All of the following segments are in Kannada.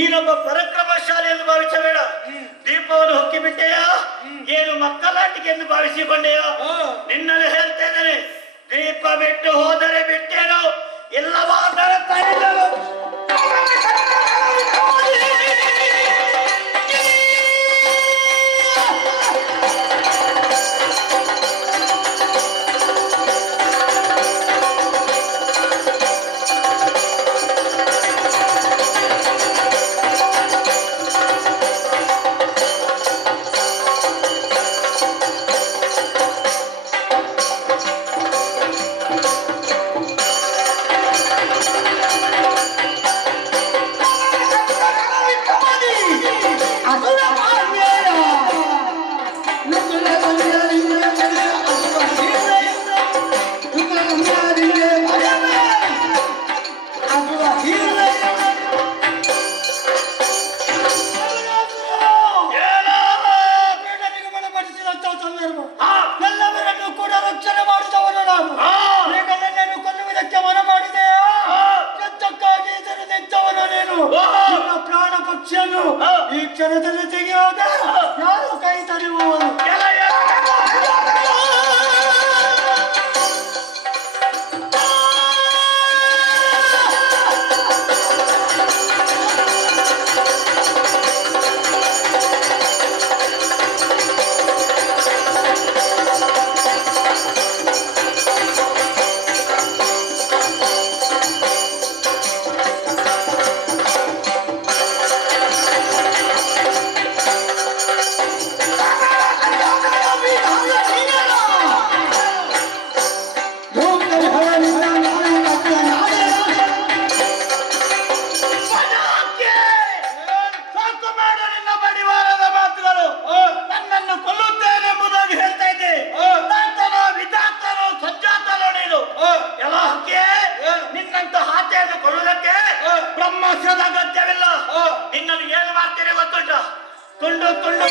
ನೀನೊಬ್ಬ ಪರಾಕ್ರಮಶಾಲಿ ಎಂದು ಭಾವಿಸಬೇಡ. ದೀಪವನ್ನು ಹೊಕ್ಕಿ ಬಿಟ್ಟೆಯಾ, ಏನು ಮಕ್ಕಳಾಟಿಕೆ ಎಂದು ಭಾವಿಸಿಕೊಂಡೆಯಾ? ನಿನ್ನನ್ನು ಹೇಳ್ತಾ ಇದ್ದೇನೆ, ದೀಪ ಬಿಟ್ಟು ಹೋದರೆ ಬಿಟ್ಟೇನು, ಇಲ್ಲವಾದರೆ ತೈಲವು. ಪ್ರಾಣ ಪಕ್ಷಿಯನ್ನು ಈ ಕ್ಷಣದಲ್ಲಿ ತೆಗೆಯುವಾಗ ಯಾರು ಕೈ ತಡೆಯುವವರು? ಬ್ರಹ್ಮಾಸ್ತ್ರದ ಅಗತ್ಯವಿಲ್ಲ. ನಿನ್ನನ್ನು ಏನು ಮಾಡ್ತೀರಿ ಗೊತ್ತುಂಟ? ತುಂಡು ತುಂಡು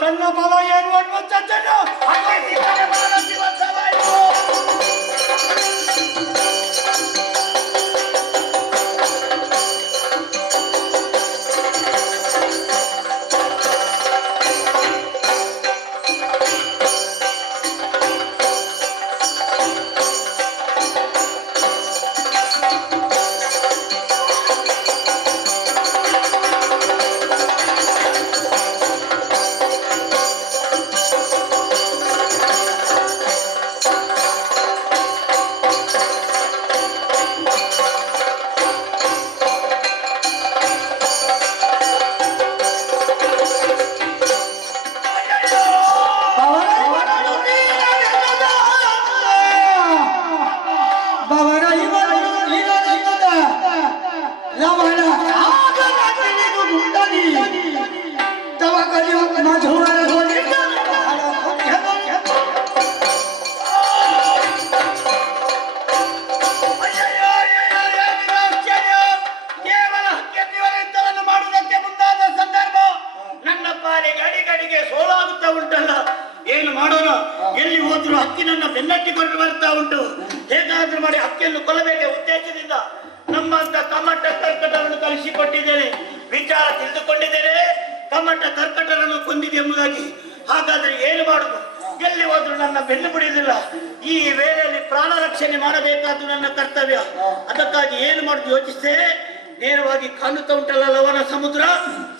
ತನ್ನ ಬಲ ಏನು ಅನ್ನುವಂಥದ್ದನ್ನು ಎಲ್ಲಿ ಹೋದ್ರು ಹಕ್ಕಿನನ್ನ ಬೆನ್ನಟ್ಟಿಕೊಂಡು ಬರ್ತಾ ಉಂಟು. ಹೇಗಾದ್ರೂ ಮಾಡಿ ಹಕ್ಕಿಯನ್ನು ಕೊಲ್ಲಬೇಕೆ ಉದ್ದೇಶದಿಂದ ನಮ್ಮಂತ ಕಮಟ ಕರ್ಕಟರನ್ನು ಕಲಿಸಿಕೊಟ್ಟಿದ್ದೇನೆ. ವಿಚಾರ ತಿಳಿದುಕೊಂಡಿದ್ದೇನೆ, ಕಮಟ ಕರ್ಕಟರನ್ನು ಕೊಂದಿದೆ ಎಂಬುದಾಗಿ. ಹಾಗಾದ್ರೆ ಏನು ಮಾಡುದು? ಎಲ್ಲಿ ಹೋದ್ರು ನನ್ನ ಬೆನ್ನು ಬಿಡುವುದಿಲ್ಲ. ಈ ವೇಳೆಯಲ್ಲಿ ಪ್ರಾಣ ರಕ್ಷಣೆ ಮಾಡಬೇಕಾದ್ದು ನನ್ನ ಕರ್ತವ್ಯ. ಅದಕ್ಕಾಗಿ ಏನು ಮಾಡುದು ಯೋಚಿಸಿದೆ. ನೇರವಾಗಿ ಕಾಣುತ್ತಾ ಉಂಟಲ್ಲ ಲವಣ ಸಮುದ್ರ,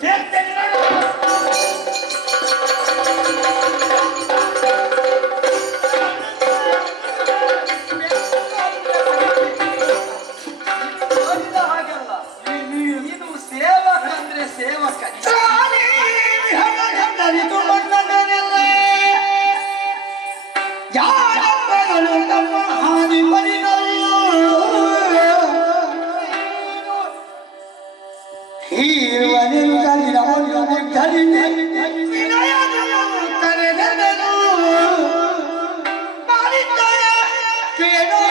ಸೇರ್ತೇನೆ. ನಾನು ತಮ್ಮ ಹಾನಿ ಮರಿಗಳು ಹೀರುವನೆನು ಕಲಿನ ಒಂದು ಮುಗ್ಧರಿದೆ ಕರೆದನು ಮಾಡಿದ್ದಯ ಕೇಳು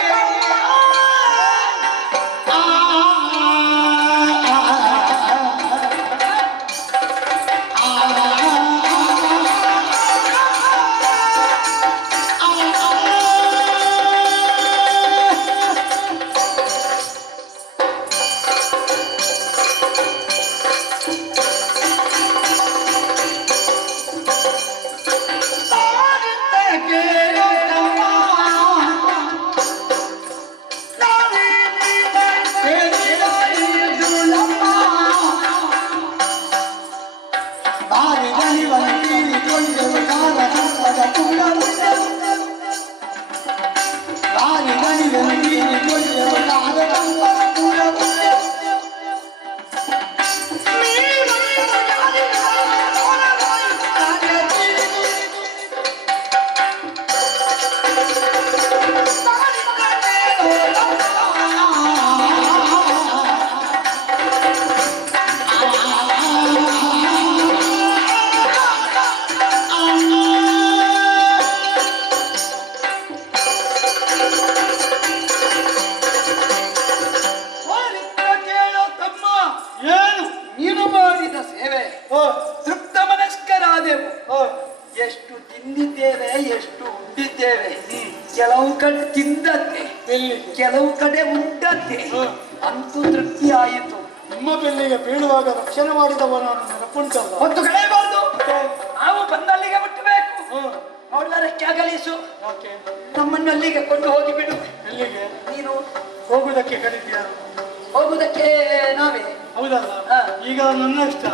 ತೃಪ್ತ ಮನಸ್ಕರಾದೆವು. ಎಷ್ಟು ತಿಂದಿದ್ದೇವೆ, ಎಷ್ಟು ಉಂಡಿದ್ದೇವೆ. ಕೆಲವು ಕಡೆ ತಿಂದದ್ದೆ, ಕೆಲವು ಕಡೆ ಉಂಡದ್ದೆ, ಅಂತೂ ತೃಪ್ತಿ ಆಯಿತು. ನಿಮ್ಮ ಬೆನ್ನಿಗೆ ಬೀಳುವಾಗ ರಕ್ಷಣೆ ಮಾಡಿದವನನ್ನು ನೆನಪುಂಟಲ್ಲ. ಮತ್ತು ಕಳೆಯಬಾರ್ದು, ನಾವು ಬಂದಲ್ಲಿಗೆ ಮುಟ್ಟಬೇಕು. ನೋಡಿದರಕ್ಕೆ ಅಗಲಿಸು, ನಮ್ಮನ್ನು ಅಲ್ಲಿಗೆ ಕೊಂಡು ಹೋಗಿ ಬಿಡು. ಎಲ್ಲಿಗೆ? ನೀನು ಹೋಗುವುದಕ್ಕೆ ಕರೀತೀಯಾರು? ಹೋಗುವುದಕ್ಕೆ ನಾವೇ. ಹೌದಲ್ಲ, ಈಗ ನನ್ನ ಇಷ್ಟ,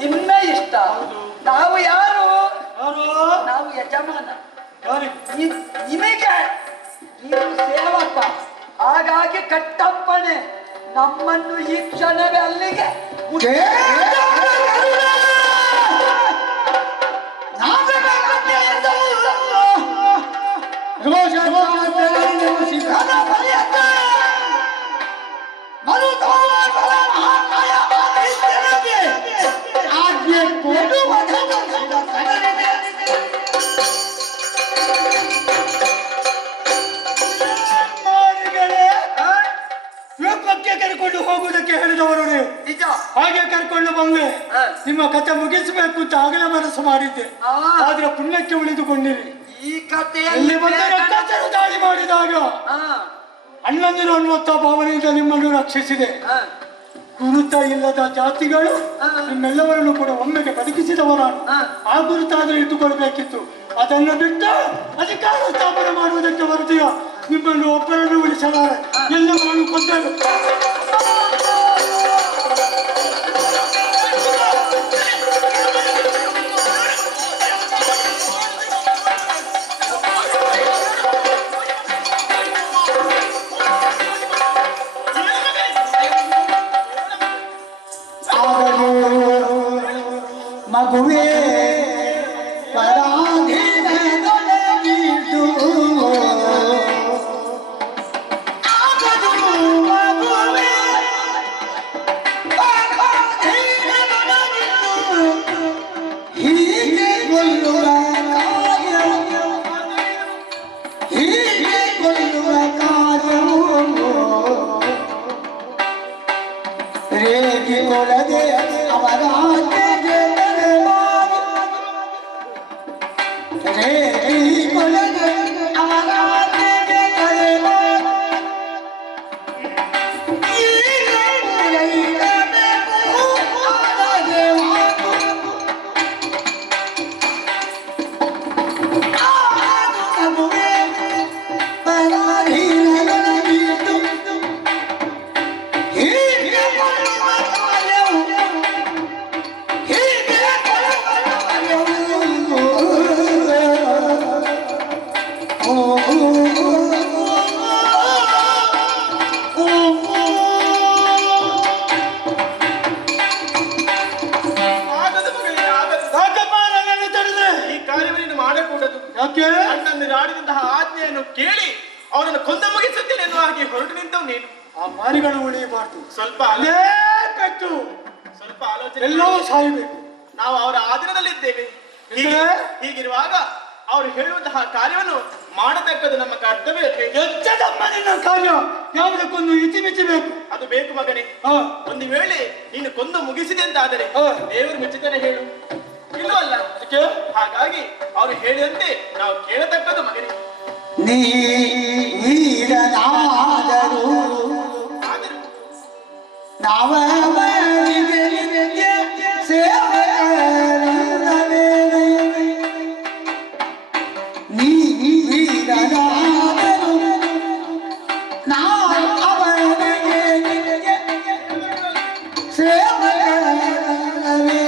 ನಿನ್ನ ಇಷ್ಟ. ಹೌದು. ನಾವು ಯಾರು? ಯಾರು? ನಾವು ಯಜಮಾನ. ಯಾರಿಗೆ? ನಿಮಗೆ ನೀವು ಸೇವಕ. ಹಾಗಾಗಿ ಕಟ್ಟಪ್ಪಣೆ, ನಮ್ಮನ್ನು ಈ ಕ್ಷಣವೇ ಅಲ್ಲಿಗೆ ಕರ್ಕೊಂಡು ಹೋಗುವುದಕ್ಕೆ ಹೇಳಿದವರು ನೀವು. ನಿಜ. ಹಾಗೆ ಕರ್ಕೊಂಡು ಬಂದೆ. ನಿಮ್ಮ ಕಥೆ ಮುಗಿಸಬೇಕು ಅಂತ ಆಗಲೇ ಮನಸ್ಸು ಮಾಡಿದ್ದೆ. ಆದ್ರೆ ಪುಣ್ಯಕ್ಕೆ ಉಳಿದುಕೊಂಡಿರಿ. ಈ ಕಥೆಯಲ್ಲಿ ದಾಳಿ ಮಾಡಿದಾಗ ಅಣ್ಣಂದಿರು ಅನ್ನುವಂತ ಭಾವನೆಯಿಂದ ನಿಮ್ಮನ್ನು ರಕ್ಷಿಸಿದೆ. ಗುರುತ ಇಲ್ಲದ ಜಾತಿಗಳು ನಿಮ್ಮೆಲ್ಲವರನ್ನು ಕೂಡ ಒಮ್ಮೆಗೆ ಬದುಕಿಸಿದವರಾನು. ಆ ಗುರುತಾದ್ರೆ ಇಟ್ಟುಕೊಳ್ಬೇಕಿತ್ತು. ಅದನ್ನು ಬಿಟ್ಟು ಅಧಿಕಾರ ಸ್ಥಾಪನೆ ಮಾಡುವುದಕ್ಕೆ ಹೊರಟಿಯ ನಿಮ್ಮನ್ನು ಒಬ್ಬರನ್ನು ಉಳಿಸಲಾರೆ, ಎಲ್ಲವರನ್ನು ಕೊಂದರು. ಮಗುವೇ ಪರಾಧೀನ ತೊಲಗಿತು. ಆಗದು ಮಗುವೇ ಪರಾಧೀನ ತೊಲಗಿತು. ಹೀಗೆ ಕೊಲ್ಲುವ ಕಾರ್ಯ, ಹೀಗೆ ಕೊಲ್ಲುವ ಕಾರ್ಯವು ರೇಗಿ ಕೊಳದೆ ಅವರ ಯಾಕೆ? ನೀರಾಡಿದಂತಹ ಆಜ್ಞೆಯನ್ನು ಕೇಳಿ ಅವನನ್ನು ಕೊಂದು ಮುಗಿಸುತ್ತೇನೆ ಎನ್ನುವ ಹಾಗೆ ಹೊರಟು ನಿಂತವು ನೀನು. ಆ ಮಾರಿಗಳು ಉಳಿಯಬಾರ್ದು. ಸ್ವಲ್ಪ ಅಲ್ಲೇ ಕಟ್ಟು ಸ್ವಲ್ಪ ಆಲೋಚನೆ ಎಲ್ಲವೂ ಸಾಯಬೇಕು. ನಾವು ಅವರ ಆಧೀನದಲ್ಲಿದ್ದೇವೆ. ಹೀಗಿರುವಾಗ ಅವರು ಹೇಳುವಂತಹ ಕಾರ್ಯವನ್ನು ಮಾಡತಕ್ಕದ್ದು ನಮ್ಮ ಕರ್ತವ್ಯ. ಎಚ್ಚದಮ್ಮನಿನ ಕಾರ್ಯ ಯಾವುದಕ್ಕೊಂದು ಇತಿಮಿತಿ ಬೇಕು. ಅದು ಬೇಕು ಮಗನೇ. ಒಂದು ವೇಳೆ ನೀನು ಕೊಂದು ಮುಗಿಸಿದೆ ಅಂತ ಆದರೆ ದೇವರು ಮೆಚ್ಚುತ್ತಾನೆ ಹೇಳು, ಇಲ್ಲವಲ್ಲ? ಹಾಗಾಗಿ ಅವರು ಹೇಳಿದಂತೆ ನಾವು ಕೇಳತಕ್ಕದ್ದು ಮಗನೇ. ನೀರನಾದರೂ ನಾವರಿಗೆ ಸೇವಕರಲ್ಲವೇ? ನೀರನಾದರೂ ನಾವು ಅವರಿಗೆ ಸೇವಕರಲ್ಲವೇ?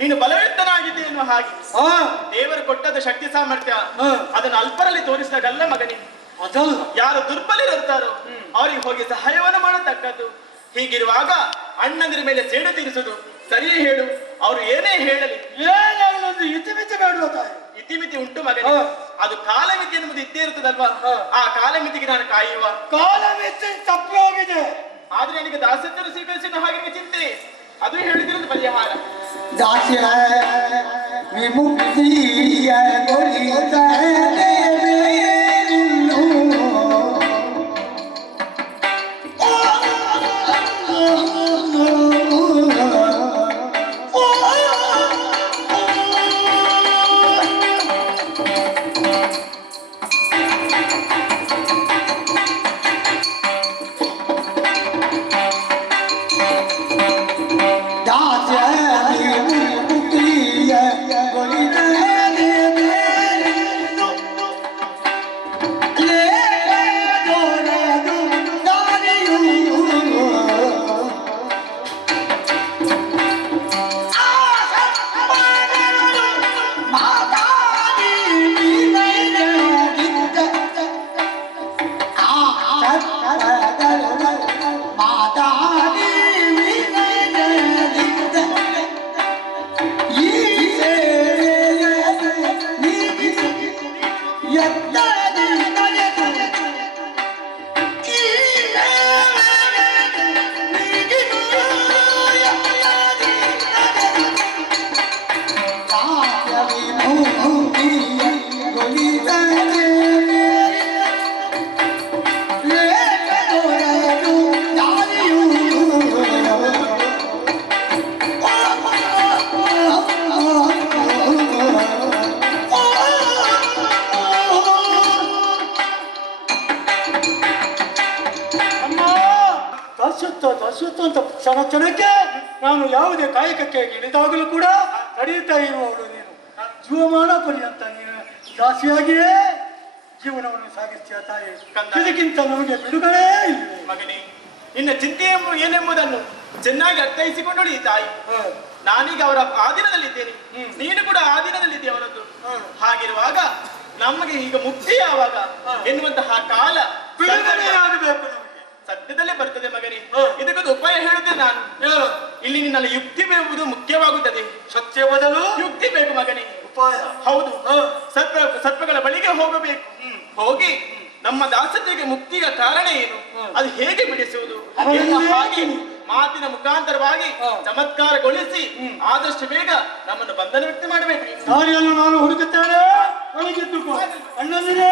ನೀನು ಬಲಯುಕ್ತನಾಗಿದ್ದೆ ಎನ್ನುವ ಹಾಗೆ ದೇವರು ಕೊಟ್ಟದ ಶಕ್ತಿ ಸಾಮರ್ಥ್ಯ ಅದನ್ನು ಅಲ್ಪರಲ್ಲಿ ತೋರಿಸಿದಾಗಲ್ಲ ಮಗನೇ. ಅದಲ್ಲ, ಯಾರು ದುರ್ಬಲರಿರ್ತಾರೋ ಅವರಿಗೆ ಹೋಗಿ ಸಹಾಯವನ್ನು ಮಾಡತಕ್ಕದ್ದು. ಹೀಗಿರುವಾಗ ಅಣ್ಣಂದಿರ ಮೇಲೆ ಸೇಡು ತೀರಿಸುದು ಸರಿಯೇ ಹೇಳು? ಅವರು ಏನೇ ಹೇಳಲಿ ಏನಾಗಲೊಂದು ಇತಿಮಿತಿ ಬೇಡುವ ತಾಯಿ. ಇತಿಮಿತಿ ಉಂಟು ಮಗನೇ. ಅದು ಕಾಲಮಿತಿ ಎನ್ನುವುದು ಇದ್ದೇ ಇರ್ತದಲ್ವಾ? ಆ ಕಾಲಮಿತಿಗೆ ನಾನು ಕಾಯುವ. ಕಾಲಮಿತಿ ತಪ್ಪಿ ಹೋಗಿದೆ. ಆದ್ರೆ ನನಗೆ ದಾಸತ್ವವನ್ನು ಸ್ವೀಕರಿಸಿದ ಹಾಗೆ ಚಿಂತೆ, ಅದು ಹೇಳಿದಿರೋದು ಪರಿಹಾರ. ದಾಸ್ಯ ವಿಮುಕ್ತಿಯ ಗೊಳಿಸಲೇ ದಶುತ್ತು ಅಂತ ಕ್ಷಣಕ್ಕೆ ನಾನು ಯಾವುದೇ ಕಾಯಕಕ್ಕೆ ಇಳಿದಾಗಲೂ ಕೂಡ ತಡೆಯುತ್ತಾ ಇರುವವಳು ನೀನು. ಜೀವಮಾನ ಪರ್ಯಂತ ನೀನು ದಾಸಿಯಾಗಿಯೇ ಜೀವನವನ್ನು ಸಾಗಿಸ್ತೀಯ ತಾಯಿ. ಇದಕ್ಕಿಂತ ನಮಗೆ ಬಿಡುಗಡೆ ಇಲ್ಲ ಮಗನೇ. ನಿನ್ನ ಚಿಂತೆ ಏನೆಂಬುದನ್ನು ಚೆನ್ನಾಗಿ ಅರ್ಥೈಸಿಕೊಂಡಳು ಈ ತಾಯಿ. ನಾನೀಗ ಅವರ ಆಧೀನದಲ್ಲಿದ್ದೇನೆ, ನೀನು ಕೂಡ ಆಧೀನದಲ್ಲಿದ್ದೆ ಅವರದ್ದು. ಹಾಗಿರುವಾಗ ನಮಗೆ ಈಗ ಮುಕ್ತಿ ಯಾವಾಗ ಎನ್ನುವಂತಹ ಕಾಲ ಬಿಡುಗಡೆಯಾಗಬೇಕು. ಸದ್ಯದಲ್ಲೇ ಬರ್ತದೆ ಮಗನೇ. ಇದಕ್ಕೊಂದು ಉಪಾಯ ಹೇಳುತ್ತೇನೆ ನಾನು. ಇಲ್ಲಿ ನಿನ್ನಲ್ಲಿ ಯುಕ್ತಿ ಬೇವುದು ಮುಖ್ಯವಾಗುತ್ತದೆ. ಸತ್ಯ ಬದಲು ಯುಕ್ತಿ ಬೇಕು ಮಗನೇ. ಉಪಾಯ ಹೌದು. ಸತ್ವಗಳ ಬಳಿಗೆ ಹೋಗಬೇಕು. ಹೋಗಿ ನಮ್ಮ ದಾಸತೆಗೆ ಮುಕ್ತಿಯ ಕಾರಣ ಏನು, ಅದು ಹೇಗೆ ಬಿಡಿಸುವುದು, ಹಾಗೆ ಮಾತಿನ ಮುಖಾಂತರವಾಗಿ ಚಮತ್ಕಾರಗೊಳಿಸಿ ಆದಷ್ಟು ಬೇಗ ನಮ್ಮನ್ನು ಬಂಧನ ವ್ಯಕ್ತಿ ಮಾಡಬೇಕು. ದಾರಿಯನ್ನು ನಾನು ಹುಡುಕುತ್ತೇನೆ. ಒಳಗಿದ್ದು ಅಣ್ಣಂದಿರೇ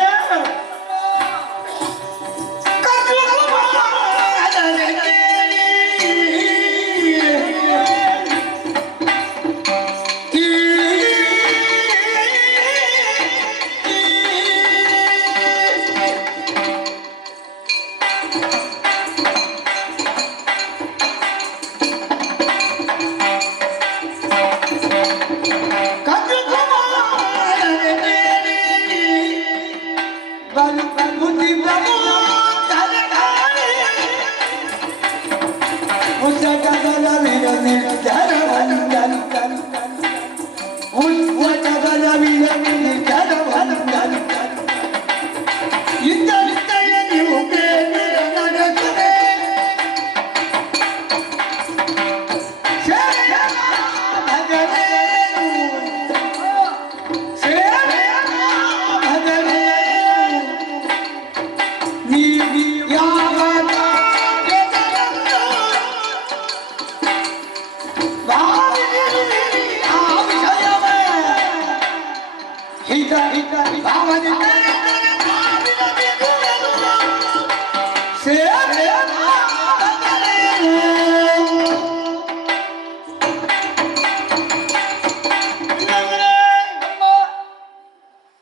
ನಿರ್ಜರವಂದನು ಉನ್ನತ ಬಲವಿನ ನಿರ್ಜರವಂದನು ಇಂದಲಿದ್ದಯ ನೀವು ಪ್ರೇಮಿಯ ನಡೆಸುವೆ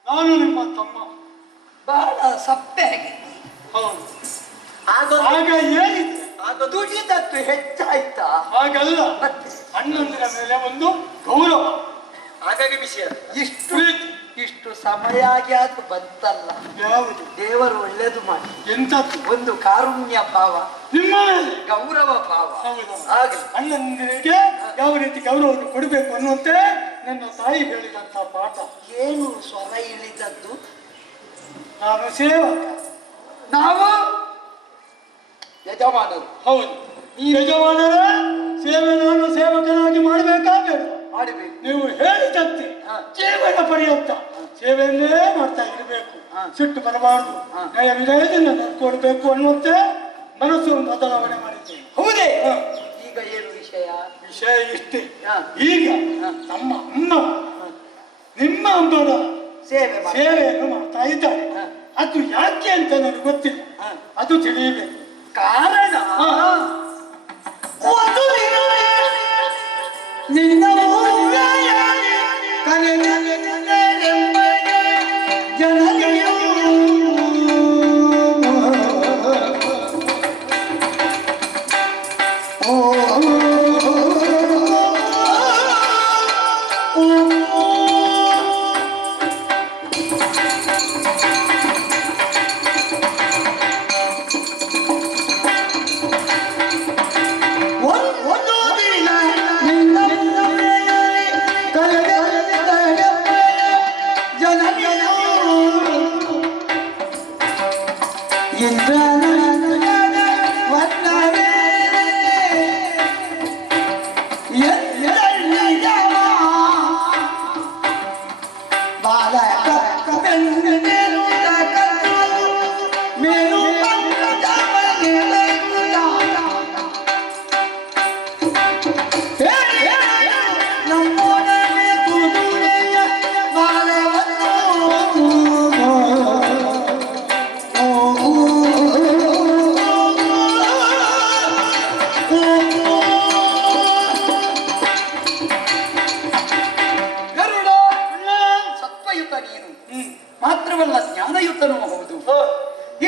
ನಾನು ನಿಮ್ಮ ತಮ್ಮ. ಬಹಳ ಸಪ್ಪೆ ಆಗಿದೆ. ಹೌದು. ಆಗ ಆಗ ಏನಿದೆ? ದುಡಿದದ್ದು ಹೆಚ್ಚಾಯ್ತಾ? ಹಾಗಲ್ಲ, ಮತ್ತೆ ಅಣ್ಣಂದಿರ ಮೇಲೆ ಒಂದು ಗೌರವ, ಹಾಗಾಗಿ ವಿಷಯ ಇಷ್ಟು ಪ್ರೀತಿ. ಇಷ್ಟು ಸಮಯ ಆಗಿ ಅದು ಬಂತಲ್ಲ. ಯಾವುದು? ದೇವರು ಒಳ್ಳೇದು ಮಾಡಿ ಎಂತದ್ದು? ಒಂದು ಕಾರುಣ್ಯ ಭಾವ, ನಿಮ್ಮ ಮೇಲೆ ಗೌರವ ಭಾವ. ಹೌದು. ಹಾಗೆ ಅಣ್ಣಂದಿರಿಗೆ ಯಾವ ರೀತಿ ಗೌರವವನ್ನು ಕೊಡಬೇಕು ಅನ್ನುವಂತೆ ನನ್ನ ತಾಯಿ ಹೇಳಿದಂತ ಪಾಠ. ಏನು ಸ್ವರ ಇಳಿದದ್ದು? ನಾನು ಸೇವಕ, ನಾವು ಯಜಮಾನರು. ಹೌದು. ಈ ಯಜಮಾನರ ಸೇವೆ ನಾನು ಸೇವಕನಾಗಿ ಮಾಡಬೇಕಾಗಬೇಕು. ಮಾಡಬೇಕು. ನೀವು ಹೇಳಿದಂತೆ ಜೀವನ ಪರ್ಯಂತ ಸೇವೆಯನ್ನೇ ಮಾಡ್ತಾ ಇರಬೇಕು. ಸಿಟ್ಟು ಬರಬಾರದು, ನ್ಯಾಯ ವಿಧೇಯದಿಂದ ನಡ್ಕೊಳ್ಬೇಕು ಅನ್ನುವಂತೆ ಮನಸ್ಸು ಬದಲಾವಣೆ ಮಾಡಿದ್ದೇನೆ. ಹೌದೇ? ಹ. ಈಗ ಏನು ವಿಷಯ? ವಿಷಯ ಇಷ್ಟೇ. ಹ. ಈಗ ನಮ್ಮ ಅಮ್ಮ ನಿಮ್ಮ ಅಮ್ಮನ ಸೇವೆ ಮಾಡಿ. ಸೇವೆಯನ್ನು ಮಾಡ್ತಾ ಇದ್ದಾರೆ. ಹ. ಅದು ಯಾಕೆ ಅಂತ ನನಗೆ ಗೊತ್ತಿಲ್ಲ. ಹ. ಅದು ತಿಳಿಯಬೇಕು. ಕಾರಣ ಒಂದು ದಿನ ನಿನ್ನ ಊರಾಯ ಕರೆದೆಂಬ ಜನತೆಯು ಒಂದು ದಿನ ನಿನ್ನ ಊರಾಯ ಕರೆದೆಂಬ ಜನತೆಯು ಇಂದ್ರನ ವನ್ನವೇ ಗರುಡ ಸತ್ವಯುತ ನೀನು, ಮಾತ್ರವಲ್ಲ ಜ್ಞಾನಯುತನೂ ಹೌದು.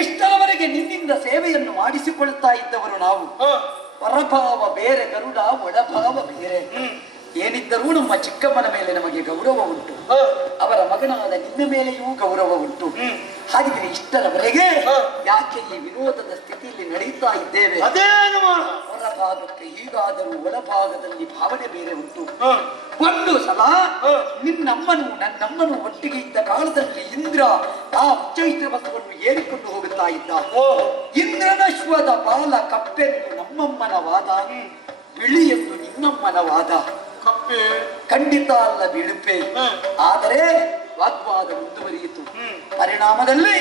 ಇಷ್ಟರವರೆಗೆ ನಿನ್ನಿಂದ ಸೇವೆಯನ್ನು ಮಾಡಿಸಿಕೊಳ್ತಾ ಇದ್ದವರು ನಾವು. ಹೊರಭಾವ ಬೇರೆ ಗರುಡ, ಒಳಭಾವ ಬೇರೆ. ಏನಿದ್ದರೂ ನಮ್ಮ ಚಿಕ್ಕಮ್ಮನ ಮೇಲೆ ನಮಗೆ ಗೌರವ ಉಂಟು, ಅವರ ಮಗನಾದ ನಿನ್ನ ಮೇಲೆಯೂ ಗೌರವ ಉಂಟು. ಹಾಗಿದ್ರೆ ಇಷ್ಟರವರೆಗೆ ಯಾಕೆ ಈ ವಿರೋಧದ ಸ್ಥಿತಿಯಲ್ಲಿ ನಡೀತಾ ಇದ್ದೇವೆ? ಅದೇನು ಮಾಡ? ಹೊರಭಾಗಕ್ಕೆ ಹೀಗಾದರೂ ಒಳಭಾಗದಲ್ಲಿ ಭಾವನೆ ಬೇರೆ ಉಂಟು. ಒಂದು ಸಲ ನಿನ್ನಮ್ಮನು ನನ್ನಮ್ಮನು ಒಟ್ಟಿಗೆ ಇದ್ದ ಕಾಲದಲ್ಲಿ ಇಂದ್ರ ಆ ಉಚ್ಚೈತ್ರ ವಸ್ತುವನ್ನು ಏರಿಕೊಂಡು ಹೋಗುತ್ತಾ ಇದ್ದ. ಇಂದ್ರನ ಶ್ವದ ಬಾಲ ಕಪ್ಪೆಂದು ನಮ್ಮಮ್ಮನ ವಾದ, ಬಿಳಿಯೆಂದು ನಿನ್ನಮ್ಮನ ವಾದ. ಕಪ್ಪೆ ಖಂಡಿತ ಅಲ್ಲ ಬಿಳುಪೆ. ಆದರೆ ವಾಗ್ವಾದ ಮುಂದುವರಿಯಿತು. ಪರಿಣಾಮದಲ್ಲಿ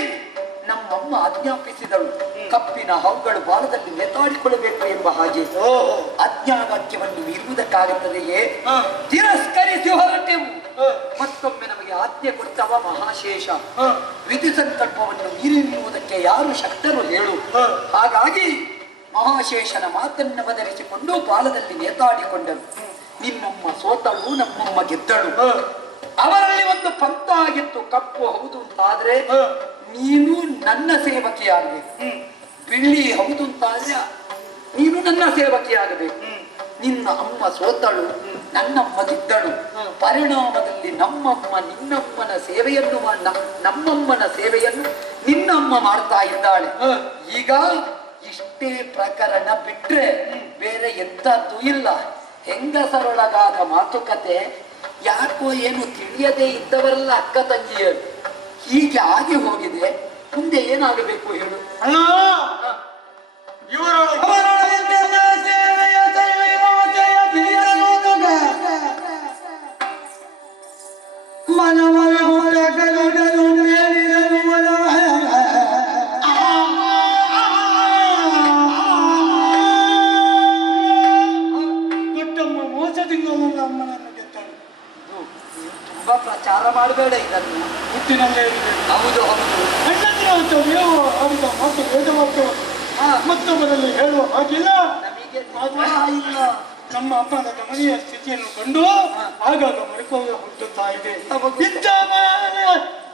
ನಮ್ಮಮ್ಮ ಆಜ್ಞಾಪಿಸಿದಳು, ಕಪ್ಪಿನ ಹಾವುಗಳು ಬಾಲದಲ್ಲಿ ನೇತಾಡಿಕೊಳ್ಳಬೇಕು ಎಂಬ ಹಾಗೆ. ಆಜ್ಞಾವಾಕ್ಯವನ್ನು ಮೀರುವುದಕ್ಕಾಗುತ್ತದೆಯೇ? ತಿರಸ್ಕರಿಸಿ ಹೊರಟೆವು. ಮತ್ತೊಮ್ಮೆ ನಮಗೆ ಆಜ್ಞೆ ಕೊಟ್ಟವ ಮಹಾಶೇಷ. ವಿಧಿ ಸಂಕಲ್ಪವನ್ನು ಮೀರಿರುವುದಕ್ಕೆ ಯಾರು ಶಕ್ತರು ಹೇಳು? ಹಾಗಾಗಿ ಮಹಾಶೇಷನ ಮಾತನ್ನು ಬದಲಿಸಿಕೊಂಡು ಬಾಲದಲ್ಲಿ ನೇತಾಡಿಕೊಂಡರು. ನಿನ್ನಮ್ಮ ಸೋತಳು, ನಮ್ಮಮ್ಮ ಗೆದ್ದಳು. ಅವರಲ್ಲಿ ಒಂದು ಪಂಥ ಆಗಿತ್ತು, ಕಪ್ಪು ಹೌದು ಅಂತಾದ್ರೆ ನೀನು ನನ್ನ ಸೇವಕಿಯಾಗಬೇಕು, ಬಿಳಿ ಹೌದು ಅಂತಾದ್ರೆ ನೀನು ನನ್ನ ಸೇವಕಿಯಾಗಬೇಕು. ನಿನ್ನ ಅಮ್ಮ ಸೋತಳು, ನನ್ನಮ್ಮ ಗೆದ್ದಳು. ಪರಿಣಾಮದಲ್ಲಿ ನಮ್ಮಮ್ಮ ನಿನ್ನಮ್ಮನ ಸೇವೆಯನ್ನು ನಮ್ಮಮ್ಮನ ಸೇವೆಯನ್ನು ನಿನ್ನಮ್ಮ ಮಾಡ್ತಾ ಇದ್ದಾಳೆ. ಈಗ ಇಷ್ಟೇ ಪ್ರಕರಣ ಬಿಟ್ರೆ ಬೇರೆ ಎಂತದ್ದು ಇಲ್ಲ. ಹೆಂಗಸರೊಳಗಾದ ಮಾತುಕತೆ ಯಾಕೋ ಏನು ತಿಳಿಯದೇ ಇದ್ದವರೆಲ್ಲ ಅಕ್ಕ ತಂಗಿಯರು ಹೀಗೆ ಆಗಿ ಹೋಗಿದೆ. ಮುಂದೆ ಏನಾಗಬೇಕು ಹೇಳು? ಅಣ್ಣ ಇವರೊಳಗೆ ಅವರೊಳಗಿದ್ದ ಸೇವೆಯ ತೈಲೋದಯ ತಿಳಿಯಲೋದುಗ. ಮನಮನ ಹೊರ ಗರುಡನು ಮೇಲಿರಲು ದೊಡ್ಡಮ್ಮ ಮೋಸದಿಂದ ನನ್ನ ಅಮ್ಮನನ್ನು ಗೆದ್ದಳು. ತುಂಬಾ ಪ್ರಚಾರ ಮಾಡಬೇಡ ಇದನ್ನು. ಹುಟ್ಟಿನಲ್ಲೇ ಇರಬೇಕು. ಹೌದು ಹೌದು. ಅಣ್ಣಂದಿರ ಅಂತ ನೀವು ಆಡಿದ ಮಾತು ವೇದವಾಕ್ಯವನ್ನು ಮತ್ತೊಬ್ಬರಲ್ಲಿ ಹೇಳುವ ಹಾಗಿಲ್ಲ. ನಮಗೆ ಆದ್ರೆ ಇಲ್ಲ. ನಮ್ಮ ಅಪ್ಪನ ಗಮನೀಯ ಸ್ಥಿತಿಯನ್ನು ಕಂಡು ಆಗಾಗ ಮರುಕೋಗ ಹುಟ್ಟುತ್ತಾ ಇದೆ. ಇಂಥ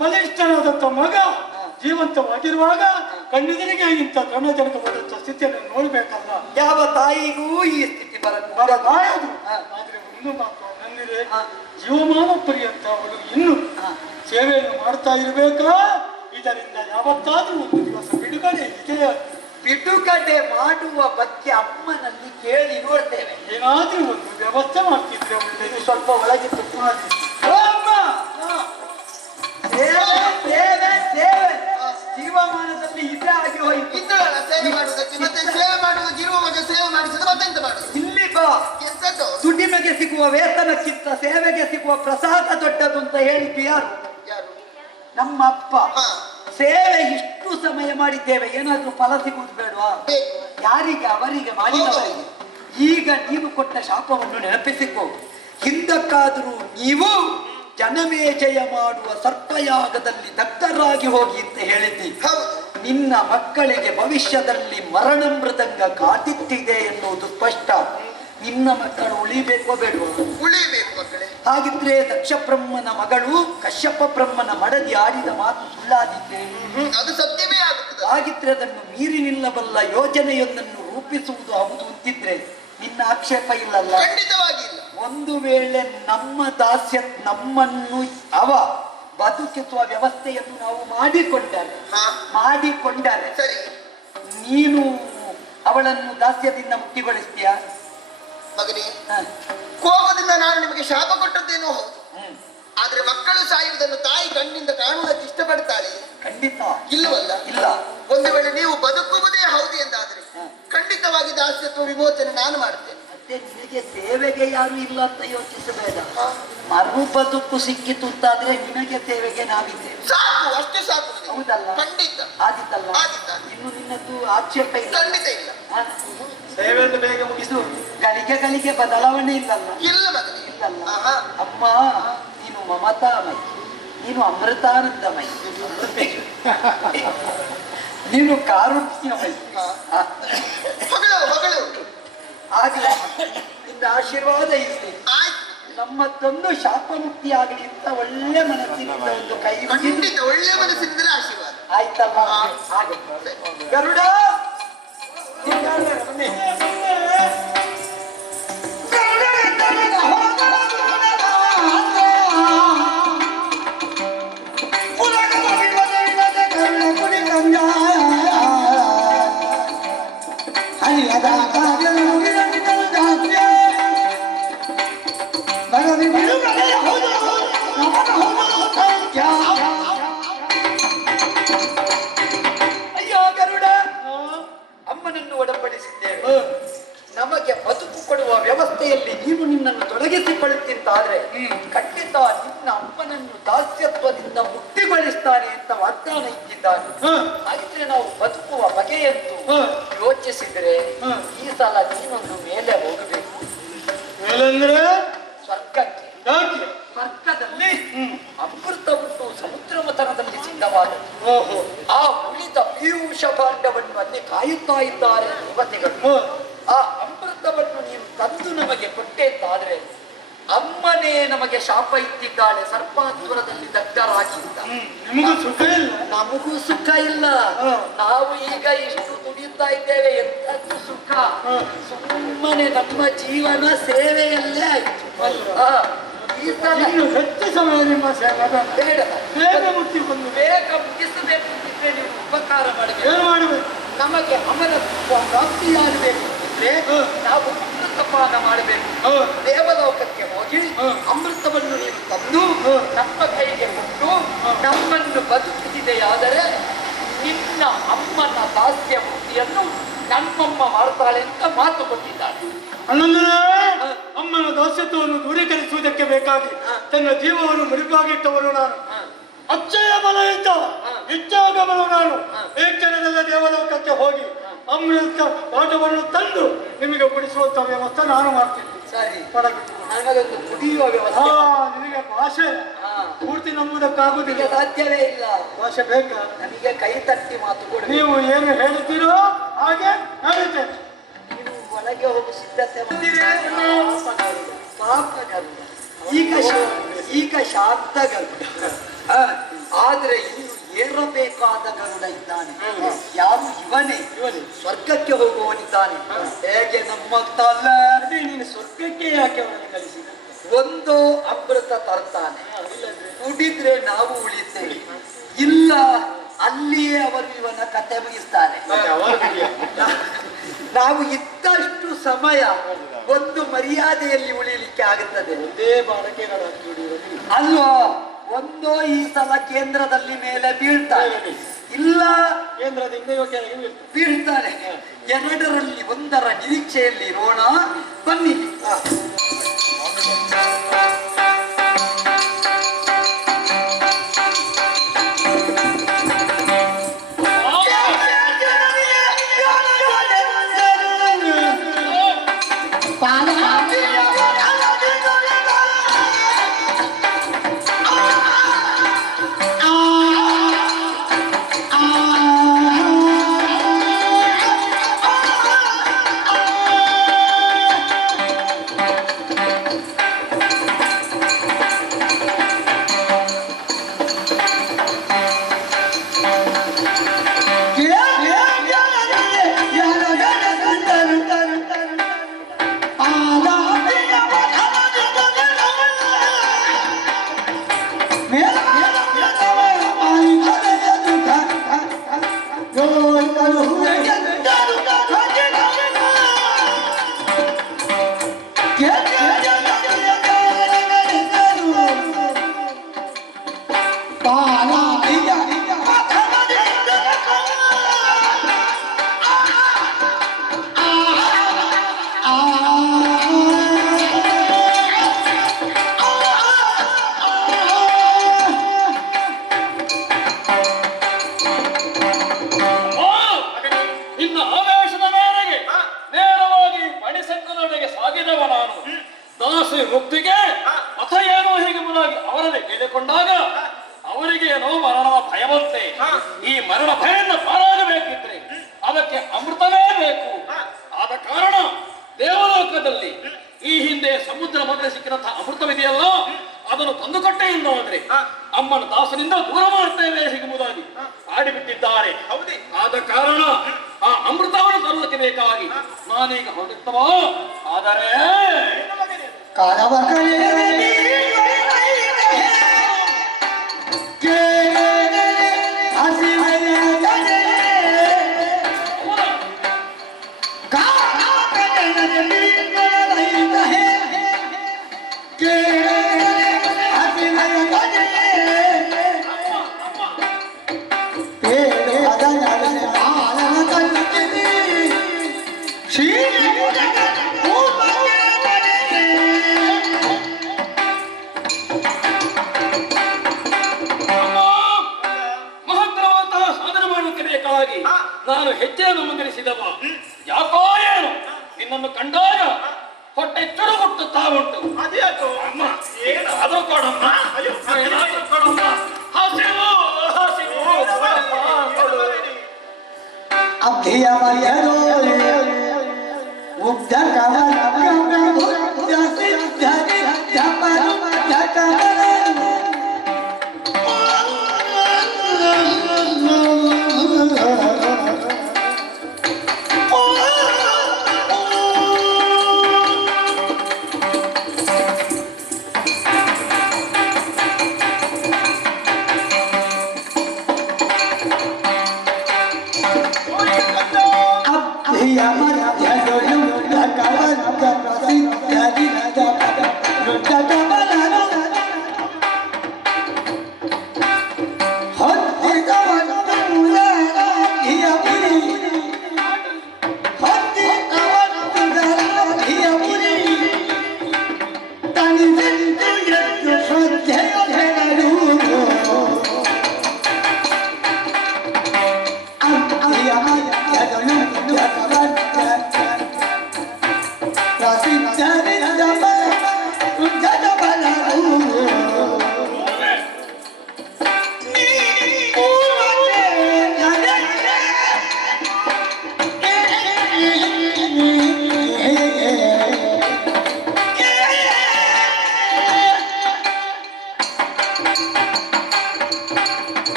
ಬಲಿಷ್ಠನಾದಂಥ ಮಗ ಜೀವಂತವಾಗಿರುವಾಗ ಕಣ್ಣೆದುರಿಗೆ ಇಂಥ ಕಣ್ಣಜನಕವಾದಂಥ ಸ್ಥಿತಿಯನ್ನು ನೋಡ್ಬೇಕಲ್ಲ. ಯಾವ ತಾಯಿಗೂ ಈ ಸ್ಥಿತಿ ಬರಬಾರದು. ಬರಬಾರದು. ಆದ್ರೆ ಒಂದು ಮಾತು ನಂದಿದೆ, ಜೀವಮಾನ ಪರ್ಯಂತ ಅವಳು ಇನ್ನು ಸೇವೆಯನ್ನು ಮಾಡ್ತಾ ಇರಬೇಕಾ? ಇದರಿಂದ ಯಾವತ್ತಾದ್ರೂ ಒಂದು ದಿವಸ ಬಿಡುಗಡೆ ಇದೆ. ಬಿಡುಗಡೆ ಮಾಡುವ ಬಗ್ಗೆ ಅಮ್ಮನಲ್ಲಿ ಕೇಳಿ ನೋಡ್ತೇವೆ. ಏನಾದ್ರೂ ಒಂದು ವ್ಯವಸ್ಥೆ ಮಾಡ್ತಿದ್ರೆ ಒಳ್ಳೆಯದು. ಸ್ವಲ್ಪ ಒಳಗೆ ತುಪ್ಪ ಹಾಕಿ. ಓ ಅಮ್ಮ! ಸೇವೆ ಸೇವೆ ಸೇವೆ ಜೀವಮಾನದಲ್ಲಿ ಇದೇ ಆಗಿ ಹೋಯಿತು. ಇದ್ದಳಲ್ಲ ಸೇವೆ ಮಾಡುವುದಕ್ಕೆ, ಮತ್ತೆ ಸೇವೆ ಮಾಡುವುದಕ್ಕೆ ಇರುವ ಮಗ ಸೇವೆ ಮಾಡಿಸಿದ ಮತ್ತೆಂತ ಮಾಡುದು? ಇಲ್ಲಿ ಬಾ. ಎಂತದ್ದು? ದುಡಿಮೆಗೆ ಸಿಗುವ ವೇತನಕ್ಕಿಂತ ಸೇವೆಗೆ ಸಿಗುವ ಪ್ರಸಾದ ದೊಡ್ಡದು ಅಂತ ಹೇಳಿದ್ದು ಯಾರು? ಯಾರು? ನಮ್ಮ ಅಪ್ಪ. ಹಾ. ಸೇವೆ ಇಷ್ಟು ಸಮಯ ಮಾಡಿದ್ದೇವೆ, ಏನಾದ್ರೂ ಫಲ ಸಿಗುವುದು ಬೇಡವಾ? ಬೇಕು. ಯಾರಿಗೆ? ಅವರಿಗೆ, ಮಾಡಿದವರಿಗೆ. ಈಗ ನೀನು ಕೊಟ್ಟ ಶಾಪವನ್ನು ನೆನಪಿಸಿಕೊ. ಹಿಂದಕ್ಕಾದರೂ ನೀವು ಜನಮೇಜಯ ಮಾಡುವ ಸರ್ಪಯಾಗದಲ್ಲಿ ದಗ್ಧರಾಗಿ ಹೋಗಿ ಅಂತ ಹೇಳಿದ್ದಿ. ಹೌದು. ನಿನ್ನ ಮಕ್ಕಳಿಗೆ ಭವಿಷ್ಯದಲ್ಲಿ ಮರಣ ಮೃದಂಗ ಕಾದಿಟ್ಟಿದೆ ಎನ್ನುವುದು ಸ್ಪಷ್ಟ. ನಿನ್ನ ಮಕ್ಕಳು ಉಳಿಬೇಕೋ ಬೇಡವೋ? ಉಳಿಬೇಕು ಮಕ್ಕಳೇ. ಹಾಗಿದ್ರೆ ದಕ್ಷ ಬ್ರಹ್ಮನ ಮಗಳು ಕಶ್ಯಪ ಬ್ರಹ್ಮನ ಮಡದಿ ಆಡಿದ ಮಾತು ಸುಳ್ಳಾದಿದ್ದೆ. ಅದು ಸತ್ಯವೇ ಆಗುತ್ತದೆ. ಹಾಗಿದ್ರೆ ಅದನ್ನು ಮೀರಿ ನಿಲ್ಲಬಲ್ಲ ಯೋಜನೆಯೊಂದನ್ನು ರೂಪಿಸುವುದು ಹೌದು ಅಂತಿದ್ರೆ ನಿನ್ನ ಆಕ್ಷೇಪ ಇಲ್ಲಲ್ಲ? ಖಂಡಿತವಾಗಿ ಇಲ್ಲ. ಒಂದು ವೇಳೆ ನಮ್ಮ ದಾಸ್ಯ ನಮ್ಮನ್ನು ಅವ ಬದುಕಿಸುವ ವ್ಯವಸ್ಥೆಯನ್ನು ನಾವು ಮಾಡಿಕೊಂಡರೆ ಹಾ. ಸರಿ, ನೀನು ಅವಳನ್ನು ದಾಸ್ಯದಿಂದ ಮುಕ್ತಿಗೊಳಿಸ್ತೀಯಾ? ಮಗನೇ, ಹ. ಕೋಪದಿಂದ ನಾನು ನಿಮಗೆ ಶಾಪ ಕೊಟ್ಟದ್ದೇನೋ ಹೌದು. ಹ್ಮ್. ಆದ್ರೆ ಮಕ್ಕಳು ಸಾಯುವುದನ್ನು ತಾಯಿ ಕಣ್ಣಿಂದ ಕಾಣುವುದಕ್ಕೆ ಇಷ್ಟಪಡ್ತಾಳೆ? ಖಂಡಿತ ಇಲ್ಲವಲ್ಲ? ಇಲ್ಲ. ಒಂದು ವೇಳೆ ನೀವು ಬದುಕುವುದೇ ಹೌದು ಎಂದಾದ್ರೆ ಖಂಡಿತವಾಗಿ ದಾಸ್ಯತ್ವ ವಿಮೋಚನೆ ನಾನು ಮಾಡ್ತೇನೆ. ಮತ್ತೆ ನಿನಗೆ ಸೇವೆಗೆ ಯಾರು ಇಲ್ಲ ಅಂತ ಯೋಚಿಸಬೇಡ. ಮರು ಬದುಕು ಸಿಕ್ಕಿತು ಅಂತಾದ್ರೆ ನಿನಗೆ ಸೇವೆಗೆ ನಾವಿದ್ದೇವೆ. ಸಾಕು, ಅಷ್ಟೇ ಸಾಕು ನನಗೆ. ಹೌದಲ್ಲ? ಖಂಡಿತ ಆದಿತ್ತಲ್ಲ? ಆದಿತ್ತ. ಇನ್ನು ನಿನ್ನದು ಆಕ್ಷೇಪ ಇಲ್ಲ? ಖಂಡಿತ ಇಲ್ಲ. ಹ? ಸೇವೆಯನ್ನು ಬೇಗ ಮುಗಿಸು. ಇದು ಗಳಿಗೆ ಬದಲಾವಣೆ ಇಲ್ಲಲ್ಲ? ಇಲ್ಲ ಮಗನೇ. ಇಲ್ಲಲ್ಲ? ಆಹಾ. ಅಮ್ಮ, ನೀನು ಮಮತಾಮಯಿ, ನೀನು ಅಮೃತಾನಂದಮಯಿ, ನೀನು ಕಾರುಣ್ಯಮಯಿ. ಹಾ. ಹೊಗಳು ಹೊಗಳು. ಆಗ್ಲೇ ನಿನ್ನ ಆಶೀರ್ವಾದ ಇರಲಿ. ಆಯ್ತು. ನಮ್ಮ ತಂದು ಶಾಪ ಮುಕ್ತಿ ಆಗಲಿ ಅಂತ ಒಳ್ಳೆ ಮನಸ್ಸಿನಿಂದ ಒಂದು ಕೈ ಮುಗಿದು. ಖಂಡಿತ ಒಳ್ಳೆ ಮನಸ್ಸಿನಿಂದಲೇ ಆಶೀರ್ವಾದ. ಆಯ್ತಲ್ಲ? ಹಾಗೆ ಗರುಡ ಅಯ್ಯೋ ಗರುಡ, ಅಮ್ಮನನ್ನು ಒಡಂಬಡಿಸಿದ್ದೇವೆ. ನಮಗೆ ಬದುಕು ಕೊಡುವ ವ್ಯವಸ್ಥೆಯಲ್ಲಿ ನೀನು ನಿನ್ನನ್ನು ತೊಡಗಿಸಿಕೊಳ್ಳುತ್ತಿದ್ದಾದ್ರೆ ಖಂಡಿತ ನಿನ್ನ ಅಮ್ಮನನ್ನು ದಾಸ್ಯತ್ವದಿಂದ ಮುಕ್ತಿಗೊಳಿಸ್ತಾನೆ ಅಂತ ವಾಗ್ದಾನ ಇಟ್ಟಿದ್ದಾನೆ. ಹಾಗಿದ್ರೆ ನಾವು ಬದುಕುವ ಬಗೆಯಂತೂ ಯೋಚಿಸಿದ್ರೆ ಈ ಸಲ ನೀನೊಂದು ಮೇಲೆ ಹೋಗಬೇಕು. ಮೇಲಂದ್ರೆ ಸ್ವರ್ಗಕ್ಕೆ. ಯಾಕೆ? ಸ್ವರ್ಗದಲ್ಲಿ ಅಮೃತ ಉಂಟು ಸಮುದ್ರ ಮಥನದಲ್ಲಿ ಸಿದ್ಧವಾದದ್ದು. ಓಹೋ. ಆ ಉಳಿದ ಪೀಯೂಷ ಭಾಂಡವನ್ನು ಅಲ್ಲಿ ಕಾಯುತ್ತಾ ಇದ್ದಾರೆ ದೇವತೆಗಳು. ಆ ಅಮೃತವನ್ನು ನೀನು ತಂದು ನಮಗೆ ಕೊಟ್ಟೆ ಅಂತಾದ್ರೆ ಅಮ್ಮನೇ ನಮಗೆ ಶಾಪ ಇಟ್ಟಿದ್ದಾಳೆ ಸರ್ಪಾಸುರದಲ್ಲಿ ದಗ್ಧರಾಗಿದ್ದ. ನಿಮಗೂ ಸುಖ ಇಲ್ಲ? ನಮಗೂ ಸುಖ ಇಲ್ಲ. ನಾವು ಈಗ ಇಷ್ಟು ದುಡಿಯುತ್ತಾ ಇದ್ದೇವೆ, ಎಂತದ್ದು ಸುಖ? ಸುಮ್ಮನೆ ನಮ್ಮ ಜೀವನ ಸೇವೆಯಲ್ಲೇ ಆಯ್ತು. ಈ ಸಲ ಇನ್ನು ಹೆಚ್ಚು ಸಮಯ ನಿಮ್ಮ ಸೇವೆ ಬೇಡ, ಬೇಗ ಮುಕ್ತಿ ಬಂದು ಬೇಗ ಮುಗಿಸಬೇಕು ಅಂತಿದ್ರೆ ನೀವು ಉಪಕಾರ ಮಾಡಬೇಕು. ಏನು ಮಾಡಬೇಕು? ನಮಗೆ ಅಮರ ಪ್ರಾಪ್ತಿಯಾಗಬೇಕು ಅಂದ್ರೆ ನಾವು ಅಮೃತಪಾನ ಮಾಡಬೇಕು. ದೇವಲೋಕಕ್ಕೆ ಹೋಗಿ ಅಮೃತವನ್ನು ನೀನು ತಂದು ನಮ್ಮ ಕೈಗೆ ಕೊಟ್ಟು ನಮ್ಮನ್ನು ಬದುಕಿದೆಯಾದರೆ ನಿನ್ನ ಅಮ್ಮನ ದಾಸ್ಯ ಮುಕ್ತಿಯನ್ನು ನಮ್ಮಮ್ಮ ಮಾಡ್ತಾಳೆ ಅಂತ ಮಾತು ಕೊಟ್ಟಿದ್ದಾರೆ. ಅಣ್ಣಂದ್ರೆ ಅಮ್ಮನ ದಾಸ್ಯತ್ವವನ್ನು ದೂರೀಕರಿಸುವುದಕ್ಕೆ ಬೇಕಾಗಿ ತನ್ನ ಜೀವವನ್ನು ಮುಡಿಪಾಗಿಟ್ಟವರು ನಾನು. ಅಚ್ಚಯ ಬಲಯುತ ಇಚ್ಛಾಗಮನ ನಾನು ಏಕಚರದಲ್ಲಿ ದೇವಲೋಕಕ್ಕೆ ಹೋಗಿ ಅಮೃತ ಪಾಠವನ್ನು ತಂದು ನಿಮಗೆ ಕುಡಿಸುವಂತ ವ್ಯವಸ್ಥೆ ನಾನು ಮಾಡ್ತೀನಿ. ಸರಿ, ಪಡಗಿಟ್ಟು ನನಗೊಂದು ಕುಡಿಯುವ ವ್ಯವಸ್ಥೆ. ನಿನಗೆ ಭಾಷೆ ಪೂರ್ತಿ ನಂಬುವುದಕ್ಕಾಗುವುದಿಲ್ಲ. ಸಾಧ್ಯವೇ ಇಲ್ಲ. ಭಾಷೆ ಬೇಕಾ? ನನಗೆ ಕೈ ತಟ್ಟಿ ಮಾತು ಕೊಡು. ನೀವು ಏನು ಹೇಳುತ್ತೀರೋ ಹಾಗೆ ನಡೀತೇನೆ. ನೀವು ಒಳಗೆ ಹೋಗಿ ಸಿದ್ಧತೆ ಈಗ ಶಾಂತ ಗರುಡ. ಆದ್ರೆ ಇನ್ನು ಏರಬೇಕಾದ ಗರುಡ ಇದ್ದಾನೆ. ಯಾರು? ಇವನೇ. ಸ್ವರ್ಗಕ್ಕೆ ಹೋಗುವವನಿದ್ದಾನೆ. ಹೇಗೆ ನಮ್ಮ ತಲ್ಲ ನೀನು ಸ್ವರ್ಗಕ್ಕೆ ಯಾಕೆ ಅವರನ್ನು ಕಲಿಸಿದ? ಒಂದು ಅಮೃತ ತರ್ತಾನೆ, ಕುಡಿದ್ರೆ ನಾವು ಉಳಿತೇವೆ. ಇಲ್ಲ ಅಲ್ಲಿಯೇ ಅವರು ಇವನ ಕತೆ ಮುಗಿಸ್ತಾನೆ. ನಾವು ಇದ್ದಷ್ಟು ಸಮಯ ಒಂದು ಮರ್ಯಾದೆಯಲ್ಲಿ ಉಳಿಲಿಕ್ಕೆ ಆಗುತ್ತದೆ. ಒಂದೇ ಬಾಳಕೆ ಅಲ್ವಾ? ಒಂದೋ ಈ ಸಲ ಕೇಂದ್ರದಲ್ಲಿ ಮೇಲೆ ಬೀಳ್ತಾನೆ, ಇಲ್ಲ ಕೇಂದ್ರದಿಂದ ಬೀಳ್ತಾನೆ. ಎರಡರಲ್ಲಿ ಒಂದರ ನಿರೀಕ್ಷೆಯಲ್ಲಿ ಇರೋಣ. ಬನ್ನಿ. ಮುಕ್ತಿಗೆ ಅಥ ಏನೋ ಹೀಗೆ ಮುಂದಾಗಿ ಅವರಲ್ಲಿ ಕೇಳಿಕೊಂಡಾಗ ಅವರಿಗೆ ಏನೋ ಮರಣದ ಭಯವಂತೆ. ಈ ಮರಣ ಭಯದಿಂದ ಪಾರಾಗಬೇಕಿದ್ರೆ ಅದಕ್ಕೆ ಅಮೃತವೇ ಬೇಕು. ಆದ ಕಾರಣ ದೇವಲೋಕದಲ್ಲಿ ಈ ಹಿಂದೆ ಸಮುದ್ರ ಮಧ್ಯೆ ಸಿಕ್ಕಿದಂತಹ ಅಮೃತವಿದೆಯಲ್ಲ, ಅದನ್ನು ತಂದುಕೊಟ್ಟೆ ಎನ್ನುವುದ್ರೆ ಅಮ್ಮನ ದಾಸನಿಂದ ದೂರ ಮಾಡ್ತೇವೆ ಹೀಗುವುದಾಗಿ ಆಡಿಬಿಟ್ಟಿದ್ದಾರೆ. ಹೌದೇ? ಆದ ಕಾರಣ ಆ ಅಮೃತವನ್ನು ತರುವುದಕ್ಕೆ ಬೇಕಾಗಿ ನಾನೀಗ ಹೊರಡುತ್ತವೋ. ಆದರೆ ನಾನು ಹೆಜ್ಜೆಯನ್ನು ಮುಂದಿರಿಸಿದವ. ಯಾಕೋ ಏನು ನಿನ್ನನ್ನು ಕಂಡಾಗ ಹೊಟ್ಟೆ ಚುರುಗುಟ್ಟುತ್ತಾ ಉಂಟು. ಅದ್ಯಾಕೋ ಅಮ್ಮ ಏನಾದರೂ ಕೊಡಮ್ಮ, ಏನಾದರೂ ಕೊಡಮ್ಮ. ಹಸಿವು ಹಸಿವು ಅಭಿಯ ಮುಗ್ಧ ಅಭಿಯ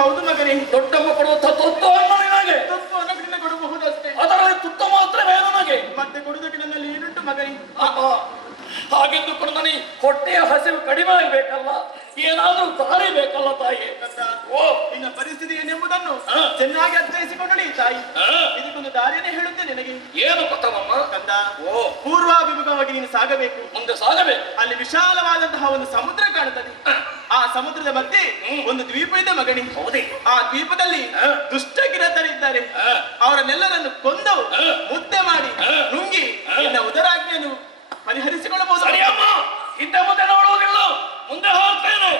ಹೌದು ಮಗನೇ. ದೊಡ್ಡಮ್ಮ ಕೊಡುವಂತಹ ತತ್ವವನ್ನು ನಿನಗೆ ತತ್ವವನ್ನು ನಿನ್ನ ಕೊಡಬಹುದಷ್ಟೇ. ಅದರಲ್ಲಿ ತುತ್ತ ಮಾತ್ರವೇ ನನಗೆ. ಮತ್ತೆ ಕೊಡುವುದಕ್ಕೆ ನನ್ನಲ್ಲಿ ಏನುಂಟು ಮಗನೇ? ಹಾಗೆಂದುಕೊಂಡು ನನಗೆ ಹೊಟ್ಟೆಯ ಹಸಿವು ಕಡಿಮೆ ಆಗಬೇಕಲ್ಲ, ಏನಾದ್ರೂ ದಾರಿ ಬೇಕಲ್ಲ ತಾಯಿ. ಓ, ನಿನ್ನ ಪರಿಸ್ಥಿತಿ ಏನೆಂಬುದನ್ನು ಚೆನ್ನಾಗಿ ಅರ್ಥೈಸಿಕೊಂಡಳಿ ತಾಯಿ. ಇದಕ್ಕೊಂದು ದಾರಿಯನ್ನೇ ಹೇಳುತ್ತೆ ನಿನಗೆ. ಏನು ಗೊತ್ತವಮ್ಮ ಕಂದ? ಓ, ಪೂರ್ವಾಭಿಮುಖವಾಗಿ ನೀನು ಸಾಗಬೇಕು. ಮುಂದೆ ಸಾಗಬೇಕು. ಅಲ್ಲಿ ವಿಶಾಲವಾದಂತಹ ಒಂದು ಸಮುದ್ರ ಕಾಣುತ್ತದೆ. ಆ ಸಮುದ್ರದ ಮಧ್ಯೆ ಒಂದು ದ್ವೀಪ ಇದೆ ಮಗನಿ. ಹೌದೇ? ಆ ದ್ವೀಪದಲ್ಲಿ ದುಷ್ಟ ಕಿರಾತರಿದ್ದಾರೆ. ಅವರನ್ನೆಲ್ಲರನ್ನು ಕೊಂದು ಮುದ್ದೆ ಮಾಡಿ ನುಂಗಿ ನಿನ್ನ ಉದರಾಜ್ಞೆಯನ್ನು ಪರಿಹರಿಸಿಕೊಳ್ಳಬಹುದು. ಸರಿಯಮ್ಮ, ಹಿಂದೆ ಮುಂದೆ ನೋಡುವುದಿಲ್ಲ, ಮುಂದೆ ಹೋಗ್ತೇನೆ.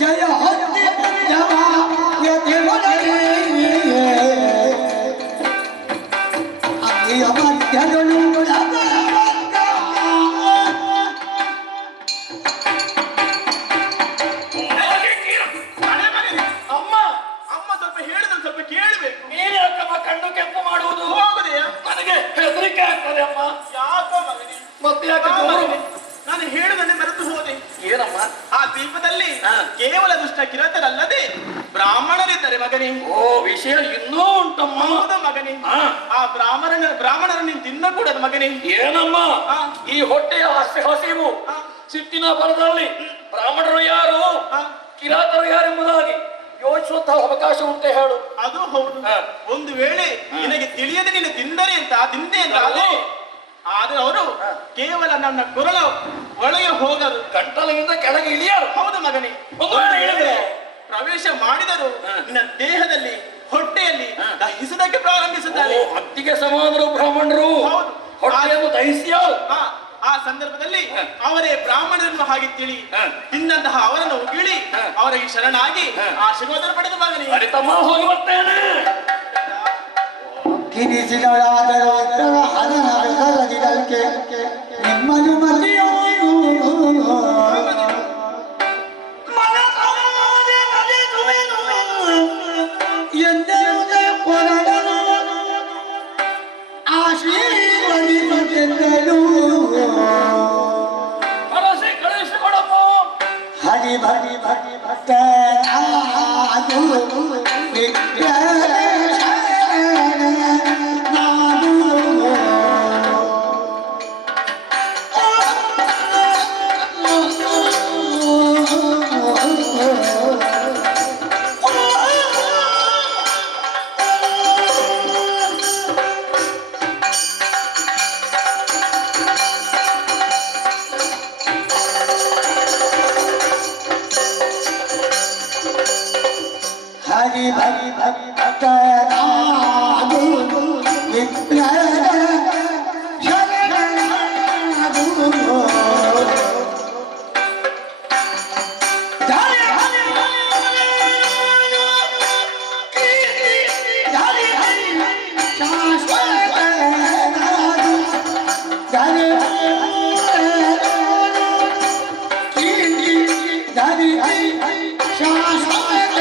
ಜಯ ಹೊತ್ತೆ ಅಮ್ಮ ಅಮ್ಮ ಸ್ವಲ್ಪ ಹೇಳಿದ್ರೆ ಸ್ವಲ್ಪ ಕೇಳಬೇಕು. ನೀನು ಯಾಕಮ್ಮ ಕಣ್ಣು ಕೆಂಪು ಮಾಡುವುದು? ಹೋಗುದೆಯಾ? ನನಗೆ ಹೆದರಿಕೆ ಆಗ್ತದೆ ಅಮ್ಮ. ಯಾಕೋ ಮಗನೇ? ಮತ್ತೆ ಯಾಕೆ ದೂರ? ನಾನು ಹೇಳುದನ್ನೇ ಮರೆತು ಹೋದೆ. ಏನಮ್ಮ? ಆ ದ್ವೀಪದಲ್ಲಿ ಕೇವಲ ದುಷ್ಟ ಕಿರಾತರಲ್ಲದೆ ಬ್ರಾಹ್ಮಣರಿದ್ದಾರೆ ಮಗನೇ. ಓ, ವಿಷಯ ಇನ್ನೂ ಉಂಟಮ್ಮ. ಹೌದು ಮಗನೇ. ಆ ಬ್ರಾಹ್ಮಣರು ನೀನು ತಿನ್ನಕೂಡದು ಮಗನೇ. ಏನಮ್ಮ ಈ ಹೊಟ್ಟೆಯ ಹಸಿವು ಸಿಟ್ಟಿನ ಬರದಲ್ಲಿ ಬ್ರಾಹ್ಮಣರು ಯಾರು ಕಿರಾತರು ಯಾರೆಂಬುದಾಗಿ ಯೋಚಿಸುವಂತಹ ಅವಕಾಶ ಉಂಟೆ ಹೇಳು. ಅದು ಹೌದು. ಒಂದು ವೇಳೆ ನಿನಗೆ ತಿಳಿಯದೆ ನೀನು ತಿಂದೆ ಅಂತ ಆದ್ರೆ ಅವರು ಕೇವಲ ನನ್ನ ಕೊರಳ ಒಳಗೆ ಹೋಗರು, ಗಂಟಲಿನಿಂದ ಕೆಳಗೆ ಇಳಿಯರು. ಹೌದು ಮಗನೇ. ಒಂದು ವೇಳೆ ಪ್ರವೇಶ ಮಾಡಿದರು ನಿನ್ನ ದೇಹದಲ್ಲಿ ಹೊಟ್ಟೆಯಲ್ಲಿ ದಹಿಸುವುದಕ್ಕೆ ಪ್ರಾರಂಭಿಸುತ್ತಾರೆ. ಹತ್ತಿಗೆ ಸಮಾನರು ಬ್ರಾಹ್ಮಣರು ಹೊಟ್ಟೆಯನ್ನು ದಹಿಸಿಯಾರು. ಆ ಸಂದರ್ಭದಲ್ಲಿ ಅವರೇ ಬ್ರಾಹ್ಮಣರನ್ನು ಹಾಗೆ ತಿಳಿ ತಿಂದಂತಹ ಅವರನ್ನು ಉಗಿಳಿ ಅವರಿಗೆ ಶರಣಾಗಿ ಆಶೀರ್ವಾದ ಪಡೆದ ಮಗನೇ. ಅರಿತಮ್ಮ, ಹೋಗಿ ಬರ್ತೇನೆ. ಕಿರಿಸಿಗಳಾದರೂ ಹದನ ಬೆಸರದಿರಲ್ಕೆ ನಿಮ್ಮನ್ನು ಮರೆಯೋ ಎಂದೆರುವುದೇ ಕೊರಡನು ಆಶೀರ್ವದಿಸುತ್ತೆಂದಳು. ಕಳಿಸಿ ಕಳಿಸಿಕೊಡಪ್ಪ. ಹರಿ ಭರಿ ಭರಿ ಭಕ್ತನಾದು हरि भरि भरि भक्तनादु विप्लव शरणनादु हरि हरि कीर्ति हरि हरि शाश्वतनादु हरि कीर्ति हरि हरि शाश्वत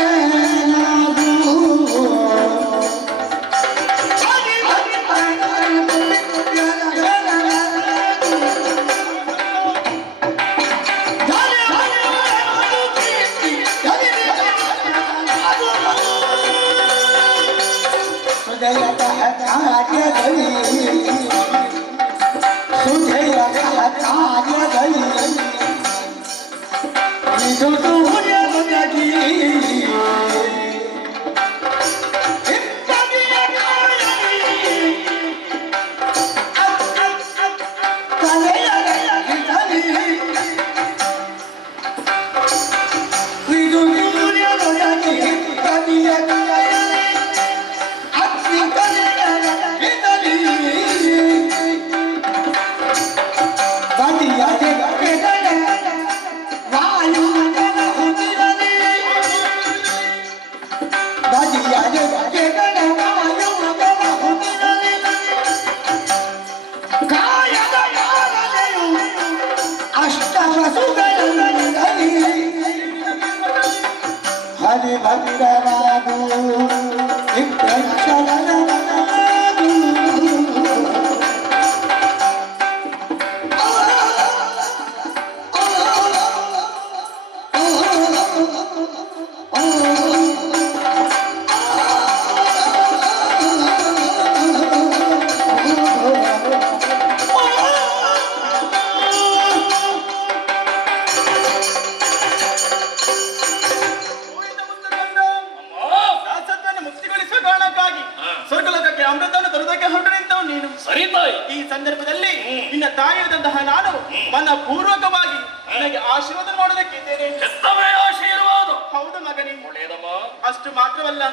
ಈ ಸಂದರ್ಭದಲ್ಲಿ ನಿನ್ನ ತಾಯಿಯಾದಂತಹ ನಾನು ಮನಪೂರ್ವಕವಾಗಿ ನಿನಗೆ ಆಶೀರ್ವಾದ ಮಾಡೋದಕ್ಕಿದ್ದೇನೆ. ಹೆತ್ತವೇ ಆಶೀರ್ವಾದ. ಹೌದು ಮಗನೇ. ಒಳ್ಳೆಯದಮ್ಮ. ಅಷ್ಟು ಮಾತ್ರವಲ್ಲ,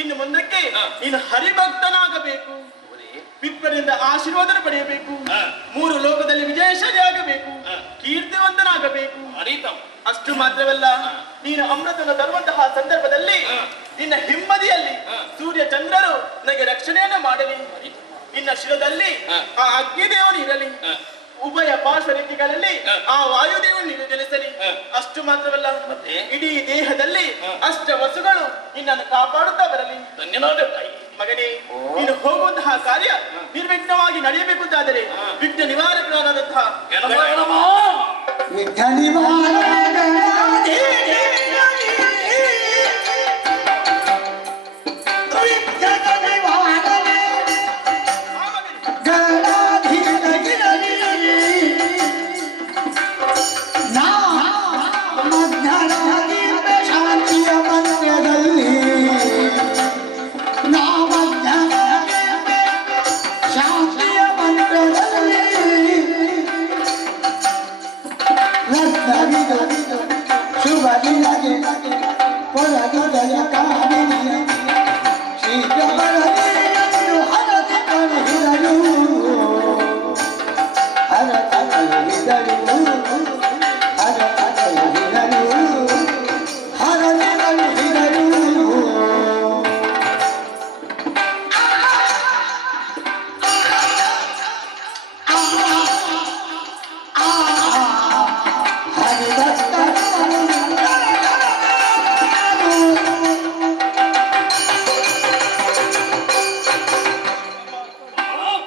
ಇನ್ನು ಮುಂದಕ್ಕೆ ನೀನು ಹರಿಭಕ್ತನಾಗಬೇಕು, ಪಿಪ್ಪರಿಂದ ಆಶೀರ್ವಾದ ಪಡೆಯಬೇಕು, ಮೂರು ಲೋಕದಲ್ಲಿ ವಿಜಯಶಾಲಿ ಆಗಬೇಕು, ಕೀರ್ತಿವಂತನಾಗಬೇಕು. ಅರಿತಮ್ಮ. ಅಷ್ಟು ಮಾತ್ರವಲ್ಲ, ನೀನು ಅಮೃತವನ್ನು ತರುವಂತಹ ಸಂದರ್ಭದಲ್ಲಿ ನಿನ್ನ ಹಿಂಬದಿಯಲ್ಲಿ ಸೂರ್ಯ ಚಂದ್ರರು ನನಗೆ ರಕ್ಷಣೆಯನ್ನು ಮಾಡಲಿ, ನಿನ್ನ ಶಿರದಲ್ಲಿ ಆ ಅಗ್ನಿದೇವನು ಇರಲಿ, ಉಭಯ ಪಾರ್ಶ್ವ ರೀತಿಗಳಲ್ಲಿ ಆ ವಾಯುದೇವನು ಜನಿಸಲಿ. ಅಷ್ಟು ಮಾತ್ರವಲ್ಲ, ಇಡೀ ದೇಹದಲ್ಲಿ ಅಷ್ಟ ವಸುಗಳು ನಿನ್ನನ್ನು ಕಾಪಾಡುತ್ತಾ ಬರಲಿ. ಧನ್ಯನಾದ ತಾಯಿ. ಮಗನೇ, ನೀನು ಹೋಗುವಂತಹ ಕಾರ್ಯ ನಿರ್ವಿಘ್ನವಾಗಿ ನಡೆಯಬೇಕು ಅಂತಾದರೆ ವಿಘ್ನ ನಿವಾರಕನಾದಂತಹ ಏನಮ್ಮ ಏನಮ್ಮ? ಶಾಂತಿಯ ಮಂತ್ರದಲ್ಲಿ ಶಾಂತಿಯ ಮಂತ್ರದಲ್ಲಿ ಶುಭ ದಿನಗೆ ಹೊರಗಿದಯ ಕಾಣಿಯ ಶೀಘ್ರ ಬರಲಿಯು ಹರತಿ ಕಳುಹಿದಳು ಹರತಿ ಕಳುಹಿದಳು ಹರತಿ ಕಳುಹಿದಳು ಹರತಿ ಕಳುಹಿದಳು.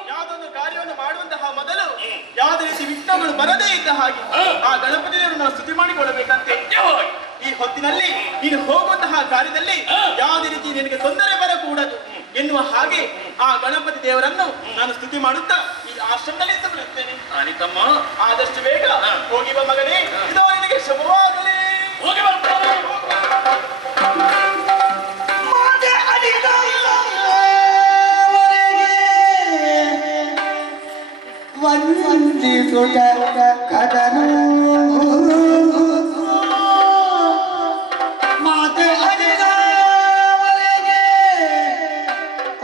ಯಾವುದೊಂದು ಕಾರ್ಯವನ್ನು ಮಾಡುವಂತಹ ಮೊದಲು ಯಾವುದೇ ರೀತಿ ವಿಘ್ನಗಳು ಬರದೇ ಇದ್ದ ಹಾಗೆ ಆ ಗಣಪತಿ ದೇವರನ್ನು ನಾವು ಸ್ತುತಿ ಮಾಡಿಕೊಳ್ಳಬೇಕಂತೆ. ಈ ಹೊತ್ತಿನಲ್ಲಿ ನೀನು ಹೋಗುವಂತಹ ಕಾರ್ಯದಲ್ಲಿ ಯಾವುದೇ ರೀತಿ ನಿನಗೆ ತೊಂದರೆ ಬರಕೂಡದು ಎನ್ನುವ ಹಾಗೆ ಆ ಗಣಪತಿ ದೇವರನ್ನು ನಾನು ಸ್ತುತಿ ಮಾಡುತ್ತಾ ಈ ಆಶ್ರಮದಲ್ಲಿ ಇದ್ದು ಬಿಡುತ್ತೇನೆ. ಅರಿತಮ್ಮ. ಆದಷ್ಟು ಬೇಗ ಹೋಗಿ ಬಾ ಮಗನೇ, ಇದೋ ನಿನಗೆ ಶುಭವಾಗಲಿ. ಹೋಗಿ ಬರ್ತಾರೆ. ವಂದಿಸುತ್ತ ಕದನು ಮಾತೆ ಅಡಿದವರೆಗೆ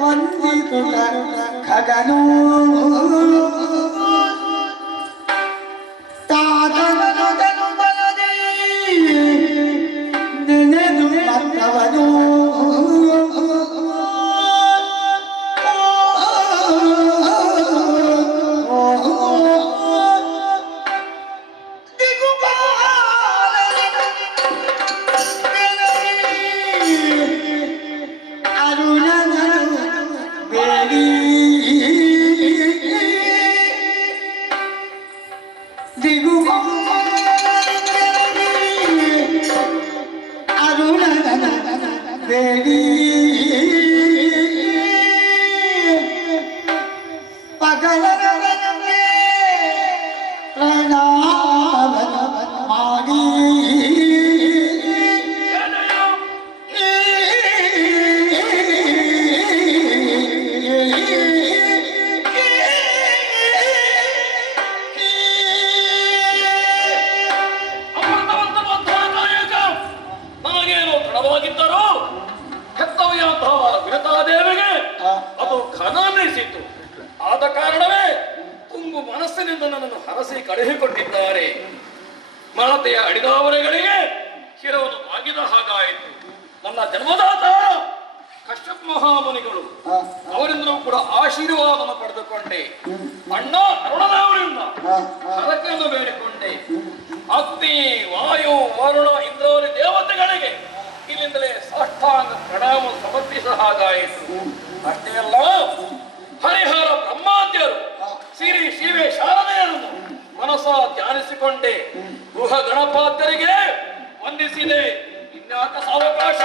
ವಂದಿಸುತ್ತ ಕದನು ತಾತನದನು ಬಲದಿ ನೆನೆದು ಮತ್ತವನು ಅಮೃತವಂತ ಮಧ್ವನಾಯಕ, ನನಗೇನೋ ತಡವಾಗಿದ್ದರೂ ಹೆತ್ತವೆಯಂತಹ ವಿರತಾದೇವಿಗೆ ಅದು ಘನಮೆನಿಸಿತು. ಆದ ಕಾರಣವೇ ತುಂಬು ಮನಸ್ಸಿನಿಂದ ನನ್ನನ್ನು ಹರಸಿ ಕಳುಹಿಕೊಟ್ಟಿದ್ದಾರೆ. ಮಳತೆಯ ಅಡಿದಾವರೆಗಳಿಗೆ ಶಿರವನ್ನು ಬಾಗಿದ ಹಾಗಾಯಿತು. ನನ್ನ ಜನ್ಮದಾತ ಕಶ್ಯಪ ಮಹಾಮುನಿಗಳು ಅವರಿಂದಲೂ ಕೂಡ ಆಶೀರ್ವಾದವನ್ನು ಪಡೆದುಕೊಂಡೆ. ಅಣ್ಣ ಅರುಣದೇವರಿಂದ ಹರಕೆಯನ್ನು ಬೇಡಿಕೊಂಡೆ. ಅಗ್ನಿ, ವಾಯು, ವರುಣ, ಇಂದ್ರಾದಿ ದೇವತೆಗಳಿಗೆ ಇಲ್ಲಿಂದಲೇ ಸಾಷ್ಟಾಂಗ ಪ್ರಣಾಮ ಸಮರ್ಪಿಸ ಹಾಗಾಯಿತು. ಅಷ್ಟೇ ಅಲ್ಲ, ಹರಿಹರ ಬ್ರಹ್ಮಾದ್ಯರು ಸಿರಿ ಶಿವೆ ಶಾರದೆಯನ್ನು ಮನಸ ಧ್ಯಾನಿಸಿಕೊಂಡೆ. ಗೃಹ ಗಣಪಾದ್ಯರಿಗೆ ವಂದಿಸಿದೆ. ಇನ್ಯಾಕ ಸಾವಕಾಶ.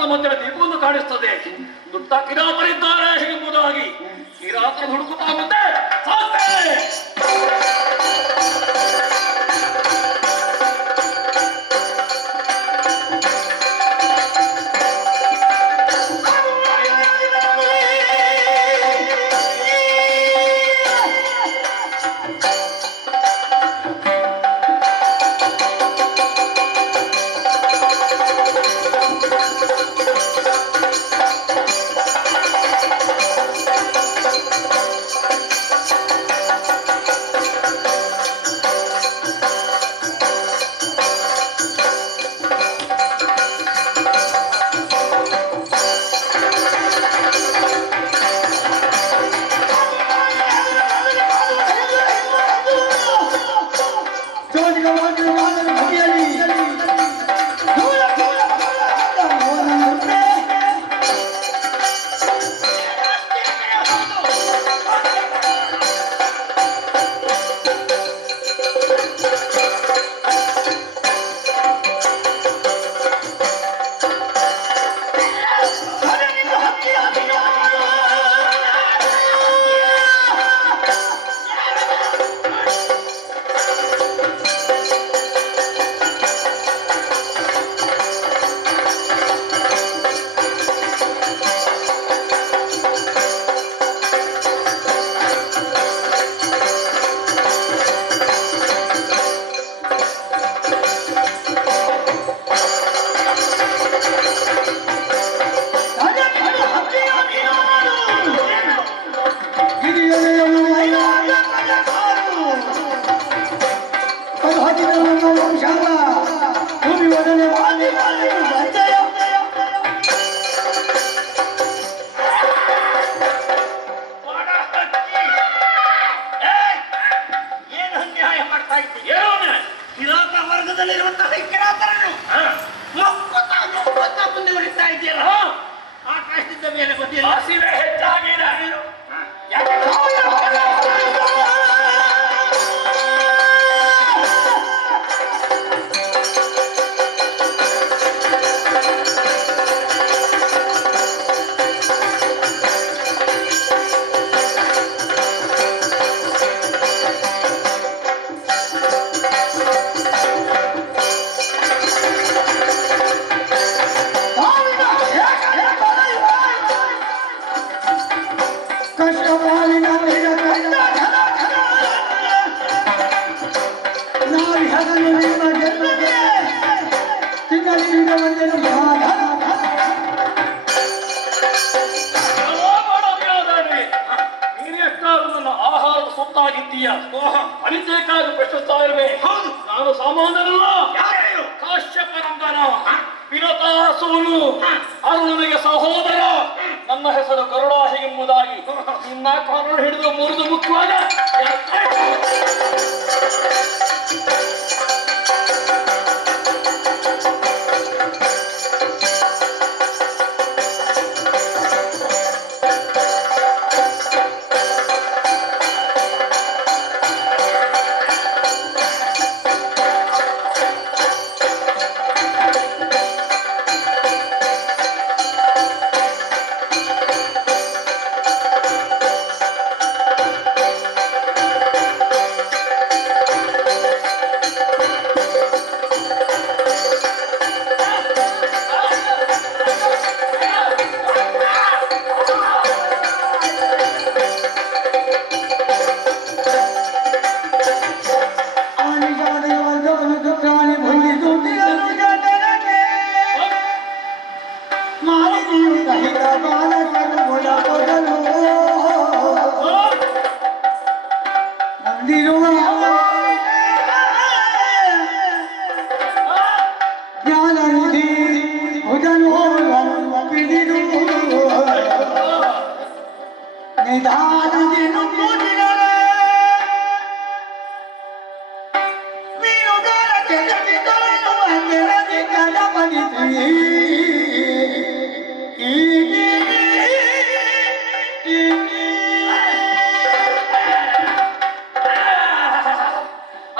ಪರ್ವತದ ಮಧ್ಯೆ ದೀಪವನ್ನು ಕಾಣಿಸ್ತದೆ. ದುಷ್ಟ ಕಿರಾತರಿದ್ದಾರೆ ಎಂಬುದಾಗಿ ಕಿರಾತರ ಹುಡುಕುತ್ತಾ ಮುಂದೆ ಸಾಕ್ತಾರೆ. ಕಿರಾತ ವರ್ಗದಲ್ಲಿರುವಂತಹ ಕಿರಾತರನ್ನು ಮುಂದೆ ಹೊಡಿತಾ ಇದೆಯಲ್ಲ, ಆಕಾಶದಿಂದ ಮೇಲೆ ಬಂದಿಲ್ಲ. ಹಸಿವೆ ಹೆಚ್ಚಾಗಿದೆ. ಅನಿತೇಕಾಗಿ ಪ್ರಶ್ನಿಸ್ತಾ ಇರುವೆ. ನಾನು ಸಾಮಾನ್ಯರಲ್ಲ, ಕಾಶ್ಯಪನಂದನ ಪಿರತಾಸುವನು, ಅದು ನನಗೆ ಸಹೋದರ. ನನ್ನ ಹೆಸರು ಗರುಡ ಎಂಬುದಾಗಿ ನಿನ್ನ ಕಾರಣ ಹಿಡಿದು ಮುರಿದು ಮುಚ್ಚುವಾಗ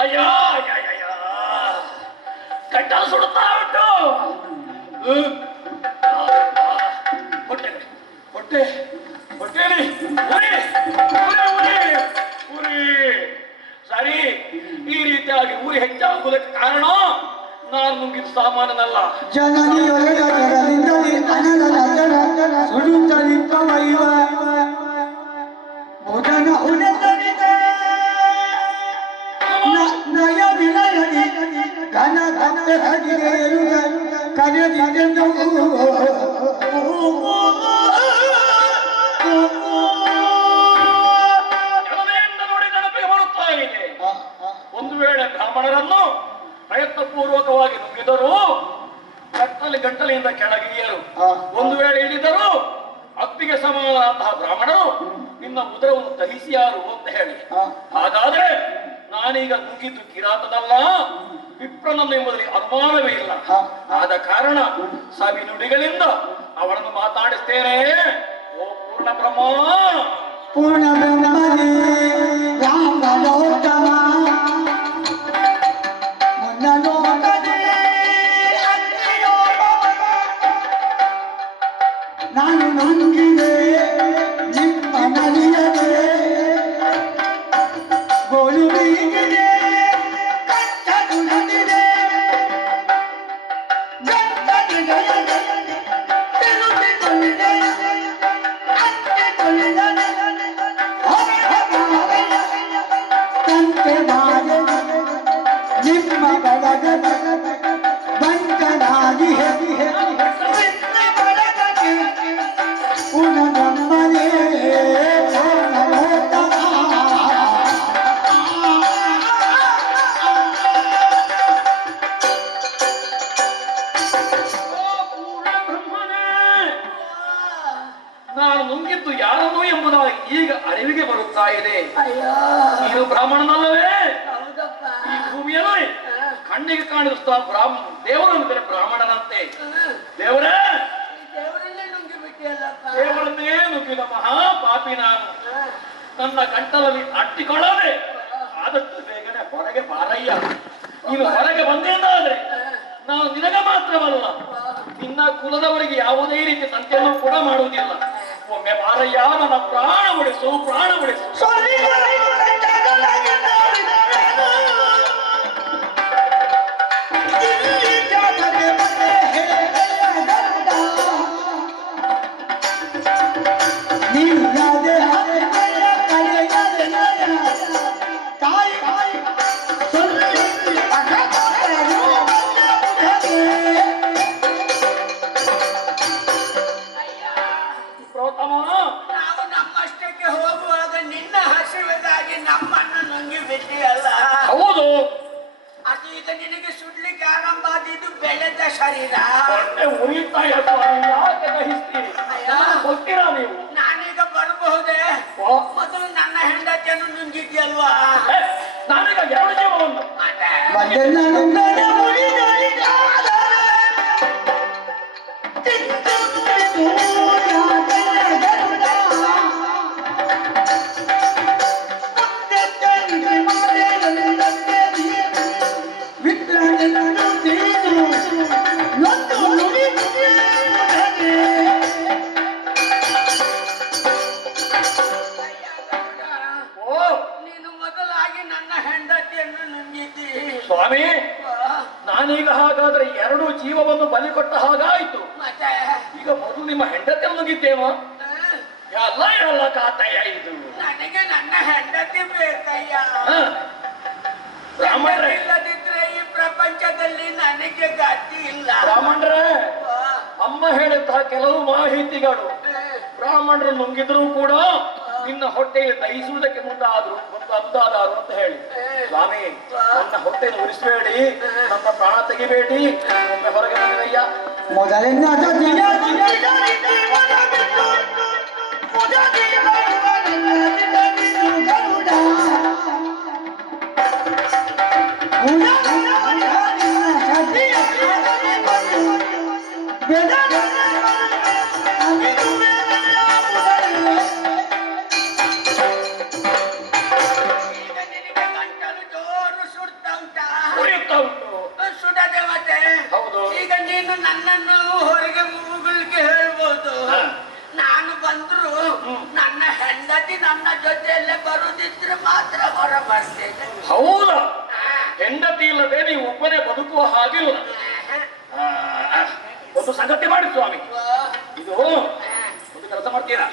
ಅಯ್ಯೋ ಕಟ್ಟಲು ಸುಡುತ್ತಾ ಉಂಟು. ಹೊಟ್ಟೆ ಹೊಟ್ಟೆಲಿ ಉರಿ ಉರಿ ಉರಿ ಉರಿ. ಸರಿ, ಈ ರೀತಿಯಾಗಿ ಊರಿ ಹೆಚ್ಚಾಗುವುದಕ್ಕೆ ಕಾರಣ ನಾನು ನುಂಗಿದ ಸಾಮಾನನಲ್ಲ. ಜನನಿಯೊಳಗ ಜಗದಿಂದಲೇ ಅನಲನಗನ ಸುಡುತ್ತಲಿಪ್ಪವೈವ ಬುಧನ ಉಡದನಿದೆ ನಯ ವಿನಯನಿ ಘನ ಘನ ಹರಿಗೆಯರು ಕರೆದಿದ್ದೆಂದು ಜನತೆಯಿಂದ ನೋಡಿ ನೆನಪಿಗೆ ಬರುತ್ತಾ ಇದೆ. ಒಂದು ವೇಳೆ ಬ್ರಾಹ್ಮಣರನ್ನು ಪ್ರಯತ್ನ ಪೂರ್ವಕವಾಗಿ ನುಂಗಿದರು ಗಟ್ಟಲೆಯಿಂದ ಕೆಳಗಿಳಿಯರು. ಒಂದು ವೇಳೆ ಇಳಿದರು ಅಗ್ನಿಗೆ ಸಮಾನಂತಹ ಬ್ರಾಹ್ಮಣರು ನಿನ್ನ ಉದರವನ್ನು ದಹಿಸಿಯಾರು ಅಂತ ಹೇಳಿ. ಹಾಗಾದ್ರೆ ನಾನೀಗ ನುಂಗಿದ್ದು ಕಿರಾತನಲ್ಲ, ವಿಪ್ರನನ್ನು ಎಂಬುದರಲ್ಲಿ ಅನುಮಾನವೇ ಇಲ್ಲ. ಆದ ಕಾರಣ ಸವಿ ನುಡಿಗಳಿಂದ ಅವಳನ್ನು ಮಾತಾಡಿಸ್ತೇನೆ. ಓ ಪೂರ್ಣ ಬ್ರಹ್ಮ, ಪೂರ್ಣ ಬ್ರಹ್ಮನೇ ರಾಮನೋತ್ತಮ ಮುನ್ನಲೋಕದೇ ನಾನು ನುಂಗಿದೆ ನಿಮ್ಮ ನಲಿಯದೆ ಗೋಳು ಬೀಗಿದೆ ಕಟ್ಟದು ನದಿದೆ ಗಂಟಲಿಗೆ ತಿರುಗಿಕೊಂಡಿದೆ ಅಂಟಿಕೊಂಡಿದೆ ತಂತೆ ಮಾಡೆ ನಿಮ್ಮ ಬಳಗದ ಬಂಕನಾಗಿ ಪುನರಮ್ಮನೇ ನಾನು ನುಂಗಿದ್ದು ಯಾರನ್ನು ಎಂಬುದಾಗಿ ಈಗ ಅರಿವಿಗೆ ಬರುತ್ತಾ ಇದೆ. ನೀನು ಬ್ರಾಹ್ಮಣನಲ್ಲವೇ? ಈ ಭೂಮಿಯಲ್ಲಿ ಕಣ್ಣಿಗೆ ಕಾಣಿಸ್ತಾ ದೇವರು ಅಂದರೆ ಬ್ರಾಹ್ಮಣನಂತೆ. ದೇವರೇ, ದೇವರನ್ನೇ ನುಗ್ಗಿದ ಮಹಾಪಾಪಿ ನಾನು. ನನ್ನ ಗಂಟಲಲ್ಲಿ ಅಟ್ಟಿಕೊಳ್ಳದೆ ಆದಷ್ಟು ಬೇಗನೆ ಹೊರಗೆ ಬಾರಯ್ಯ. ನೀನು ಹೊರಗೆ ಬಂದೇನಾದ್ರೆ ನಾವು ನಿನಗೆ ಮಾತ್ರವಲ್ಲ, ನಿನ್ನ ಕುಲದವರಿಗೆ ಯಾವುದೇ ರೀತಿ ಸಂತೆಯನ್ನು ಕೂಡ ಮಾಡುವುದಿಲ್ಲ. ಒಮ್ಮೆ ಬಾರಯ್ಯ, ನನ್ನ ಪ್ರಾಣ ಉಳಿಸು, ಪ್ರಾಣ ಉಳಿಸು. ನಾವು ನಮ್ಮಷ್ಟಕ್ಕೆ ಹೋಗುವಾಗ ನಿನ್ನ ಹಸಿವೆಗಾಗಿ ನಮ್ಮನ್ನು ನುಂಗಿ ಬಿಟ್ಟಿಯಲ್ಲ. ಹೌದು, ಅದು ಈಗ ನಿನಗೆ ಸುಡ್ಲಿಕ್ಕೆ ಆರಂಭ ಆದಿದ್ದು ಬೆಳೆದ ಶರೀರ. ಹೊಟ್ಟೆ ಉರಿತಾ ಯಾಕೆ ದಹಿಸ್ತೀರಿ? ಗೊತ್ತಿರಾ ನೀವು? ನಾನೀಗ ಬರಬಹುದೇ? ಮೊದಲು ನನ್ನ ಹೆಂಡತಿಯನ್ನು ನುಂಗಿದ್ಯಲ್ವಾ? ನಾನೀಗ ಎರಡು ಜೀವವನ್ನು ನೀನು ಮೊದಲಾಗಿ ನನ್ನ ಹೆಂಡತಿಯನ್ನು ನುಂಗಿದ್ದಿ. ಸ್ವಾಮಿ, ನಾನೀಗ ಹಾಗಾದ್ರೆ ಎರಡು ಜೀವವನ್ನು ಬಲಿ ಕೊಟ್ಟ ಹಾಗಾಯ್ತು. ಮತ್ತೆ ಈಗ ಮೊದಲು ನಿಮ್ಮ ಹೆಂಡತಿಯನ್ನು ನುಂಗಿದ್ದೇನೋ? ಎಲ್ಲ ಹೇಳಲ್ಲ ಕಾತಯ್ಯ ಇದು. ನನಗೆ ನನ್ನ ಹೆಂಡತಿ ಬೇಕಯ್ಯ. ಬ್ರಾಹ್ಮಣರೇ, ಇಲ್ಲದಿದ್ರೆ ಈ ಪ್ರಪಂಚದಲ್ಲಿ ನನಗೆ ಗತಿ ಇಲ್ಲ. ಬ್ರಾಹ್ಮಣರೇ, ಅಮ್ಮ ಹೇಳಿದಂತಹ ಕೆಲವು ಮಾಹಿತಿಗಳು ಬ್ರಾಹ್ಮಣರು ನುಂಗಿದ್ರು ಕೂಡ ನಿನ್ನ ಹೊಟ್ಟೆಯಲ್ಲಿ ದಹಿಸುವುದಕ್ಕೆ ಮುಂದಾದ್ರು ಮುಂದಾದರು ಅಂತ ಹೇಳಿ. ಸ್ವಾಮಿ, ನನ್ನ ಹೊಟ್ಟೆಯನ್ನು ಉರಿಸಬೇಡಿ, ನನ್ನ ಪ್ರಾಣ ತೆಗಿಬೇಡಿ, ಒಮ್ಮೆ ಹೊರಗೆ ಬಂದಿರಯ್ಯ. ಮೊದಲಿನ ಉರಿಯುತ್ತಾ ಉಂಟು. ಸುಡದೆ ಮತ್ತೆ ಹೌದು. ಈಗ ನೀನು ನನ್ನನ್ನು ಹೊರಗೆ ಹೋಗ್ಲಿಕ್ಕೆ ಹೇಳ್ಬೋದು. ನಾನು ಬಂದು ನನ್ನ ಹೆಂಡತಿ ನನ್ನ ಜೊತೆಯಲ್ಲೇ ಬರುದಿದ್ರೆ ಮಾತ್ರ ಹೊರ ಬರ್ತೇನೆ. ಹೌದಾ? ಹೆಂಡತಿ ಇಲ್ಲದೆ ನೀವು ಒಬ್ಬನೇ ಬದುಕುವ ಹಾಗಿಲ್ಲ. ಒಂದು ಸಂಗತಿ ಮಾಡಿ ಸ್ವಾಮಿ, ಇದು ಒಂದು ಕೆಲಸ ಮಾಡ್ತೀರಾ?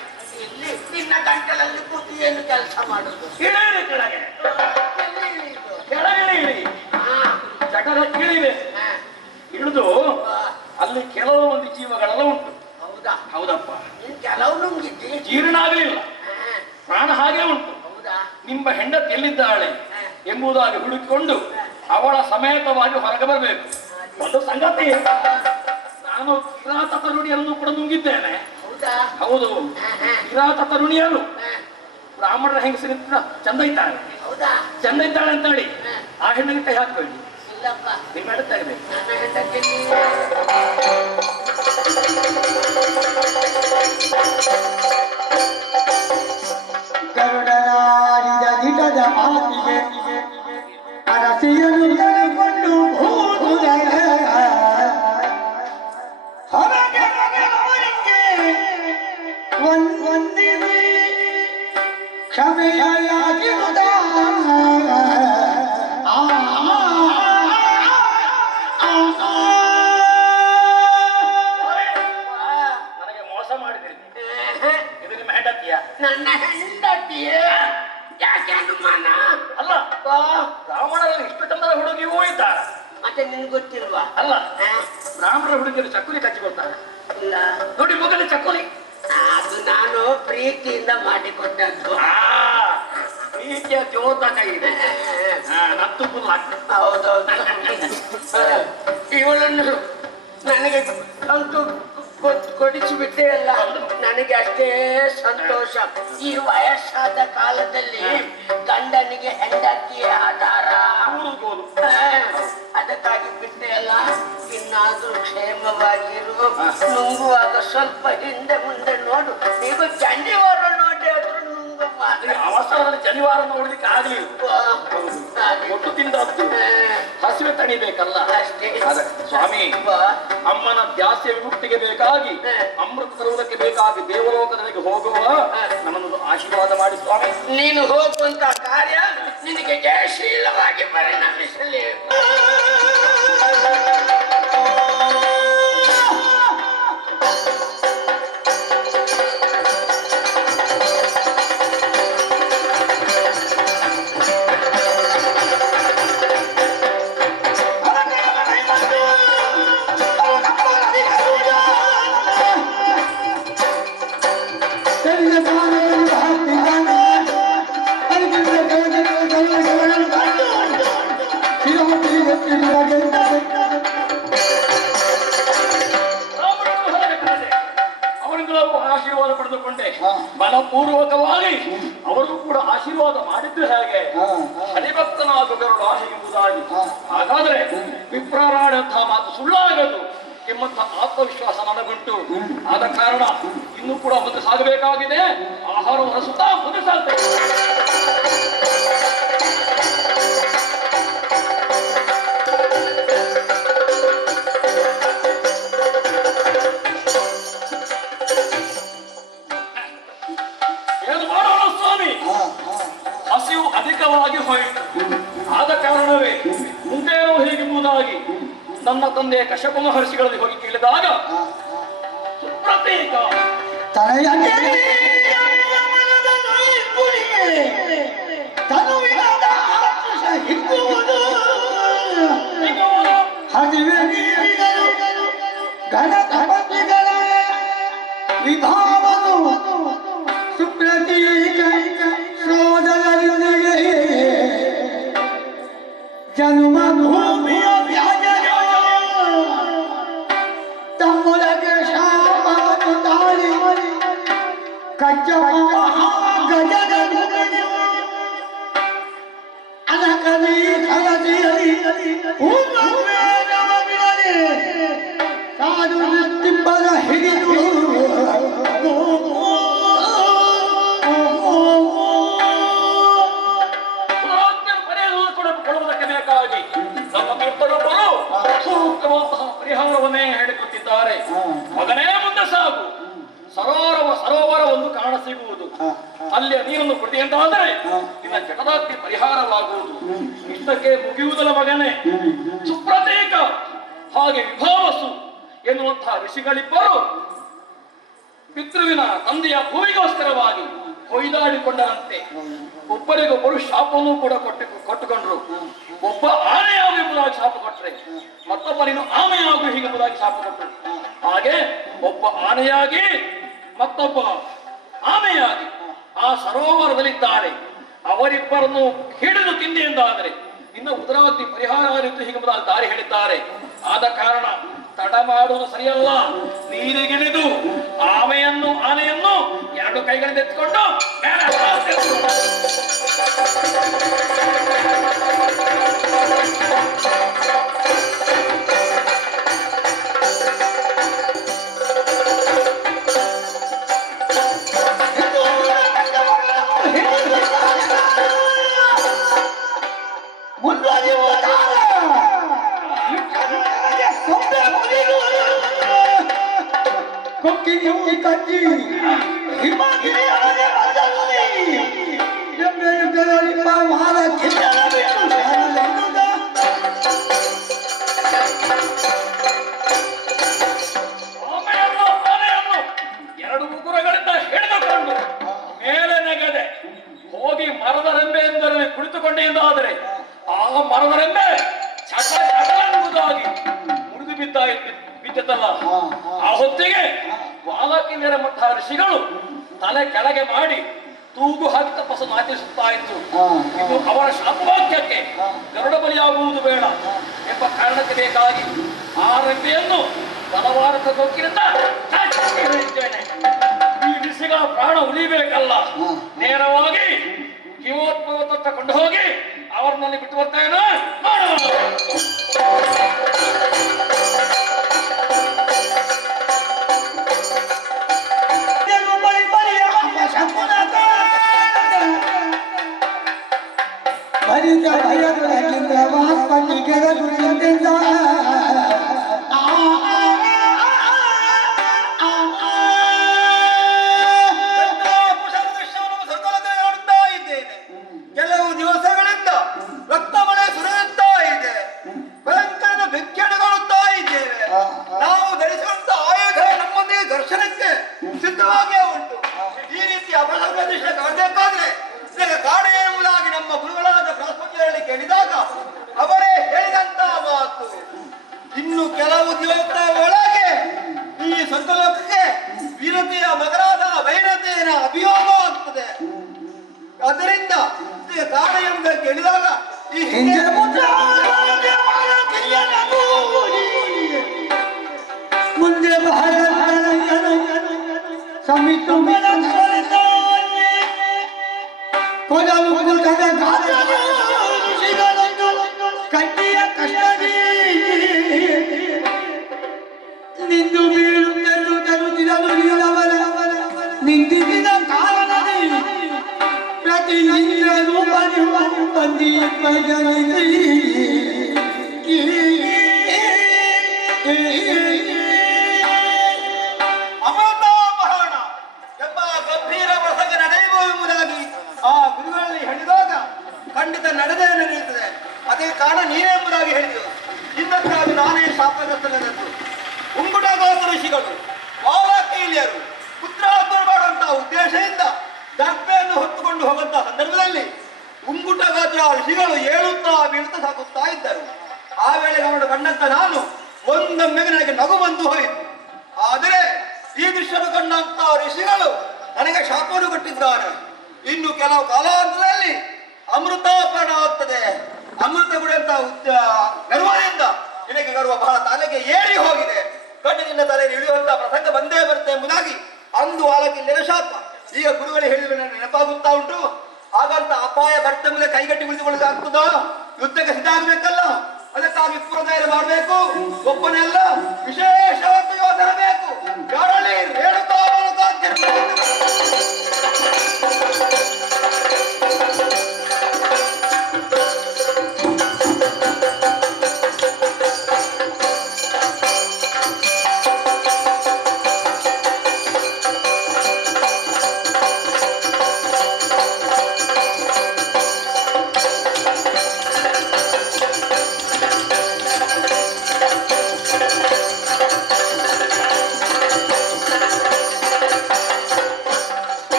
ಇಲ್ಲಿ ನಿನ್ನ ಗಂಟಲಲ್ಲಿ ಕೂತು ಏನು ಕೆಲಸ ಮಾಡುದು? ಇಳಿಯಿರಿ ಕೆಳಗೆ, ಎಲ್ಲಿ ಇಳಿಯುದು? ಕೆಳಗೆ ಇಳಿ. ಜಗದ ಇಳಿವೆ ಇಳಿದು ಅಲ್ಲಿ ಕೆಲವು ಒಂದು ಜೀವಗಳೆಲ್ಲ ಉಂಟು. ಹೌದಾ? ಹೌದಪ್ಪ. ನೀನ್ ಕೆಲವು ನುಂಗಿದ್ದಿ? ಜೀರ್ಣ ಆಗಲಿಲ್ಲ, ಪ್ರಾಣ ಹಾಗೆ ಉಂಟು. ಹೌದಾ? ನಿಮ್ಮ ಹೆಂಡತಿ ಎಲ್ಲಿದ್ದಾಳೆ ಎಂಬುದಾಗಿ ಹುಡುಕಿಕೊಂಡು ಅವಳ ಸಮೇತವಾಗಿ ಹೊರಗೆ ಬರಬೇಕು. ಒಂದು ಸಂಗತಿ, ನಾನು ಕಿರಾತ ತರುಣಿಯನ್ನು ಕೂಡ ನುಂಗಿದ್ದೇನೆ. ಹೌದಾ? ಹೌದು, ಕಿರಾತ ತರುಣಿಯರು ಬ್ರಾಹ್ಮಣರ ಹೆಂಗಸರಿದ್ದ ಚಂದ ಇದ್ದಾಳೆ, ಹೌದಾ? ಚಂದ ಇದ್ದಾಳೆ ಅಂತ ಹೇಳಿ ಆ ಹೆಣ್ಣಿಗೆ ಕೈ ಹಾಕಬೇಡಿ. ಇಲ್ಲಪ್ಪ, ನಿಮ್ಮ ಹೇಳ್ತಾ ಇರ್ಬೇಕು. ನನ್ನ ಹೆಂಡತಿ ಗರುಡನಾಡಿದ ದಿಟದ ಮಾತಿಗೆ ಅರಸಿಯನು ತಲೆಕೊಂಡು ಭೂತುದಯ ಹೊರಗೆ ಬಗೆಯವರಿಗೆ ವಂದಿಸಿ ಕ್ಷಮೆಯಾಗಿರುವುದ ನನಗೆ ಮೋಸ ಮಾಡಿದ್ರಿ. ಇದು ನಿಮ್ಮ ಹೆಂಡತಿಯ? ನನ್ನ ಹೆಂಡತಿಯೇ? ಯಾಕೆ ಅನುಮಾನ? ಅಲ್ಲ, ಬ್ರಾಹ್ಮಣರಲ್ಲಿ ಇಷ್ಟು ಚಂದದ ಹುಡುಗಿಯೂ ಇದ್ದಾರೆ. ಮತ್ತೆ ನಿನ್ಗೆ ಗೊತ್ತಿಲ್ವಾ? ಅಲ್ಲ, ಬ್ರಾಹ್ಮಣರ ಹುಡುಗಿಯರು ಚಕ್ಕುಲಿ ಕಚ್ಚಿಕೊಳ್ತಾರೆ ಇಲ್ಲ, ನೋಡಿ, ಮುಗಲಿ ಚಕ್ಕುಲಿ. ಅದು ನಾನು ಪ್ರೀತಿಯಿಂದ ಮಾಡಿಕೊಟ್ಟದ್ದು. ಪ್ರೀತಿಯ ದ್ಯೋತಕ ಇದೆ. ನತ್ತು ಫುಲ್ ಆಗ್ತದೆ. ಹೌದೌದು. ಇವಳನ್ನು ನನಗೆ ಅಂತೂ ಕೊಡಿಸಿಬಿಟ್ಟೆ ಅಲ್ಲ, ನನಗೆ ಅಷ್ಟೇ ಸಂತೋಷ. ಈ ವಯಸ್ಸಾದ ಕಾಲದಲ್ಲಿ ಗಂಡನಿಗೆ ಹೆಂಡತಿಯ ಆಧಾರ. ಅದಕ್ಕಾಗಿ ಬಿಟ್ಟೆ ಅಲ್ಲ. ಇನ್ನಾದ್ರೂ ಕ್ಷೇಮವಾಗಿರು. ನುಂಗುವಾಗ ಸ್ವಲ್ಪ ಹಿಂದೆ ಮುಂದೆ ನೋಡು. ನೀವು ಜನಿವಾರ ನೋಡಿ ಆದ್ರೂ ನುಂಗು ಮಾತ್ರ. ಅವಸರದಲ್ಲಿ ಜನಿವಾರ ನೋಡ್ಲಿಕ್ಕೆ ಆಗ್ಲಿಲ್ಲ. ಒಟ್ಟು ತಿಂದದ್ದು ಹಸಿವೆ ತಣಿಬೇಕಲ್ಲ. ಅಷ್ಟೇ. ಸ್ವಾಮಿ, ಅಮ್ಮನ ದ್ಯಾಸ್ಯ ವಿಮುಕ್ತಿಗೆ ಬೇಕಾಗಿ ಅಮೃತ ತರುವುದಕ್ಕೆ ಬೇಕಾಗಿ ದೇವಲೋಕದಲ್ಲಿಗೆ ಹೋಗುವ ನಮ್ಮನ್ನು ಆಶೀರ್ವಾದ ಮಾಡಿ ಸ್ವಾಮಿ. ನೀನು ಹೋಗುವಂತ ಕಾರ್ಯ ನಿನಗೆ ಜಯಶೀಲವಾಗಿ ಪರಿಣಮಿಸಲಿ. ಆಶೀರ್ವಾದ ಪಡೆದುಕೊಂಡೆ. ಮನಪೂರ್ವಕವಾಗಿ ಅವರು ಕೂಡ ಆಶೀರ್ವಾದ ಮಾಡಿದ್ದು ಹೇಗೆ? ಹರಿಭಕ್ತನಾದ ಗರುಡ ಎಂಬುದಾಗಿ. ಹಾಗಾದ್ರೆ ವಿಪ್ರಾರಾಡಂತಹ ಮಾತು ಸುಳ್ಳಾಗದು ಎಂಬಂತ ಆತ್ಮವಿಶ್ವಾಸ ನನಗುಂಟು. ಆದ ಕಾರಣ ಇನ್ನೂ ಕೂಡ ಮುಂದೆ ಸಾಗಬೇಕಾಗಿದೆ. ಆಹಾರವನ್ನು ಸುತ್ತಾ ಮುಂದೆ ಸಾಗ್ತೇವೆ. ಹಸಿವು ಅಧಿಕವಾಗಿ ಹೋಯಿತು. ಆದ ಕಾರಣವೇ ಮುಂದೇನೋ ಹೇಗೆಂಬುದಾಗಿ ನನ್ನ ತಂದೆ ಕಶ್ಯಪ ಮಹರ್ಷಿಗಳಲ್ಲಿ ಹೋಗಿ ಕೇಳಿದಾಗ ಸುಪ್ರತೀಕ ವಿಭಾವನು ಸುಪ್ರತೀಕ ಸೋದರನಿಗೆ ಜನ್ಮ ಭೂಮಿಯ ವ್ಯಾಜ ತಮ್ಮೊಳಗೆ ಶಾಪವನ್ನು ತಾಳಿ ಕಚ್ಚ ಗಜದ ಅನಕಲಿ ಕಲಸಿಯಲಿ ಕಾದು ತಿಬ್ಬರ ಹಿಡಿದು ಕೊಡುವುದಕ್ಕೆ ಬೇಕಾಗಿ ನಮ್ಮ ತೀರ್ಥರೊಬ್ಬರು ಸೂಕ್ತವಾದಂತಹ ಪರಿಹಾರವನ್ನೇ ಹೇಳಿಕೊಟ್ಟಿದ್ದಾರೆ. ಮಗನೇ ಮುಂದೆ ಸಾಗು. ಸರೋವರ ಒಂದು ಕಾಣ ಸಿಗುವುದು, ಅಲ್ಲಿಯ ನೀರನ್ನು ಕೊಡಿ ಅಂತಾದರೆ ನಿನ್ನ ಜಗದಾಗ್ನಿ ಪರಿಹಾರವಾಗುವುದು. ಇಷ್ಟಕ್ಕೆ ಮುಗಿಯುವುದಲ್ಲ ಮಗನೇ, ಸುಪ್ರತೀಕ ಹಾಗೆ ವಿಭಾವಸು ಎನ್ನುವಂತಹ ಋಷಿಗಳಿಬ್ಬರು ಪಿತೃವಿನ ತಂದೆಯ ಭೂಮಿಗೋಸ್ಕರವಾಗಿ ಹೊಯ್ದಾಡಿಕೊಂಡರಂತೆ. ಒಬ್ಬರಿಗೊಬ್ಬರು ಶಾಪವನ್ನು ಕೂಡ ಕೊಟ್ಟುಕೊಂಡ್ರು. ಒಬ್ಬ ಆನೆಯಾಗು ಎಂಬುದಾಗಿ ಶಾಪ ಕೊಟ್ಟರೆ, ಮತ್ತೊಬ್ಬ ನೀನು ಆಮೆಯಾಗು ಹೀಗೆಂಬುದಾಗಿ ಶಾಪ ಕೊಟ್ಟರು. ಹಾಗೆ ಒಬ್ಬ ಆನೆಯಾಗಿ ಮತ್ತೊಬ್ಬ ಆಮೆಯಾಗಿ ಆ ಸರೋವರದಲ್ಲಿದ್ದಾರೆ. ಅವರಿಬ್ಬರನ್ನು ಹಿಡಿದು ತಿಂದಿ ಎಂದಾದರೆ ಇನ್ನು ಉದರಾಗ್ನಿ ಪರಿಹಾರ ಆಯಿತು ಹೀಗೆಂಬುದಾಗಿ ದಾರಿ ಹೇಳಿದ್ದಾರೆ. ಆದ ಕಾರಣ ತಡ ಮಾಡುವುದು ಸರಿಯಲ್ಲ. ನೀರಿಗಿಳಿದು ಆಮೆಯನ್ನು ಆನೆಯನ್ನು ಎರಡು ಕೈಗಳಿಂದ ಎತ್ತಿಕೊಂಡು ಮೇಲೆ ಕೊಕ್ಕಿಗೆ ಕಚ್ಚಿ ಹಿಮಾಗಿರಿ ಅವನೇ ಬಂದನುನಿ ಎಮ್ಮೆಯುಗದಲ್ಲಿ ಮಾಲ ಕಿತ್ತನ ಬಿಟ್ಟು ಶಾಲೆಂದುದ ಆಮೆಯನ್ನು ಆನೆಯನ್ನು ಎರಡು ಉಗುರಗಳಿಂದ ಹಿಡಿದುಕೊಂಡು ಮೇಲೆ ನೆಗದೆ ಹೋಗಿ ಮರದ ರೆಂಬೆ ಎಂದರೆ ಕುಳಿತುಕೊಂಡೆ ಎಂದಾದರೆ ಆ ಮರದ ರೆಂಬೆ ಚಟ ಎಂಬುದಾಗಿ ಮುರಿದು ಬಿದ್ದಲ್ಲ. ಆ ಹೊತ್ತಿಗೆ ವಾಲಕಿನ್ಯರ ಮಠ ಋಷಿಗಳು ತಲೆ ಕೆಳಗೆ ಮಾಡಿ ತೂಗು ಹಾಕಿ ತಪಸ್ಸನ್ನು ಆಚರಿಸುತ್ತಾ ಇತ್ತು. ಇದು ಅವರ ಶಾಪವಾಕ್ಯಕ್ಕೆ ಗರುಡ ಬಲಿಯಾಗುವುದು ಬೇಡ ಎಂಬ ಕಾರಣಕ್ಕೆ ಬೇಕಾಗಿ ಆ ರೆಂಬೆಯನ್ನು ಬಲವಾರದ ಕೊಕ್ಕಿನಿಂದ ಹೇಳಿದ್ದೇನೆ. ಈ ಋಷಿಗಳ ಪ್ರಾಣ ಉಳಿಬೇಕಲ್ಲ, ನೇರವಾಗಿ ಕಿವೋತ್ಪವತ್ತ ಕೊಂಡು ಹೋಗಿ ಅವರನ್ನಲ್ಲಿ ಬಿಟ್ಟು ಬರ್ತೇನೆ. ಭರಿತ ಭಯದಿಂದ ಮಹಾತ್ಮನಿಗೆ ಗುರುತಿಂದ ಕೆಲವು ದಿವಸಗಳಿಂದ ರಕ್ತ ಮಳೆ ಸುರಿಯುತ್ತಾ ಇದೆ, ಭಯಂಕರದ ಬೆಂಕಿಡುತ್ತಾ ಇದ್ದೇವೆ. ನಾವು ಧರಿಸುವಂತ ಆಯುಧ ನಮ್ಮೊಂದಿಗೆ ದರ್ಶನಕ್ಕೆ ಸಿದ್ಧವಾಗಿಯೇ ಉಂಟು. ಈ ರೀತಿ ಅಪಸಂಗದಿಶ ಕಾಣಬೇಕಾದ್ರೆ ಕಾಡು ಎಂಬುದಾಗಿ ನಮ್ಮ ಗುರುಗಳಾದ ಬೃಹಸ್ಪತಿಯಲ್ಲಿ ಕೇಳಿದಾಗ ಅವರೇ ಹೇಳಿದಂತ ಮಾತು, ಇನ್ನು ಕೆಲವು ದಿವಸದ ಒಳಗೆ ಈ ಸ್ವರ್ಗಲೋಕಕ್ಕೆ ವಿರತಿಯ ಮಗರಾದ ವೈರತೆಯ ಅಭಿಯೋಗ ಆಗ್ತದೆ. ಅದರಿಂದ ಕಾಡು ಎಂಬುದಾಗಿ ಕೇಳಿದಾಗ ಈ ಮುಂದೆ ಸಮಿತು ಕೊಡಲು ಕಟ್ಟಿಯ ಕಷ್ಟದಿ ನಿಂದು ಬೀಳುತ್ತೆಂದು ತರುತ್ತಿರಲು ನೀರವರ ನಿಂತಿದ್ದ ಕಾರಣದಿ ಪ್ರತಿ ನಿಂದ ರೂಪ ಬಂದೀಪ ಅಮೃತಾಪಹರಣ ಎಂಬ ಗಂಭೀರ ಪ್ರಸಂಗ ನಡೆಯುವ ಎಂಬುದಾಗಿ ಆ ಗುರುಗಳಲ್ಲಿ ಹೇಳಿದಾಗ ಖಂಡಿತ ನಡೆಯುತ್ತದೆ. ಅದೇ ಕಾರಣ ನೀನೇ ಎಂಬುದಾಗಿ ಹೇಳಿದರು. ಇದಕ್ಕಾಗಿ ನಾನೇ ಶಾಪಗ್ರಸ್ತನಾದದ್ದು. ಉಂಗುಟಗಾತ ಋಷಿಗಳು ವಾಲಕೀಲ್ಯರು ಪುತ್ರಾರ್ಪಣೆ ಮಾಡುವಂತಹ ಉದ್ದೇಶದಿಂದ ದರ್ಭೆಯನ್ನು ಹೊತ್ತುಕೊಂಡು ಹೋಗುವಂತಹ ಸಂದರ್ಭದಲ್ಲಿ ಉಂಗುಟಗಾತ್ರ ಋಷಿಗಳು ಏಳುತ್ತಾ ಬೀಳುತ್ತಾ ಸಾಗುತ್ತಾ ಇದ್ದರು. ಆ ವೇಳೆಗೆ ಅವರನ್ನು ಕಂಡಂತ ನಾನು ಒಂದೊಮ್ಮೆಗೆ ನನಗೆ ನಗು ಬಂದು ಹೋಯಿತು. ಆದರೆ ಈ ದೃಶ್ಯವನ್ನು ಕಂಡಂತ ಋಷಿಗಳು ನನಗೆ ಶಾಪವನ್ನು ಕೊಟ್ಟಿದ್ದಾರೆ. ಇನ್ನು ಕೆಲವು ಕಾಲಾಂತರದಲ್ಲಿ ಅಮೃತಾಪರಣ ಆಗ್ತದೆ. ಅಮೃತ ಗುಡಿಯಂತ ಗರ್ವದಿಂದ ನಿನಗೆ ಗರ್ವ ಬಹಳ ತಲೆಗೆ ಏರಿ ಹೋಗಿದೆ. ಕಣ್ಣಿನಿಂದ ತಲೆಗೆ ಇಳಿಯುವಂತಹ ಪ್ರಸಂಗ ಬಂದೇ ಬರುತ್ತೆ ಎಂಬುದಾಗಿ ಅಂದು ವಾಲಕಿಲ್ಯರ ಶಾಪ ಈಗ ಗುರುಗಳು ಹೇಳಿದ ನೆನಪಾಗುತ್ತಾ ಉಂಟು. ಹಾಗಂತ ಅಪಾಯ ಬರ್ತ ಮೇಲೆ ಕೈಗಟ್ಟಿ ಉಳಿದುಕೊಳ್ಳೋದಾಗ್ತದೋ? ಯುದ್ಧಕ್ಕೆ ಸಿದ್ಧ ಆಗ್ಬೇಕಲ್ಲ. ಅದಕ್ಕಾಗಿ ಪೂರ್ವತಯಾರಿ ಮಾಡಬೇಕು. ಒಬ್ಬನೆಲ್ಲ ವಿಶೇಷವಾದ ಯೋಧನ ಬೇಕು. ಯಾರಲ್ಲಿ ರೇಣುಕಾ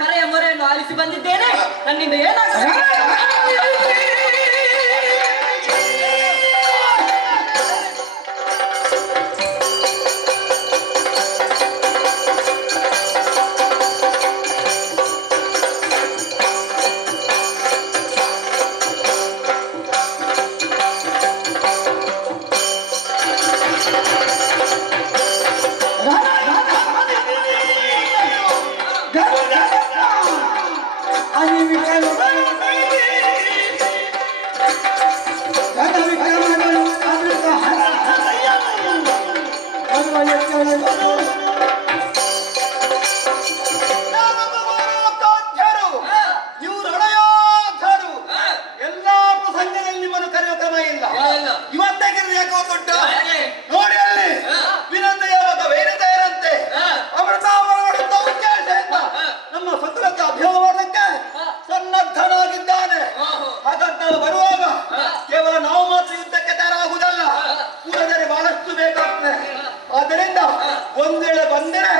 ಕರೆಯ ಮೊರೆಯನ್ನು ಆಲಿಸಿ ಬಂದಿದ್ದೇನೆ. ನನ್ನಿಂದ ಏನಾಗಬೇಕು? ನೀವು ರಣಯೋಧರು. ಎಲ್ಲಾ ಪ್ರಸಂಗದಲ್ಲಿ ನಿಮ್ಮನ್ನು ಕರೆಯುವ ಕ್ರಮ ಇಲ್ಲ. ಇವತ್ತೇ ಕರೆದು ಯಾಕೆ ಗೊತ್ತುಂಟು? ನೋಡಿ ಅಲ್ಲಿ ವಿನಂದೆಯ ಮಗ ವೈನತೆಯರಂತೆ ಅಮೃತಾವರಣ ಉದ್ದೇಶದಿಂದ ನಮ್ಮ ಸಕಲಕ್ಕೆ ಅಭ್ಯಾಸ ಮಾಡಲಿಕ್ಕೆ ಸನ್ನದ್ಧನಾಗಿದ್ದಾನೆ. ಹಾಗಂತ ನಾವು ಬರುವಾಗ ಕೇವಲ ನಾವು ಮಾತ್ರ ಯುದ್ಧಕ್ಕೆ ತಯಾರಾಗುವುದಲ್ಲ, ಕೂಡದರೆ ಬಹಳಷ್ಟು ಬೇಕಾಗ್ತದೆ. ಆದ್ದರಿಂದ ಒಂದು ವೇಳೆ ಬಂದರೆ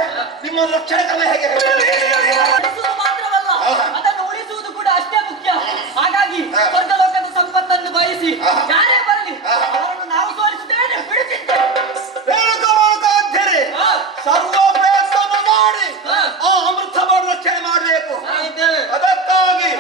ನಿಮ್ಮ ರಕ್ಷಣೆ ಕ್ರಮ ಹೇಗೆ? ಉಳಿಸುವುದು ಮಾತ್ರವಲ್ಲ, ಅದನ್ನು ಉಳಿಸುವುದು ಕೂಡ ಅಷ್ಟೇ ಮುಖ್ಯ. ಹಾಗಾಗಿ ಸ್ವರ್ಗಲೋಕದ ಸಂಪತ್ತನ್ನು ಬಯಸಿ ಯಾರೇ ಬರಲಿ ಅವರನ್ನು ನಾವು ಸೋಲಿಸುತ್ತೇನೆ, ಬಿಡುತ್ತಿದ್ದೇವೆ. ಸರ್ವ ಪ್ರಯತ್ನ ಮಾಡಿ ಆ ಅಮೃತ ರಕ್ಷಣೆ ಮಾಡಬೇಕು. ಅದಕ್ಕಾಗಿ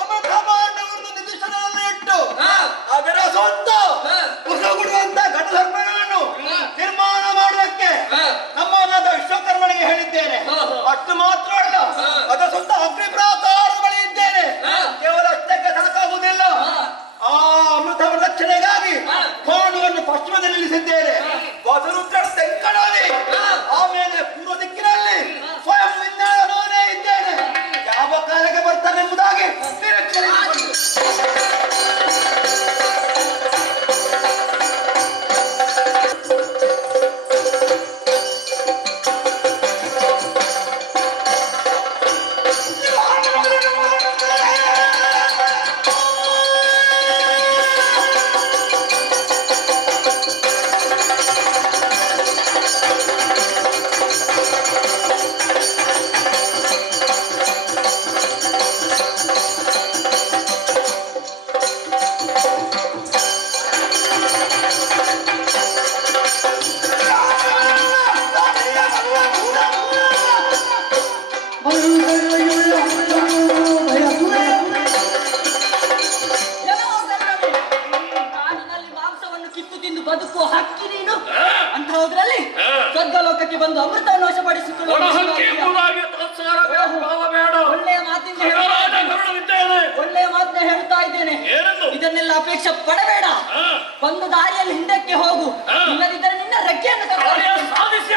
ಅಮೃತ ಪಾಂಡವರನ್ನು ನಿಧಿಷ್ಠಾನದಲ್ಲಿ ಇಟ್ಟು ಅದರ ಸ್ವಂತ ಕುಸಗುಡುವಂತ ಘಟಧರ್ಮಗಳನ್ನು ನಿರ್ಮಾಣ ಮಾಡುವುದಕ್ಕೆ ನಮ್ಮನ್ನಾದ ವಿಶ್ವಕರ್ಮನಿಗೆ ಹೇಳಿದ್ದೇನೆ. ಅಷ್ಟು ಮಾತ್ರ ಅಲ್ಲ, ಅದರ ಸ್ವಂತ ಅಗ್ನಿ ಪ್ರಾಕಾರ ಬಳಿ ಇದ್ದೇನೆ. ಕೇವಲ ಅಷ್ಟಕ್ಕೆ ಸಾಕಾಗುವುದಿಲ್ಲ. ಆ ಅಮೃತ ರಕ್ಷಣೆಗಾಗಿ ಕೋಣವನ್ನು ಪಶ್ಚಿಮದಲ್ಲಿ ನಿಲ್ಲಿಸಿದ್ದೇನೆ. ವಸುರುದ್ರ ತೆಂಕಣಲ್ಲಿ, ಆಮೇಲೆ ಪೂರ್ವ ದಿಕ್ಕಿನಲ್ಲಿ ಸ್ವಯಂ ವಿಜ್ಞಾನವೇ ಇದ್ದೇನೆ. ಯಾವ ಕಾಲಕ್ಕೆ ಬರ್ತಾನೆ ಎಂಬುದಾಗಿ ನಿರೀಕ್ಷೆ ಇಟ್ಟುಕೊಂಡು. ಕಾಡಿನಲ್ಲಿ ಮಾಂಸವನ್ನು ಕಿತ್ತು ತಿಂದು ಬದುಕುವ ಹಕ್ಕಿ ನೀನು. ಅಂತಹದ್ರಲ್ಲಿ ಸ್ವರ್ಗಲೋಕಕ್ಕೆ ಬಂದು ಅಮೃತವನ್ನು ವಶಪಡಿಸಿಕೊಳ್ಳುವ ಒಣಹಕ್ಕಿ ಎಂಬುದಾಗಿ ತಾತ್ಸಾರ ಭಾವ ಬೇಡ. ಒಳ್ಳೆಯ ಮಾತಿಂದ ಖಗರಾಜ ಕರುಣವಿದ್ದೇನೆ. ಒಳ್ಳೆಯ ಮಾತನ್ನ ಹೇಳ್ತಾ ಇದ್ದೇನೆ. ಏನೆಂದು? ಇದನ್ನೆಲ್ಲ ಅಪೇಕ್ಷೆ ಪಡಬೇಡ. ಒಂದು ದಾರಿಯಲ್ಲಿ ಹಿಂದಕ್ಕೆ ಹೋಗು, ಇಲ್ಲದಿದ್ದರೆ ನಿನ್ನ ರೆಕ್ಕೆಯನ್ನು ಕಾರ್ಯ ಕತ್ತರಿಸಿ ಸಾಧಿಸಿ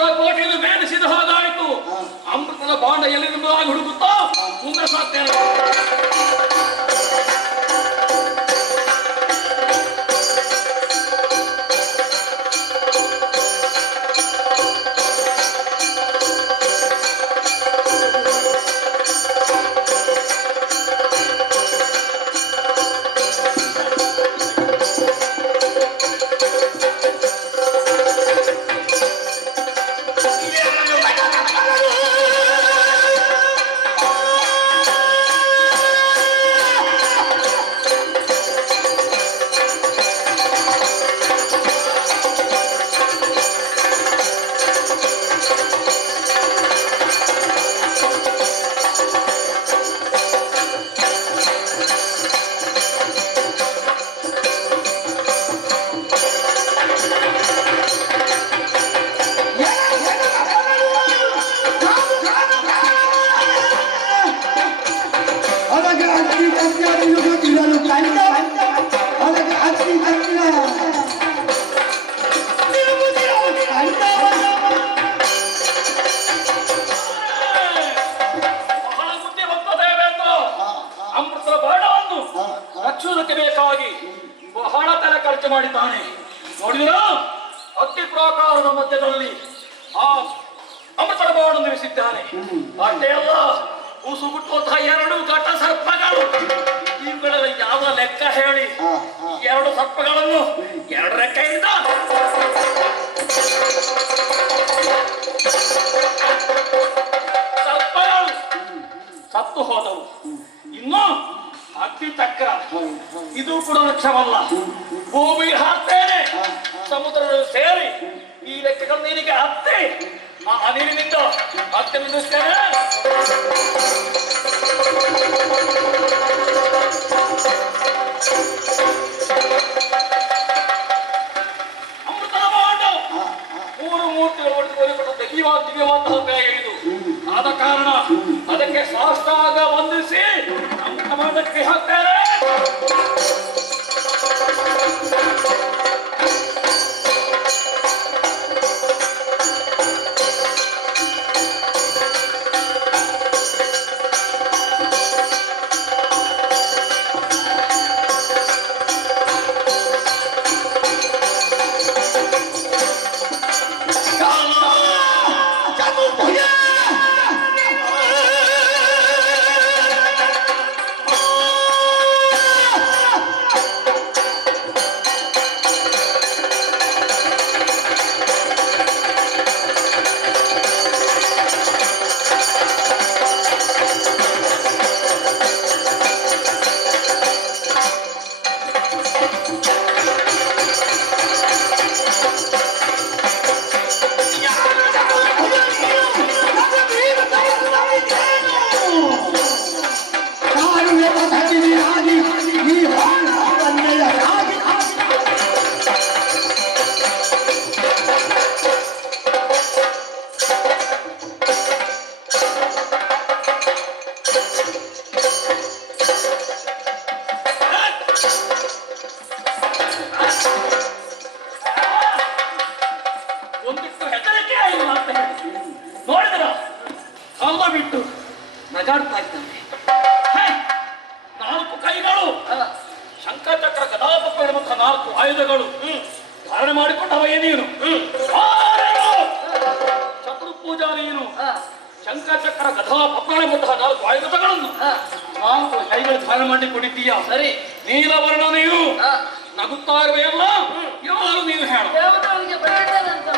ಸಹಸ್ರ ಕೋಟಿಯನ್ನು ಬೇಡಿಸಿದ ಹಾಗಾಯಿತು. ಅಮೃತದ ಬಾಂಡ ಎಲ್ಲಿ ನಿಮ್ಮದಾಗಿ ಹುಡುಕುತ್ತಾ ಮುಂದೆ ಸಾಕ್ತೇನೆ. ಅದಕ್ಕೆ ಅಕ್ಕಿ ತರಕಾರಿಯನ್ನು ಗೊತ್ತಿರಲು ಕಂಡ ಅದಕ್ಕೆ ಅಕ್ಕಿ ತರಕಾರಿ ಬಹಳ ಬುದ್ಧಿವಂತತೆ ಬೇಕು. ಅಮೃತದ ಬಾಣವನ್ನು ರಕ್ಷುವುದಕ್ಕೆ ಬೇಕಾಗಿ ಬಹಳ ತಲೆ ಖರ್ಚು ಮಾಡಿದ್ದಾನೆ. ನೋಡಿದ್ರ ಅತಿ ಪ್ರಾಕಾರದ ಮಧ್ಯದಲ್ಲಿ ಆ ಅಮೃತದ ಬಾಣವನ್ನು ನಿಲ್ಲಿಸಿದ್ದಾನೆ. ಅಷ್ಟೇ ಅಲ್ಲ, ಕೂಸು ಹುಟ್ಟುವಂತಹ 2 ಘಟ ಸರ್ಪಗಳು. ಇವುಗಳ ಯಾವ ಲೆಕ್ಕ ಹೇಳಿ? 2 ಸರ್ಪಗಳನ್ನು 2 ರೆಕ್ಕೆಯಿಂದ ಸರ್ಪಗಳು ಸತ್ತು ಹೋದವು. ಇನ್ನು ಅಗ್ನಿ ಚಕ್ರ, ಇದು ಕೂಡ ಲಕ್ಷ್ಯವಲ್ಲ. ಭೂಮಿಗೆ ಹಾಕ್ತೇನೆ, ಸಮುದ್ರದಲ್ಲಿ ಸೇರಿ ಈ ಲೆಕ್ಕಗಳು ನೀರಿಗೆ ಹತ್ತಿ ಆ ನೀರಿನಿಂದ ಮತ್ತೆ ನಿಲ್ಲಿಸ್ತೇನೆ. ಅಮೃತದ ಬಾಂಡ 3 ಮೂರ್ತಿಗಳು ಒಡೆದುಕೊಳ್ಳಲ್ಪಟ್ಟ ದಿವ್ಯವಾದಂತಹ ಬೆಲೆ ಇದು. ಆದ ಕಾರಣ ಅದಕ್ಕೆ ಸಾಷ್ಟಾಂಗ ವಂದಿಸಿ ಅಮೃತ ಬಾಂಡಕ್ಕೆ ಹಾಕ್ತೇನೆ. ಒಂದಿಷ್ಟು ಹೆದರಿಕೆ ಆಯಿತು ಅಂತ ಹೇಳಿ ನೋಡಿದ್ರ ಕಲ್ಲ ಬಿಟ್ಟು ನಗಾಡ್ತಾ ಇದ್ದಾನೆ. 4 ಕೈಗಳು, ಶಂಖಚಕ್ರ ಗದಾಪಕ್ಕ ಎನ್ನುವಂತಹ 4 ಆಯುಧಗಳು ಧಾರಣೆ ಮಾಡಿಕೊಂಡವ ನೀನು. ಶತ್ರು ಪೂಜಾ ನೀನು ಶಂಖಚಕ್ರ ಗದಾ ಪಕ್ಕ ಎಂಬಂತಹ 4 ಆಯುಧಗಳನ್ನು 4 ಕೈಗಳು ಧಾರಣೆ ಮಾಡಿಕೊಂಡಿದ್ದೀಯ. ಸರಿ, ನೀಲವರ್ಣ ನೀನು ನಗುತ್ತಾ ಇರುವೆಯಲ್ಲ, ಯಾರು ನೀನು ಹೇಳು? ದೇವತೆಗಳಿಗೆ ಬೇಡದಂತ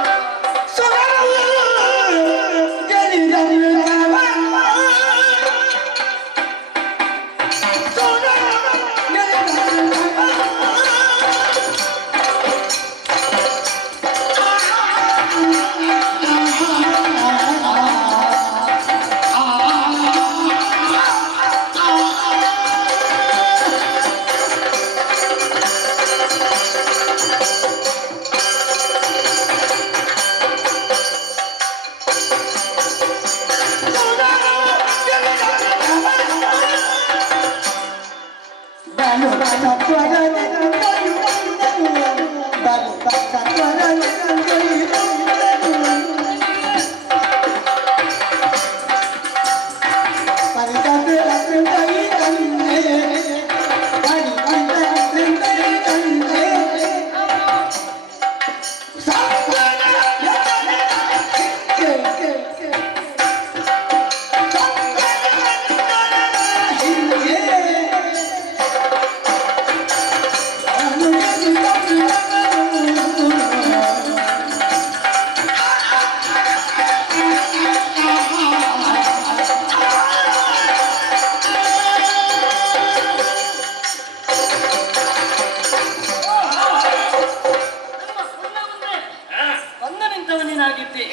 ನೀನಾಗಿದ್ದಿ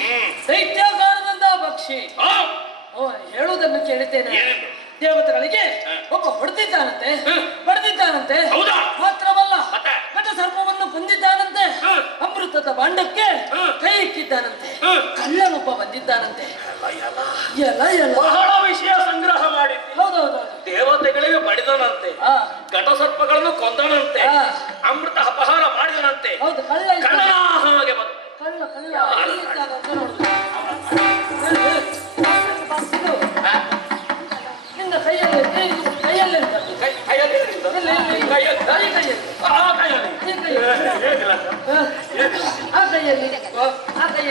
ದೈತ್ಯಾಕಾರದಂತ ಪಕ್ಷಿ. ಓ, ಹೇಳುವುದನ್ನು ಕೇಳಿದ್ದೇನೆ. ಏನೆಂದು? ದೇವತೆಗಳಿಗೆ ಒಬ್ಬ ಹೊಡೆದಿದ್ದಾನಂತೆ. ಹೌದಾ? ಮಾತ್ರವಲ್ಲ, ಮತ್ತೆ? ಘಟ ಸರ್ಪವನ್ನು ಕೊಂದಿದ್ದಾನಂತೆ. ಅಮೃತದ ಭಾಂಡಕ್ಕೆ ಕೈ ಇಕ್ಕಿದ್ದಾನಂತೆ. ಕಳ್ಳನೊಬ್ಬ ಬಂದಿದ್ದಾನಂತೆ. ಎಲ್ಲ ಎಲ್ಲ ಬಹಳ ವಿಷಯ ಸಂಗ್ರಹ ಮಾಡಿದ್ದೆ. ಹೌದೌದು. ದೇವತೆಗಳಿಗೆ ಬಡಿದನಂತೆ, ಘಟಸರ್ಪಗಳನ್ನು ಕೊಂದನಂತೆ, ಅಮೃತ ಅಪಹಾರ ಮಾಡಿದನಂತೆ. ಹೌದು, ಕಳ್ಳ ಕಳ್ಳನ ಹಾಗೆ ಬಂದ. ಕಳ್ಳ ಎಲ್ಲಿದ್ದಾನಂತ ನೋಡುದು. ಇದು ನಿನ್ನ ಕೈಯಲ್ಲಿ ಕೈಯಲ್ಲಿ ಇರ್ತದೆ.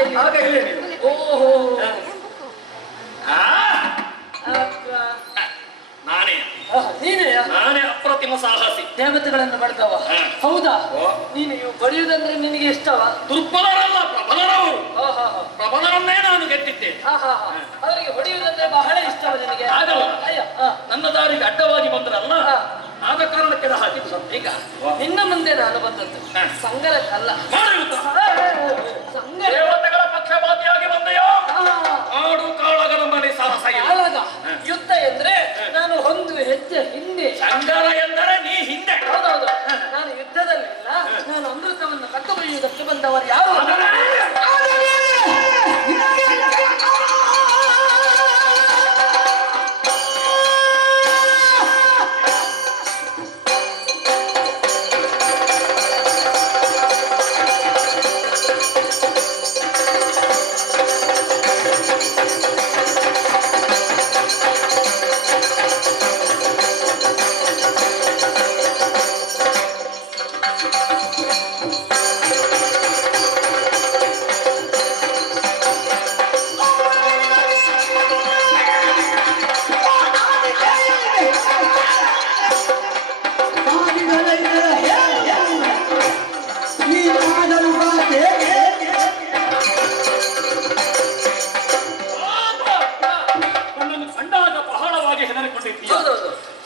ಆ ಕೈಯಲ್ಲಿ ಓಹೋ ನಾನೇ ಅಪ್ರತಿಮ ಸಾಹಸಿ. ದೇವತೆಗಳನ್ನು ಬಡ್ದವ. ಹೌದಾ? ನೀನು ಇವು ಬಡಿಯುವುದಂದ್ರೆ ನಿನಗೆ ಇಷ್ಟವ? ದುರ್ಬಲರಲ್ಲ, ಪ್ರಬಲರವರು. ಪ್ರಬಲರನ್ನೇ ನಾನು ಗೆದ್ದಿದ್ದೆ. ಅವರಿಗೆ ಹೊಡೆಯುವುದಂದ್ರೆ ಬಹಳ ಇಷ್ಟವ ನಿನಗೆ? ಆಗಲ್ಲ. ಅಯ್ಯ, ನನ್ನ ದಾರಿಗೆ ಅಡ್ಡವಾಗಿ ಬಂದ್ರಲ್ಲ, ಆದ ಕಾರಣಕ್ಕೆ ಹಾಕಿದ್ದು ಸ್ವಲ್ಪ. ಈಗ ನಿನ್ನ ಮುಂದೆ ನಾನು ಬಂದದ್ದು ಸಂಗರಕ್ಕಲ್ಲ. ದೇವತೆಗಳ ಪಕ್ಷಪಾತಿಯಾಗಿ ಬಂದೆಯೋ? ಆಡು ಕಾಳಗನ ಮನೆ ಸಾಹಸ ಕಾಳಗ ಯುದ್ಧ ಎಂದ್ರೆ ನಾನು ಒಂದು ಹೆಜ್ಜೆ ಹಿಂದೆ. ಸಂಗರ ಎಂದರೆ ನೀ ಹಿಂದೆ. ಹೌದೌದು, ನಾನು ಯುದ್ಧದಲ್ಲಿಲ್ಲ. ನಾನು ಅಮೃತವನ್ನು ಕಟ್ಟುಕೊಳ್ಳುವುದಕ್ಕೆ ಬಂದವರು ಯಾರು?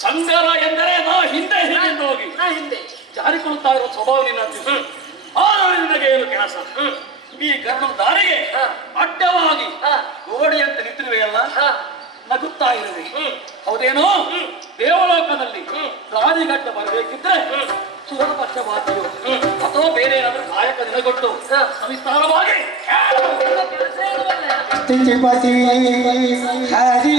ಸಂಗರ ಎಂದರೆ ನಾ ಹಿಂದೆ ಹಿಂದೆ ಹೋಗಿ ಜಾರಿಕೊಳ್ಳುತ್ತಾ ಇರುವ ಸ್ವಭಾವ ನಿನ್ನದು. ಆದರೆ ನಿನಗೆ ಏನು ಕೆಲಸ? ಈ ಗರುಡ ದಾರಿಗೆ ಅಡ್ಡವಾಗಿ ಗೋಡೆಯಂತೆ ನಿಂತಿರುವೆಯಲ್ಲ, ನಗುತ್ತಾ ಇರುವೆ. ಹೌದೇನೋ? ದೇವಲೋಕದಲ್ಲಿ ರಾಣಿಗಡ್ಡ ಬರಬೇಕಿದ್ರೆ ಸುಗಮ ಪಕ್ಷಪಾತಿಯು ಅಥವಾ ಬೇರೆ ಏನಾದರೂ ಕಾಯಕ ದಿನಗೊಟ್ಟು ಸವಿಸ್ತಾರವಾಗಿ ತಿಥಿಪತಿ ಹರಿ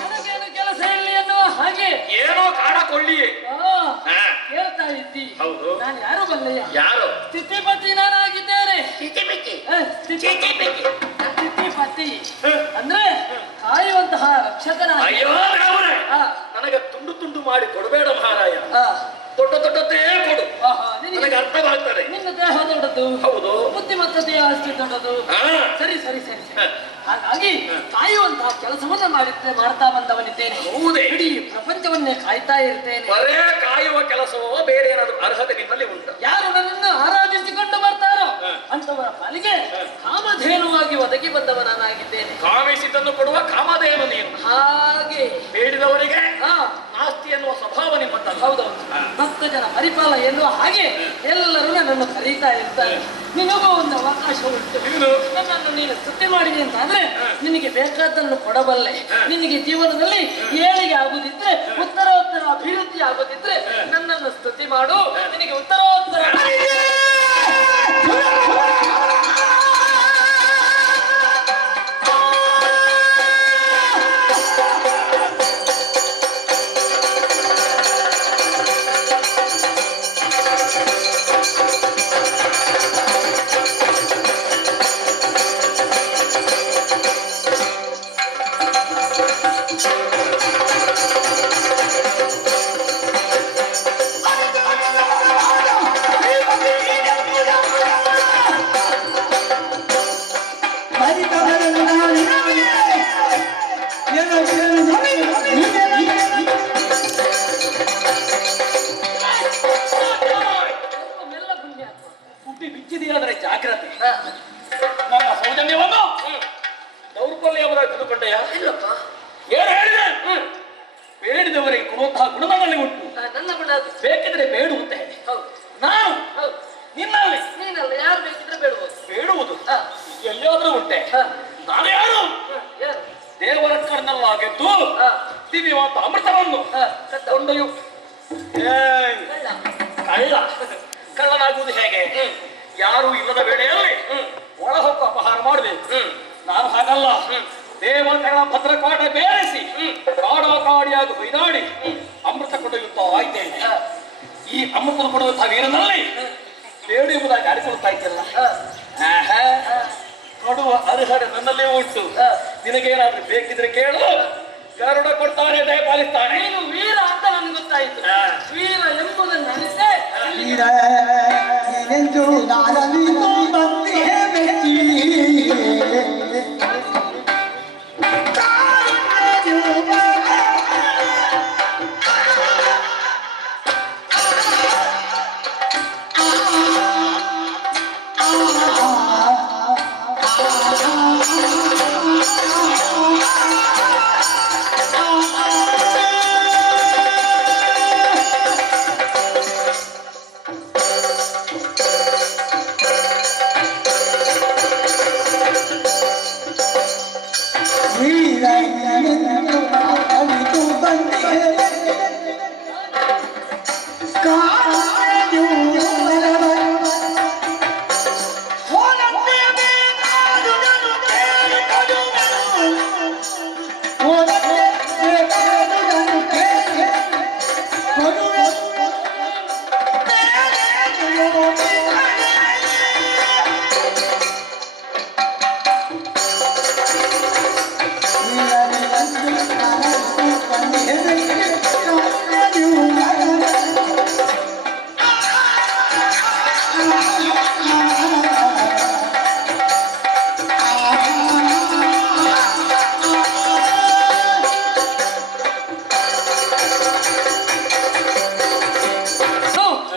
ನನಗೇನು ಕೆಲಸ ಇಲ್ಲಿ ಎನ್ನುವ ಹಾಗೆ ಏನೋ ಕಾಡಕೊಳ್ಳಿಯೇ. ಕೇಳ್ತಾ ಇದ್ದಿ. ಹೌದು. ನಾನು ಯಾರು ಬಲ್ಲೆಯ? ಯಾರು? ಸ್ಥಿತಿಪತಿ ನಾನಾಗಿದ್ದೇನೆ. ಚಿಚಿಪಿಕ್ಕಿ. ಸ್ಥಿತಿಪತಿ ಅಂದ್ರೆ ಕಾಯುವಂತಹ ರಕ್ಷಕನಾಗಿ. ಅಯ್ಯೋ ದೇವರೇ, ಆ, ನನಗೆ ತುಂಡು ತುಂಡು ಮಾಡಿ ಕೊಡಬೇಡ ಮಹಾರಾಯ. ಆ, ದೊಡ್ಡ ದೊಡ್ಡದೇ ಕೊಡು, ಆಹಾ, ನಿನಗೆ ನನಗೆ ಅರ್ಥವಾಗ್ತದೆ. ನಿನ್ನ ದೇಹ ದೊಡ್ಡದು, ಹೌದು. ಬುದ್ಧಿಮತ್ತತೆ ಅಷ್ಟೇ ದೊಡ್ಡದು. ಹಾ. ಸರಿ ಸರಿ ಸರಿ ಸರಿ. ಹಾಗಾಗಿ ಕಾಯುವಂತಹ ಕೆಲಸವನ್ನ ಮಾಡ್ತಾ ಬಂದವನಿದ್ದೇನೆ. ಹೌದೇ? ಇಡೀ ಪ್ರಪಂಚವನ್ನೇ ಕಾಯ್ತಾ ಇರ್ತೇನೆ. ಬರೇ ಕಾಯುವ ಕೆಲಸವೋ ಬೇರೆ ಏನಾದ್ರು ಅರ್ಹತೆ ನಿನ್ನಲ್ಲಿ ಉಂಟು? ಯಾರು ನನ್ನನ್ನು ಆರಾಧಿಸಿಕೊಂಡು ಬರ್ತಾರೋ ಅಂತವರ ಪಾಲಿಗೆ ಕಾಮಧೇನುವಾಗಿ ಒದಗಿ ಬಂದವ ನಾನಾಗಿದ್ದೇನೆ. ಕಾಮಿಸಿದ್ದನ್ನು ಕೊಡುವ ಕಾಮಧೇನು ನೀನು. ಹಾಗೆ ಬೇಡಿದವರಿಗೆ ಹಾ, ನಾಸ್ತಿ ಎನ್ನುವ ಸ್ವಭಾವ ನಿಮ್ಮತ್ತಲ್ಲ. ಹೌದೌದು. ಭಕ್ತ ಜನ ಪರಿಪಾಲ ಎನ್ನುವ ಹಾಗೆ ಎಲ್ಲರೂ ನನ್ನನ್ನು ಕರೀತಾ ಇರ್ತಾರೆ. ನಿನಗೂ ಒಂದು ಅವಕಾಶ ಉಂಟು. ನನ್ನನ್ನು ನೀನು ಸ್ತುತಿ ಮಾಡಿದೆ ಅಂತ ಆದ್ರೆ ನಿನಗೆ ಬೇಕಾದನ್ನು ಕೊಡಬಲ್ಲೆ. ನಿನಗೆ ಜೀವನದಲ್ಲಿ ಏಳಿಗೆ ಆಗುದಿದ್ರೆ, ಉತ್ತರೋತ್ತರ ಅಭಿವೃದ್ಧಿ ಆಗುದಿದ್ರೆ ನನ್ನನ್ನು ಸ್ತುತಿ ಮಾಡು. ನಿನಗೆ ಉತ್ತರೋತ್ತರ ಮೆಲ್ಲ ಪುಣ್ಯ ಆಗ್ತದೆ. ಹುಟ್ಟಿ ಬಿಚ್ಚಿದೆಯಾದರೆ ಜಾಗ್ರತೆ. ನನ್ನ ಸೌಜನ್ಯವನ್ನು ದೌರ್ಬಲ್ಯವನ್ನು ತಿಳ್ಕೊಂಡೆಯ? ಇಲ್ಲಪ್ಪ, ಏನು ಹೇಳಿದೆ? ಬೇಡಿದವರಿಗೆ ಕೊಡುವಂತಹ ಗುಣದಲ್ಲಿ ಉಂಟು. ನನ್ನ ಗುಣ ಅದು. ಬೇಕಿದ್ರೆ ಬೇಡುತ್ತೇನೆ. ಹೌದು ನಾನು ಹೌದು. ನಿನ್ನಲ್ಲಿ ನೀನಲ್ಲ, ಯಾರು ಬೇಕಿದ್ರೆ ಬೇಡುವುದು. ಬೇಡುವುದು ಹಾ. ಎಲ್ಲಿಯಾದ್ರೂ ಉಂಟೆ? ಹಾ. ನಾನು ಯಾರು? ಯಾರು? ದೇವರ ಕರ್ನಲ್ಲಾಗಿದ್ದು ಹಾ. ದಿವ್ಯವಾದ ಅಮೃತವನ್ನು ಹಾ, ಕದ್ದ. ಕೊಂಡೊಯ್ಯು. ಕಳ್ಳ. ಕಳ್ಳ ಕಳ್ಳನಾಗುವುದು ಹೇಗೆ? ಯಾರು ಇಲ್ಲದ ವೇಳೆಯಲ್ಲಿ ಒಳ ಹೊಕ್ಕು ಅಪಹಾರ ಮಾಡಬೇಕು. ನಾನು ಹಾಗಲ್ಲ. ದೇವತೆಗಳ ಭದ್ರಕೋಟೆ ಬೇರೆಸಿ ಕಾಡೋ ಕಾಡಿಯಾಗಿ ಹೊಯ್ದಾಡಿ ಅಮೃತ ಕೊಂಡೊಯ್ಯುತ್ತಾ ಇದ್ದೇನೆ. ಈ ಅಮೃತ ಕೊಡುವಂತಹ ವೀರನಲ್ಲಿ ಬೇಡುವುದಾಗಿ ಆಡಿಕೊಳ್ಳುತ್ತಾ ಇದ್ದಲ್ಲ. ಕೊಡುವ ಅರ್ಹತೆ ನನ್ನಲ್ಲೇ ಉಂಟು. ನಿನಗೇನಾದ್ರೂ ಬೇಕಿದ್ರೆ ಕೇಳು, ಗರುಡ ಕೊಡ್ತಾನೆ, ದಯಪಾಲಿಸ್ತಾನೆ. ನೀನು ವೀರ ಅಂತ ನನಗೆ ಗೊತ್ತಾಯ್ತು. ವೀರ ಎಂಬುದನ್ನು ಅನಿಸೆ ನೀನೆಂದು ನಾನಲ್ಲಿಂದು ಬಂದೇ ಮೆಚ್ಚಿ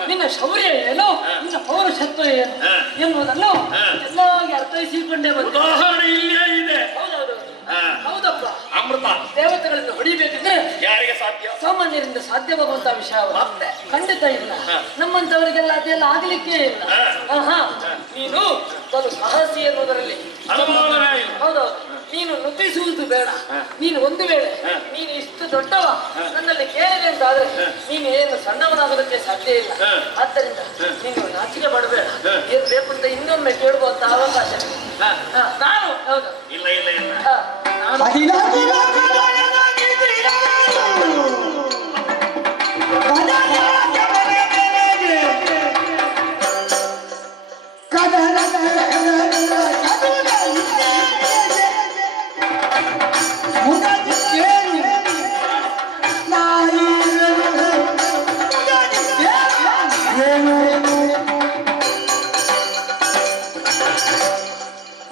ನಿನ್ನ ಶೌರ್ಯ ಏನು, ನಿನ್ನ ಪೌರುಷತ್ವ ಏನು ಎನ್ನುವುದನ್ನು ಚೆನ್ನಾಗಿ ಅರ್ಥೈಸಿಕೊಂಡೇ ಬಂದ. ಉದಾಹರಣೆ ಇಲ್ಲೇ ಇದೆ. ಹೌದೌದು. ಹೌದಪ್ಪ. ಅಮೃತ ದೇವತೆಗಳನ್ನು ಹೊಡಿಬೇಕಿದ್ರೆ ಯಾರಿಗೆ ಸಾಧ್ಯ? ಸಾಮಾನ್ಯರಿಂದ ಸಾಧ್ಯವಾಗುವಂತ ವಿಷಯ ಮತ್ತೆ ಖಂಡಿತ ಇಲ್ಲ. ನಮ್ಮಂತವರಿಗೆಲ್ಲ ಅದೆಲ್ಲ ಆಗ್ಲಿಕ್ಕೆ ಇಲ್ಲ. ಆಹಾ, ನೀನು ಬಲು ಸಾಹಸಿ ಎನ್ನುವುದರಲ್ಲಿ ಅನುಮಾನವೇ ಇಲ್ಲ. ಹೌದೌದು. ನೀನು ನುಗ್ಗಿಸುವುದು ಬೇಡ. ನೀನು ಒಂದು ವೇಳೆ ನೀನು ಇಷ್ಟು ದೊಡ್ಡವ ನನ್ನಲ್ಲಿ ಕೇಳಿದೆ ಅಂತ ಆದ್ರೆ ನೀನು ಏನು ಸಣ್ಣವನಾಗೋದಕ್ಕೆ ಸಾಧ್ಯ ಇಲ್ಲ. ಆದ್ದರಿಂದ ನೀನು ನಾಚಿಕೆ ಮಾಡಬೇಡ. ಏನ್ ಬೇಕು ಅಂತ ಇನ್ನೊಮ್ಮೆ ಕೇಳುವಂತ ಅವಕಾಶ ನಾನು ಹೌದು ಇಲ್ಲ ಇಲ್ಲ ಇಲ್ಲ. ನಾನು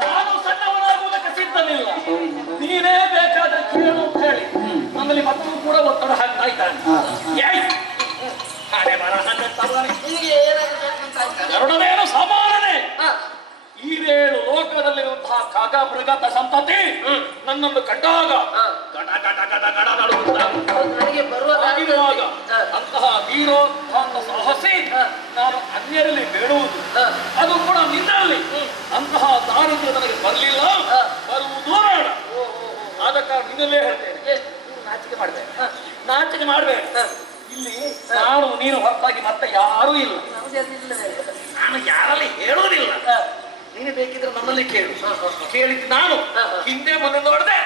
ನಾನು ಸಣ್ಣವನಾಗುವುದಕ್ಕೆ ಸಿದ್ಧನಿಲ್ಲ. ನೀನೇ ಬೇಕಾದ್ರೆ ಕೇಳು ಅಂತ ಹೇಳಿ ನನ್ನಲ್ಲಿ ಮತ್ತೂ ಕೂಡ ಒತ್ತಡ ಹಾಕ್ತಾ ಇದ್ದಾನೆ. ನಿನಗೆ ಏನಾದ್ರು ಬೇಕು ಅಂತ ಆಯ್ತಾ? ಗರುಡನೇನು ಸಾಮಾನ್ಯನೇ. ಈರೇಳು ಲೋಕದಲ್ಲಿರುವಂತಹ ಕಾಗ ಮೃಗದ ಸಂತತಿ ನನ್ನನ್ನು ಕಂಡಾಗ ಗಡ ಗಡ ಗಡ ಗಡ ನಡುಗುತ್ತಾರೆ. ಹೌದು, ನನಗೆ ಬರುವ ಹಾಗಿರುವಾಗ ಅಂತಹ ವೀರೋತ್ಥಾನ ಸಾಹಸಿ ನಾನು ಅನ್ಯರಲ್ಲಿ ಬೇಡುವುದು, ಅದು ಕೂಡ ನಿನ್ನಲ್ಲಿ. ಅಂತಹ ದಾರಿದ್ರ್ಯ ನನಗೆ ಬರಲಿಲ್ಲ, ಬರುವುದೂ ಬೇಡ. ಆದ ಕಾರಣ ನಿನ್ನಲ್ಲೇ ಹೇಳ್ತೇನೆ, ನಾಚಿಕೆ ಮಾಡ್ತೇನೆ. ನಾಚಿಕೆ ಮಾಡಬೇಡ. ಇಲ್ಲಿ ನಾನು ನೀನು ಹೊರತಾಗಿ ಮತ್ತೆ ಯಾರೂ ಇಲ್ಲ. ನಾನು ಯಾರಲ್ಲಿ ಹೇಳುವುದಿಲ್ಲ. ನೀನು ಬೇಕಿದ್ರೆ ನನ್ನಲ್ಲಿ ಕೇಳು. ಕೇಳಿದ್ದು ನಾನು ಹಿಂದೆ ಮುಂದೆ ನೋಡದೆ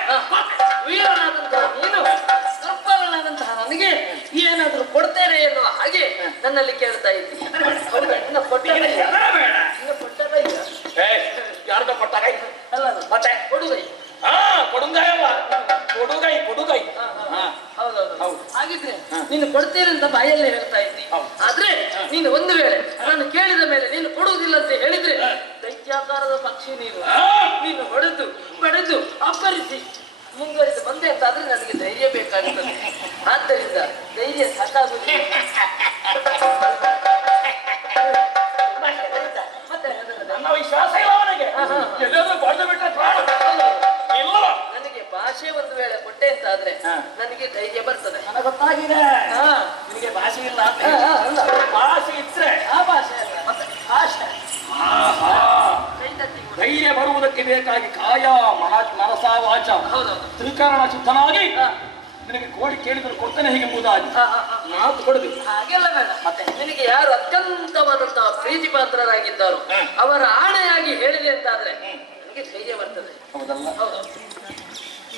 ವೀರನಾದಂತಹ ನೀನು ಸರ್ಪಗಳಾದಂತಹ ನನಗೆ ಏನಾದ್ರೂ ಕೊಡ್ತೇನೆ ಎನ್ನುವ ಹಾಗೆ ನನ್ನಲ್ಲಿ ಕೇಳ್ತಾ ಇದ್ದೀನಿ. ಇನ್ನು ಕೊಟ್ಟದ ಬೇಡ. ಇನ್ನು ಕೊಟ್ಟದ ಇಲ್ಲ. ಯಾರ್ದ ಕೊಟ್ಟಾಗ ಅಲ್ಲ ಮತ್ತೆ ಕೊಡುಗೈ. ಕೊಡುಗೈ ಅಲ್ಲ, ಕೊಡುಗೈ ಕೊಡುಗೈ. ಹೌದೌದು. ಹಾಗಿದ್ರೆ ನೀನು ಕೊಡ್ತೇನೆ ಅಂತ ಬಾಯಲ್ಲೇ ಹೇಳ್ತಾ ಇದ್ದೀನಿ. ಆದ್ರೆ ನೀನು ಒಂದು ವೇಳೆ ನಾನು ಕೇಳಿದ ಮೇಲೆ ನೀನು ಕೊಡುವುದಿಲ್ಲ ಅಂತ ಹೇಳಿದ್ರೆ ದೈತ್ಯಾಕಾರದ ಪಕ್ಷಿ ನೀನು ಹೊಡೆದು ಬಡೆದು ಅಪ್ಪರಿಸಿ ಮುಂದುವರಿಸಿ ಬಂದೆ ಅಂತ ಆದ್ರೆ ನನಗೆ ಧೈರ್ಯ ಬೇಕಾಗುತ್ತದೆ. ಆದ್ದರಿಂದ ಧೈರ್ಯ ಸಾಕಾಗುವುದಿಲ್ಲ. ಮತ್ತೆ ನನ್ನ ವಿಶ್ವಾಸ ಇಲ್ಲ ಅವನಿಗೆ. ಎಲ್ಲಾದ್ರೂ ಬಡ್ದು ಬಿಟ್ಟರೆ ಪ್ರಾಣ ಇಲ್ಲವ. ನನಗೆ ಭಾಷೆ ಒಂದು ವೇಳೆ ಕೊಟ್ಟೆ ಅಂತ ಆದ್ರೆ ನನಗೆ ಧೈರ್ಯ ಬರ್ತದೆ. ನನಗೆ ಗೊತ್ತಾಗಿದೆ ನಿನಗೆ ಭಾಷೆ ಇಲ್ಲ ಅಂತ. ಅಲ್ಲ, ಭಾಷೆ ಇದ್ರೆ ಆ ಭಾಷೆ ಅಲ್ಲ, ಮತ್ತೆ ಭಾಷೆ ಕೈ ತಟ್ಟಿ ಧೈರ್ಯ ಬರುವುದಕ್ಕೆ ಬೇಕಾಗಿ ಕಾಯ ಮನಸ ವಾಚ ಹೌದೌದು. ತ್ರಿಕರಣ ಶುದ್ಧನಾಗಿ ನಿನಗೆ ಕೋಡಿ ಕೇಳಿದ್ರು ಕೊಡ್ತೇನೆ ಹೀಗೆ ಎಂಬುದಾಗಿ ಮಾತು ಕೊಡುದು. ಹಾಗೆಲ್ಲ ಬೇಡ. ಮತ್ತೆ ನಿನಗೆ ಯಾರು ಅತ್ಯಂತವಾದಂತಹ ಪ್ರೀತಿ ಪಾತ್ರರಾಗಿದ್ದಾರೋ ಅವರ ಆಣೆಯಾಗಿ ಹೇಳಿದೆ ಅಂತಾದ್ರೆ ನನಗೆ ಧೈರ್ಯ ಬರ್ತದೆ. ಹೌದಲ್ಲ? ಹೌದೌದು.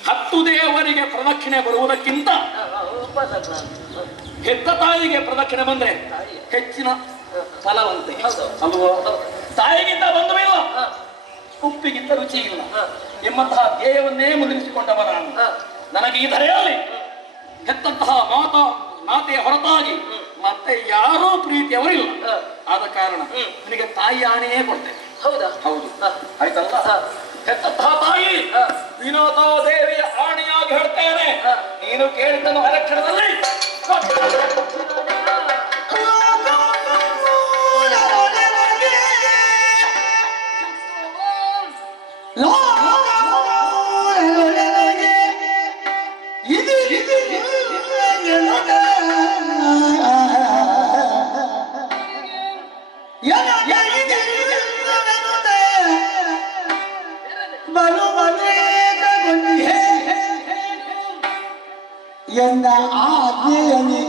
10 ದೇವರಿಗೆ ಪ್ರದಕ್ಷಿಣೆ ಬರುವುದಕ್ಕಿಂತ ಉಪವಾಸ ಹೆತ್ತ ತಾಯಿಗೆ ಪ್ರದಕ್ಷಿಣೆ ಬಂದ್ರೆ ಹೆಚ್ಚಿನ ಫಲವಂತೆ ಅಲ್ವೋ? ತಾಯಿಗಿಂತ ಬಂಧುವಿಲ್ಲ, ಉಪ್ಪಿಗಿಂತ ರುಚಿ ಇಲ್ಲ ಎಂಬಂತಹ ಧ್ಯೇಯವನ್ನೇ ಮುದ್ರಿಸಿಕೊಂಡವ ನಾನು. ನನಗೆ ಈ ಧರೆಯಲ್ಲಿ ಹೆತ್ತಂತಹ ಮಾತೆಯ ಹೊರತಾಗಿ ಮತ್ತೆ ಯಾರೂ ಪ್ರೀತಿಯವರಿಲ್ಲ. ಆದ ಕಾರಣ ನಿನಗೆ ತಾಯಿ ಆಣೆಯೇ ಕೊಡ್ತೇನೆ. ಹೌದಾ? ಹೌದು, ಆಯ್ತಲ್ಲ? ಹೆತ್ತಂತಹ ತಾಯಿ ವಿನೋದ ದೇವಿಯ ಆಣೆಯಾಗಿ ಹೇಳ್ತೇನೆ, ನೀನು ಕೇಳಿದ್ದನ್ನು ಅರಕ್ಷಣದಲ್ಲಿ ಎಂದ ಆಜ್ಞೆಯಲ್ಲಿ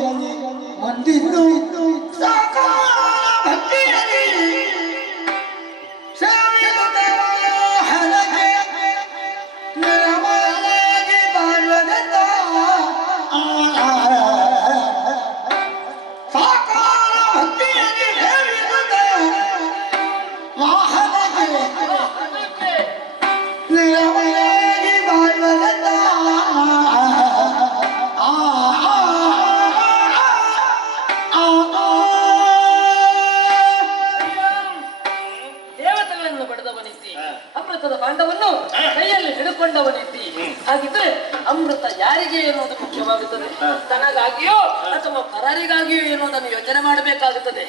ಹೊಂದಿದ್ದು ಭಕ್ತಿಯಲ್ಲಿ ಹರಗೆ ನಿರಮವಾಗಿ ಬಾಳುವುದೆಂದ ಸಾಕಾರ ಭಕ್ತಿಯಲ್ಲಿ ಹೇಳಿದ ವಾಹನಗೆ ನಿರಮವಾಗಿ ಬಾಳುವುದೆಂದ ದೇವತೆಗಳನ್ನು ಬಡಿದವನಿದ್ದಿ, ಅಮೃತದ ಭಾಂಡವನ್ನು ಕೈಯಲ್ಲಿ ಹಿಡಿಕೊಂಡವನಿದ್ದಿ. ಹಾಗಿದ್ರೆ ಅಮೃತ ಯಾರಿಗೆ ಎನ್ನುವುದು ಮುಖ್ಯವಾಗುತ್ತದೆ. ತನಗಾಗಿಯೋ ಅಥವಾ ಪರರಿಗಾಗಿಯೋ ಎನ್ನುವುದನ್ನು ಯೋಚನೆ ಮಾಡಬೇಕಾಗುತ್ತದೆ.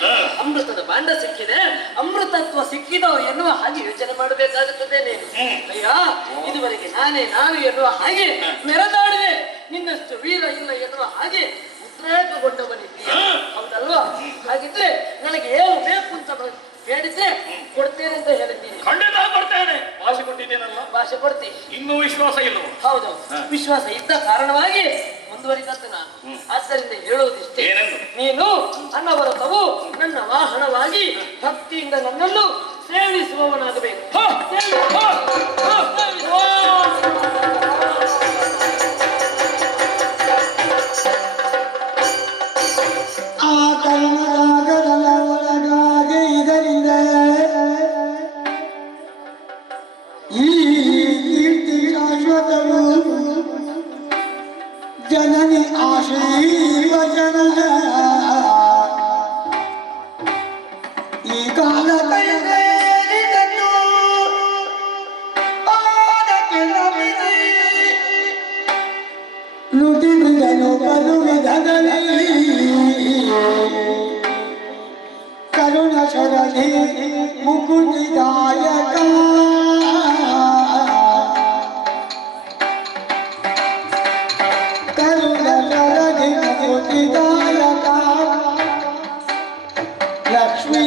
ಅಮೃತದ ಭಾಂಡ ಸಿಕ್ಕಿದೆ, ಅಮೃತತ್ವ ಸಿಕ್ಕಿದೋ ಎನ್ನುವ ಹಾಗೆ ಯೋಚನೆ ಮಾಡಬೇಕಾಗುತ್ತದೆ ನೀನು. ಅಯ್ಯ ಇದುವರೆಗೆ ನಾನು ಎನ್ನುವ ಹಾಗೆ ಮೆರೆದಾಡುವೆ, ನಿನ್ನಷ್ಟು ವೀರ ಇಲ್ಲ ಎನ್ನುವ ಹಾಗೆ ಉದ್ರೇಕಗೊಂಡವನಿದ್ದೀಯ, ಹೌದಲ್ವಾ? ಹಾಗಿದ್ರೆ ನನಗೆ ಏನು ಬೇಕು ಅಂತ ಹೇಳಿದ್ರೆ ಕೊಡ್ತೇನೆ ಅಂತ ಹೇಳಿದ್ದೀನಿ. ಖಂಡಿತ ಕೊಡ್ತೇನೆ. ಭಾಷೆ ಕೊಟ್ಟಿದ್ದೇನಲ್ಲ, ಭಾಷೆ ಕೊಡ್ತೀನಿ. ಇನ್ನೂ ವಿಶ್ವಾಸ ಇಲ್ಲವೋ? ಹೌದು, ವಿಶ್ವಾಸ ಇದ್ದ ಕಾರಣವಾಗಿ ಮುಂದುವರಿದಂತ ನಾನು. ಆದ್ದರಿಂದ ಹೇಳುವುದಿಷ್ಟೇ, ನೀನು ಅನವರತವು ನನ್ನ ವಾಹನವಾಗಿ ಭಕ್ತಿಯಿಂದ ನನ್ನನ್ನು ಸೇವಿಸುವವನಾಗಬೇಕು. ಆ ಕರ್ಮರಾಗದ ಒಳಗಾಗಿ ಇದರಿಂದ ಈ ಕೀರ್ತಿ ಶಾಶ್ವತವು ಜನನಿ ಆಶೀರ್ವಚನ ಈ ಕಾಲ ಕೈದೇರಿದನ್ನು ಪಾದಕ್ಕೆ ನಮಿಸಿ ನುಡಿ ಬಿಡಲು ಬಲು ವಿಧದಲ್ಲಿ ಕರುಣ ಶರದಿ ಮುಕುಂದಿದಾಯಕ ಕರುಣ ಶರದಿ ಮುಕುಂದಿದಾಯಕ ಲಕ್ಷ್ಮೀ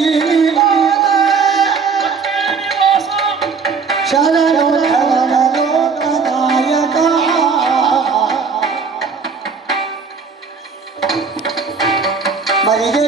ಶರಣು ಧರಣ ಲೋಕನಾಯಕ ಮರಿಗೆ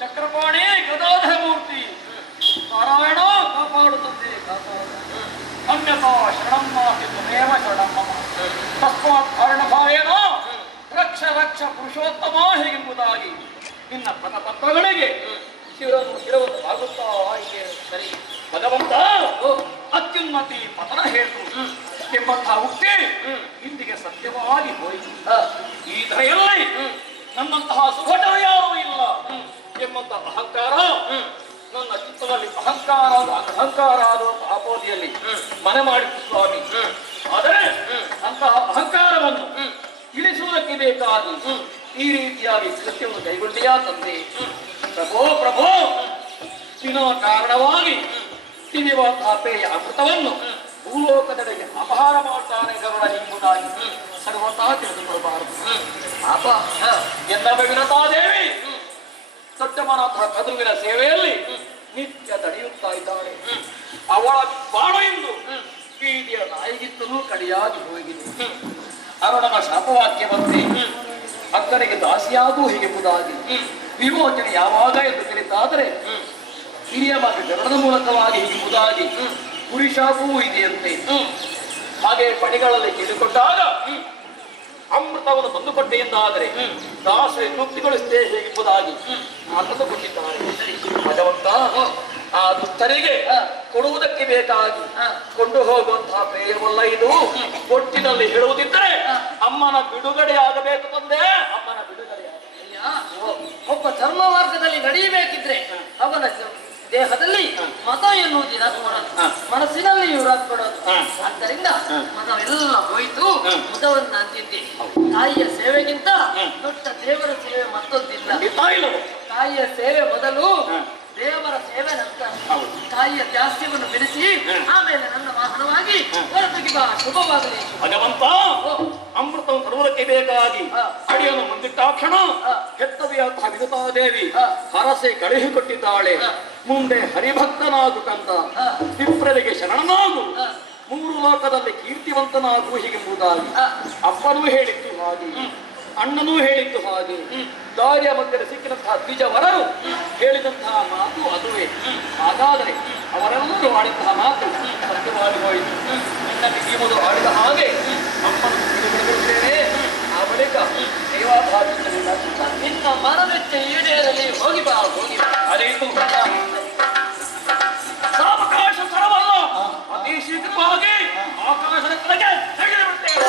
ಚಕ್ರಪಾಣಿ ಗದಾಧರ ಮೂರ್ತಿ ನಾರಾಯಣ ಕಾಪಾಡುತ್ತದೆ ಅನ್ಯಥಾ ಶರಣಂ ನಾಸ್ತಿ ತ್ವಮೇವ ಶರಣಂ ಮಮ ತಸ್ಮಾತ್ ಕಾರಣಭಾವೇನ ರಕ್ಷ ರಕ್ಷ ಪುರುಷೋತ್ತಮ ಹೇಗೆಂಬುದಾಗಿ ನಿನ್ನ ಪದತತ್ವಗಳಿಗೆ ಶಿರವನ್ನು ಬಾಗುತ್ತಾ ಇದೆ. ಸರಿ ಭಗವಂತ ಅತ್ಯುನ್ನತಿ ಪತನ ಹೇತು ಎಂಬಂತಹ ಉಕ್ತಿ ಇಂದಿಗೆ ಸತ್ಯವಾಗಿ ಹೋಯಿತು. ಈ ಧರೆಯಲ್ಲಿ ನನ್ನಂತಹ ಸುಭಟರು ಯಾರೂ ಇಲ್ಲ ಎಂಬಂತಹ ಅಹಂಕಾರ ನನ್ನ ಚಿತ್ತದಲ್ಲಿ ಅಹಂಕಾರ ಆಪೋದಿಯಲ್ಲಿ ಮನೆ ಮಾಡಿತು ಸ್ವಾಮಿ. ಆದರೆ ಅಂತಹ ಅಹಂಕಾರವನ್ನು ಇಳಿಸುವುದಕ್ಕೆ ಬೇಕಾಗಿ ಈ ರೀತಿಯಾಗಿ ಕೃತ್ಯವನ್ನು ಕೈಗೊಂಡೆಯಾ ತಂದೆ. ಪ್ರಭೋ ದಿನ ಕಾರಣವಾಗಿ ತಿನ್ನುವಂತಹ ಪೇಯ ಅಮೃತವನ್ನು ಭೂಲೋಕದೆಡೆಗೆ ಅಪಹಾರ ಮಾಡ್ತಾನೆ ಗರುಡ ಎಂಬುದಾಗಿ ಸರ್ವತಾ ತಿಳಿದುಕೊಳ್ಳಬಾರದು. ಪಾಪ ಎಂದ ವಿನತಾದೇವಿ ದೊಡ್ಡಮನಂತಹ ಕದುವಿನ ಸೇವೆಯಲ್ಲಿ ನಿತ್ಯ ತಡೆಯುತ್ತಾ ಇದ್ದಾಳೆ. ಅವಳ ಬಾಣ ಎಂದು ಬೀದಿಯ ನಾಯಿಗಿತ್ತಲೂ ಕಡಿಯಾಗಿ ಹೋಗಿದೆ. ಅರುಣನ ಶಾಪವಾಕ್ಯವಂತೆ ಅಕ್ಕನಿಗೆ ದಾಸಿಯಾಗೂ ಹೀಗೆಂಬುದಾಗಿ ವಿಮೋಚನೆ ಯಾವಾಗ ಎಂದು ತಿಳಿತಾದರೆ ಹಿರಿಯ ಮಾತು ಗರುಡನ ಮೂಲಕವಾಗಿ ಹೀಗೆಂಬುದಾಗಿ ಪುರುಷಾಗೂ ಇದೆಯಂತೆ. ಹಾಗೆ ಪಣಿಗಳಲ್ಲಿ ಕೇಳಿಕೊಂಡಾಗ ಅಮೃತವನ್ನು ಬಂದುಕೊಟ್ಟೆ ಎಂದಾದರೆ ದಾಸ ಮುಕ್ತಿಗೊಳಿಸ್ತೇ ಹೇಗೆಂಬುದಾಗಿ ಮಾತನ್ನು ಕೊಟ್ಟಿದ್ದಾರೆ. ಭಗವಂತ ಆ ದುಷ್ಟರಿಗೆ ಕೊಡುವುದಕ್ಕೆ ಬೇಕಾಗಿ ಕೊಂಡು ಹೋಗುವಂತಹ ಪ್ರೇಯವಲ್ಲ ಇದು. ಒಟ್ಟಿನಲ್ಲಿ ಹೇಳುವುದಿದ್ದರೆ ಅಮ್ಮನ ಬಿಡುಗಡೆ ಆಗಬೇಕು ತಂದೆ, ಅಮ್ಮನ ಬಿಡುಗಡೆ. ಒಬ್ಬ ಧರ್ಮ ಮಾರ್ಗದಲ್ಲಿ ನಡೆಯಬೇಕಿದ್ರೆ ಅವನ ದೇಹದಲ್ಲಿ ಮತ ಎನ್ನುವುದು ಇರಾಕ್ಕೊಡೋದು, ಮನಸ್ಸಿನಲ್ಲಿ ಇರಾಕ್ಕೊಡೋದು. ಆದ್ದರಿಂದ ಮತವೆಲ್ಲ ಹೋಯಿತು, ಮತವನ್ನ ಅಂತಿದ್ದೆ. ತಾಯಿಯ ಸೇವೆಗಿಂತ ದೊಡ್ಡ ದೇವರ ಸೇವೆ ಮತ್ತೊಂದಿಲ್ಲ. ತಾಯಿಯ ಸೇವೆ ಮೊದಲು, ದೇವರ ಸೇವೆ ನಂತರ. ತಾಯಿಯ ತ್ಯಾಸ್ಯವನ್ನು ಬೆಳೆಸಿ ಆಮೇಲೆ ನನ್ನ ವಾಹನವಾಗಿ ಹೊರತುಗಿ ಬಾ, ಶುಭವಾಗಲಿ. ಭಗವಂತ ಅಮೃತವನ್ನು ತರುವುದಕ್ಕೆ ಬೇಕಾಗಿ ಅಡಿಯನ್ನು ಮುಂದಿಟ್ಟಾಕ್ಷಣ ಹೆತ್ತವೆಯಂತಹ ವಿನುತಾದೇವಿ ಹರಸೆ ಕಳುಹಿಕೊಟ್ಟಿದ್ದಾಳೆ. ಮುಂದೆ ಹರಿಭಕ್ತನಾಗು ಕಂದ, ವಿಪ್ರರಿಗೆ ಶರಣನಾಗು, ಮೂರು ಲೋಕದಲ್ಲಿ ಕೀರ್ತಿವಂತನಾಗು ಹೀಗೆಂಬುದಾಗಿ ಅಪ್ಪನೂ ಹೇಳಿದ್ದು ಹಾಗೆ, ಅಣ್ಣನೂ ಹೇಳಿದ್ದು ಹಾಗೆ, ದಾರಿಯ ಮಧ್ಯೆ ಸಿಕ್ಕಿದಂತಹ ದ್ವಿಜವರರು ಹೇಳಿದ ಆಡಿದಂತಹ ಮಾತು ಅದುವೇ. ಹಾಗಾದರೆ ಅವರೆಲ್ಲರೂ ಆಡಿದಂತಹ ಮಾತು ಸತ್ಯವಾಗಿ ಹೋಯಿತು. ನಿನ್ನ ಈ ಮೊದಲು ಆಡಿದ ಹಾಗೆ ಅಮ್ಮನ ಬಿಡುತ್ತೇನೆ. ಆ ಬಳಿಕ ಸೇವಾಭಾವಿಗಳಿಂದ ನಿನ್ನ ಮನವೆಚ್ಚ ಈಡೇರಲಿ. ಹೋಗಿ ಬಾ, ಹೋಗಿ ಬಾ. ಅದೇನು ಸಾವಕಾಶ ಸ್ಥಳವಲ್ಲ, ಅತಿ ಶೀಘ್ರವಾಗಿ ಆಕಾಶದ ಕಡೆಗೆ ತೆಗೆದುಬಿಡ್ತೇವೆ.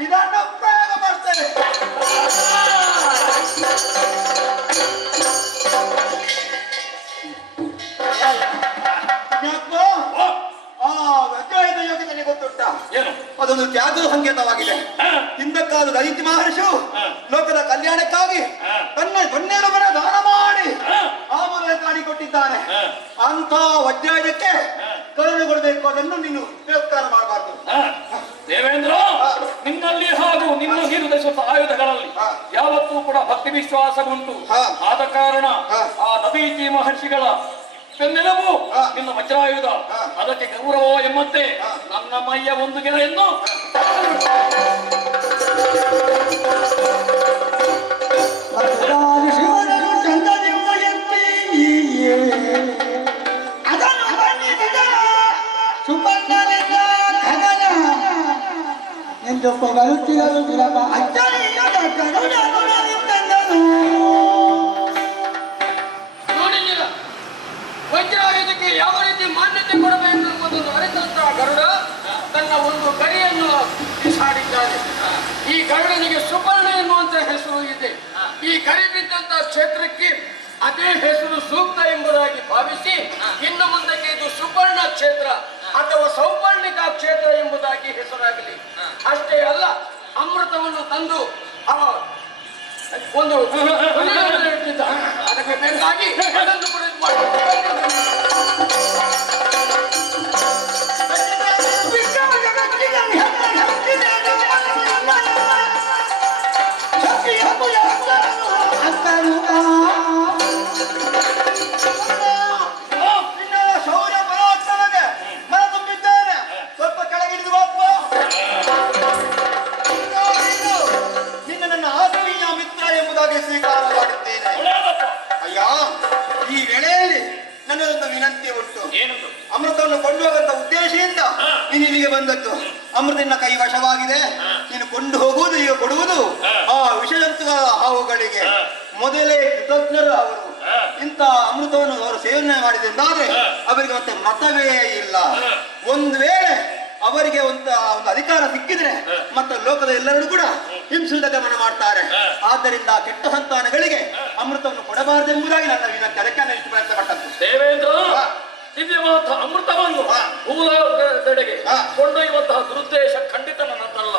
ಇದನ್ನು ಪ್ರಯೋಗ ಮಾಡ್ತೇನೆ. ಏನು ಅದೊಂದು ತ್ಯಾಗದ ಸಂಕೇತವಾಗಿದೆ. ಹಿಂದಕ್ಕಾದ ದೈತ್ಯ ಮಹರ್ಷಿಯು ಲೋಕದ ಕಲ್ಯಾಣಕ್ಕಾಗಿ ತನ್ನ ದೊನ್ನೆಲುಬನ ದಾನ ಮಾಡಿ ಆ ಮೂಲಕ ಕಾಣಿಕೊಟ್ಟಿದ್ದಾನೆ. ಅಂತ ವಜ್ರಾಯುಧಕ್ಕೆ ಕರುಣೆಗೊಳ್ಳಬೇಕು. ಅದನ್ನು ನೀನು ತಿರಸ್ಕಾರ ಮಾಡಬಾರ್ದು. ದೇವೇಂದ್ರ, ನಿನ್ನಲ್ಲಿ ಹಾಗೂ ನಿನ್ನ ನೀರು ಧರಿಸುವ ಆಯುಧಗಳಲ್ಲಿ ಯಾವತ್ತೂ ಕೂಡ ಭಕ್ತಿ ವಿಶ್ವಾಸ ಉಂಟು. ಆದ ಕಾರಣ ಆ ದೈತ್ಯ ಮಹರ್ಷಿಗಳ ಬೆನ್ನೆಲುಬು ನಿನ್ನ ವಜ್ರಾಯುಧ. ಅದಕ್ಕೆ ಗೌರವ ಎಂಬಂತೆ ನನ್ನ ಮೈಯ ಒಂದು ಗೆರೆಯನ್ನು ಶಿವನನ್ನು ಚಂದದಿಂದ ಎತ್ತಿ ಅದನ್ನು ಬಣ್ಣಿಸಿದ ಸುಪರ್ಣನಿಂದ ಖಗನ ಎಂದು ಪೊಗಳುತ್ತಿರಲು ಸುಲಭ ಅಚ್ಚರಿಯದ ಕರುಣಗುಣದಿಂದನು. ನೋಡಿದ್ದೀರ, ವಜ್ರಾಯುಧಕ್ಕೆ ಯಾವ ರೀತಿ ಮಾನ್ಯತೆ ಕೊಡಬೇಕು ಎಂಬುದನ್ನು ಅರಿತಂತಹ ಗರುಡ ತನ್ನ ಒಂದು ಗರಿಯನ್ನು ಬಿಸಾಡಿದ್ದಾನೆ. ಈ ಗರುಡನಿಗೆ ಸುಪರ್ಣ ಎನ್ನುವಂತ ಹೆಸರು ಇದೆ. ಈ ಗರಿ ಬಿದ್ದಂತಹ ಕ್ಷೇತ್ರಕ್ಕೆ ಅದೇ ಹೆಸರು ಸೂಕ್ತ ಎಂಬುದಾಗಿ ಭಾವಿಸಿ ಇನ್ನು ಮುಂದಕ್ಕೆ ಇದು ಸುಪರ್ಣ ಕ್ಷೇತ್ರ ಅಥವಾ ಸೌಪರ್ಣಿಕಾ ಕ್ಷೇತ್ರ ಎಂಬುದಾಗಿ ಹೆಸರಾಗಲಿ. ಅಷ್ಟೇ ಅಲ್ಲ, ಅಮೃತವನ್ನು ತಂದು ಒಂದು ಇಟ್ಟಿದ್ದ. ಅದಕ್ಕೆ ಬೇಕಾಗಿ ಅದನ್ನು ಕೂಡ ಇದು ಮಾಡಿ ಶೌರ್ಯ ಪರಾಕ್ರಮಕ್ಕೆ ಮನ ತುಂಬಿದ್ದೇನೆ. ಸ್ವಲ್ಪ ಕೆಳಗಿಳಿದು ಹೋಗ್ಬೋ. ನಿನ್ನ ನನ್ನ ಆತ್ಮೀಯ ಮಿತ್ರ ಎಂಬುದಾಗಿ ಸ್ವೀಕಾರ ಮಾಡುತ್ತೇನೆ. ಅಯ್ಯ, ಈ ವೇಳೆಯಲ್ಲಿ ನನ್ನದೊಂದು ವಿನಂತಿ ಉಂಟು. ಅಮೃತವನ್ನು ಕೊಂಡು ಹೋಗಂತ ಉದ್ದೇಶದಿಂದ ನೀನು ಇಲ್ಲಿಗೆ ಬಂದದ್ದು. ಅಮೃತ ನಿನ್ನ ಕೈ ವಶವಾಗಿದೆ. ನೀನು ಕೊಂಡು ಹೋಗುವುದು, ಈಗ ಕೊಡುವುದು ಆ ವಿಷಜಂತುಗಳ ಹಾವುಗಳಿಗೆ. ಮೊದಲೇ ಕೃತಜ್ಞರು ಅವರು. ಇಂಥ ಅಮೃತವನ್ನು ಅವರು ಸೇವನೆ ಮಾಡಿದೆಂದಾದ್ರೆ ಅವರಿಗೆ ಮತ್ತೆ ಮತವೇ ಇಲ್ಲ. ಒಂದು ವೇಳೆ ಅವರಿಗೆ ಒಂದು ಅಧಿಕಾರ ಸಿಕ್ಕಿದ್ರೆ ಮತ್ತೆ ಲೋಕದ ಎಲ್ಲರೂ ಕೂಡ ಹಿಂಸುದ ಗಮನ ಮಾಡ್ತಾರೆ. ಆದ್ದರಿಂದ ಕೆಟ್ಟ ಸಂತಾನಗಳಿಗೆ ಅಮೃತವನ್ನು ಕೊಡಬಾರದೆಂಬುದಾಗಿ ನನ್ನ ವಿನಂತಿ. ಅದಕ್ಕೆ ನಾನು ಇಷ್ಟು ಪ್ರಯತ್ನ ಪಟ್ಟದ್ದು. ದೇವೇಂದ್ರ, ದಿವ್ಯವಾದ ಅಮೃತವನ್ನು ಭೂಲೋಕದೆಡೆಗೆ ಕೊಂಡೊಯ್ಯುವಂತಹ ದುರುದ್ದೇಶ ಖಂಡಿತ ನನ್ನದಲ್ಲ.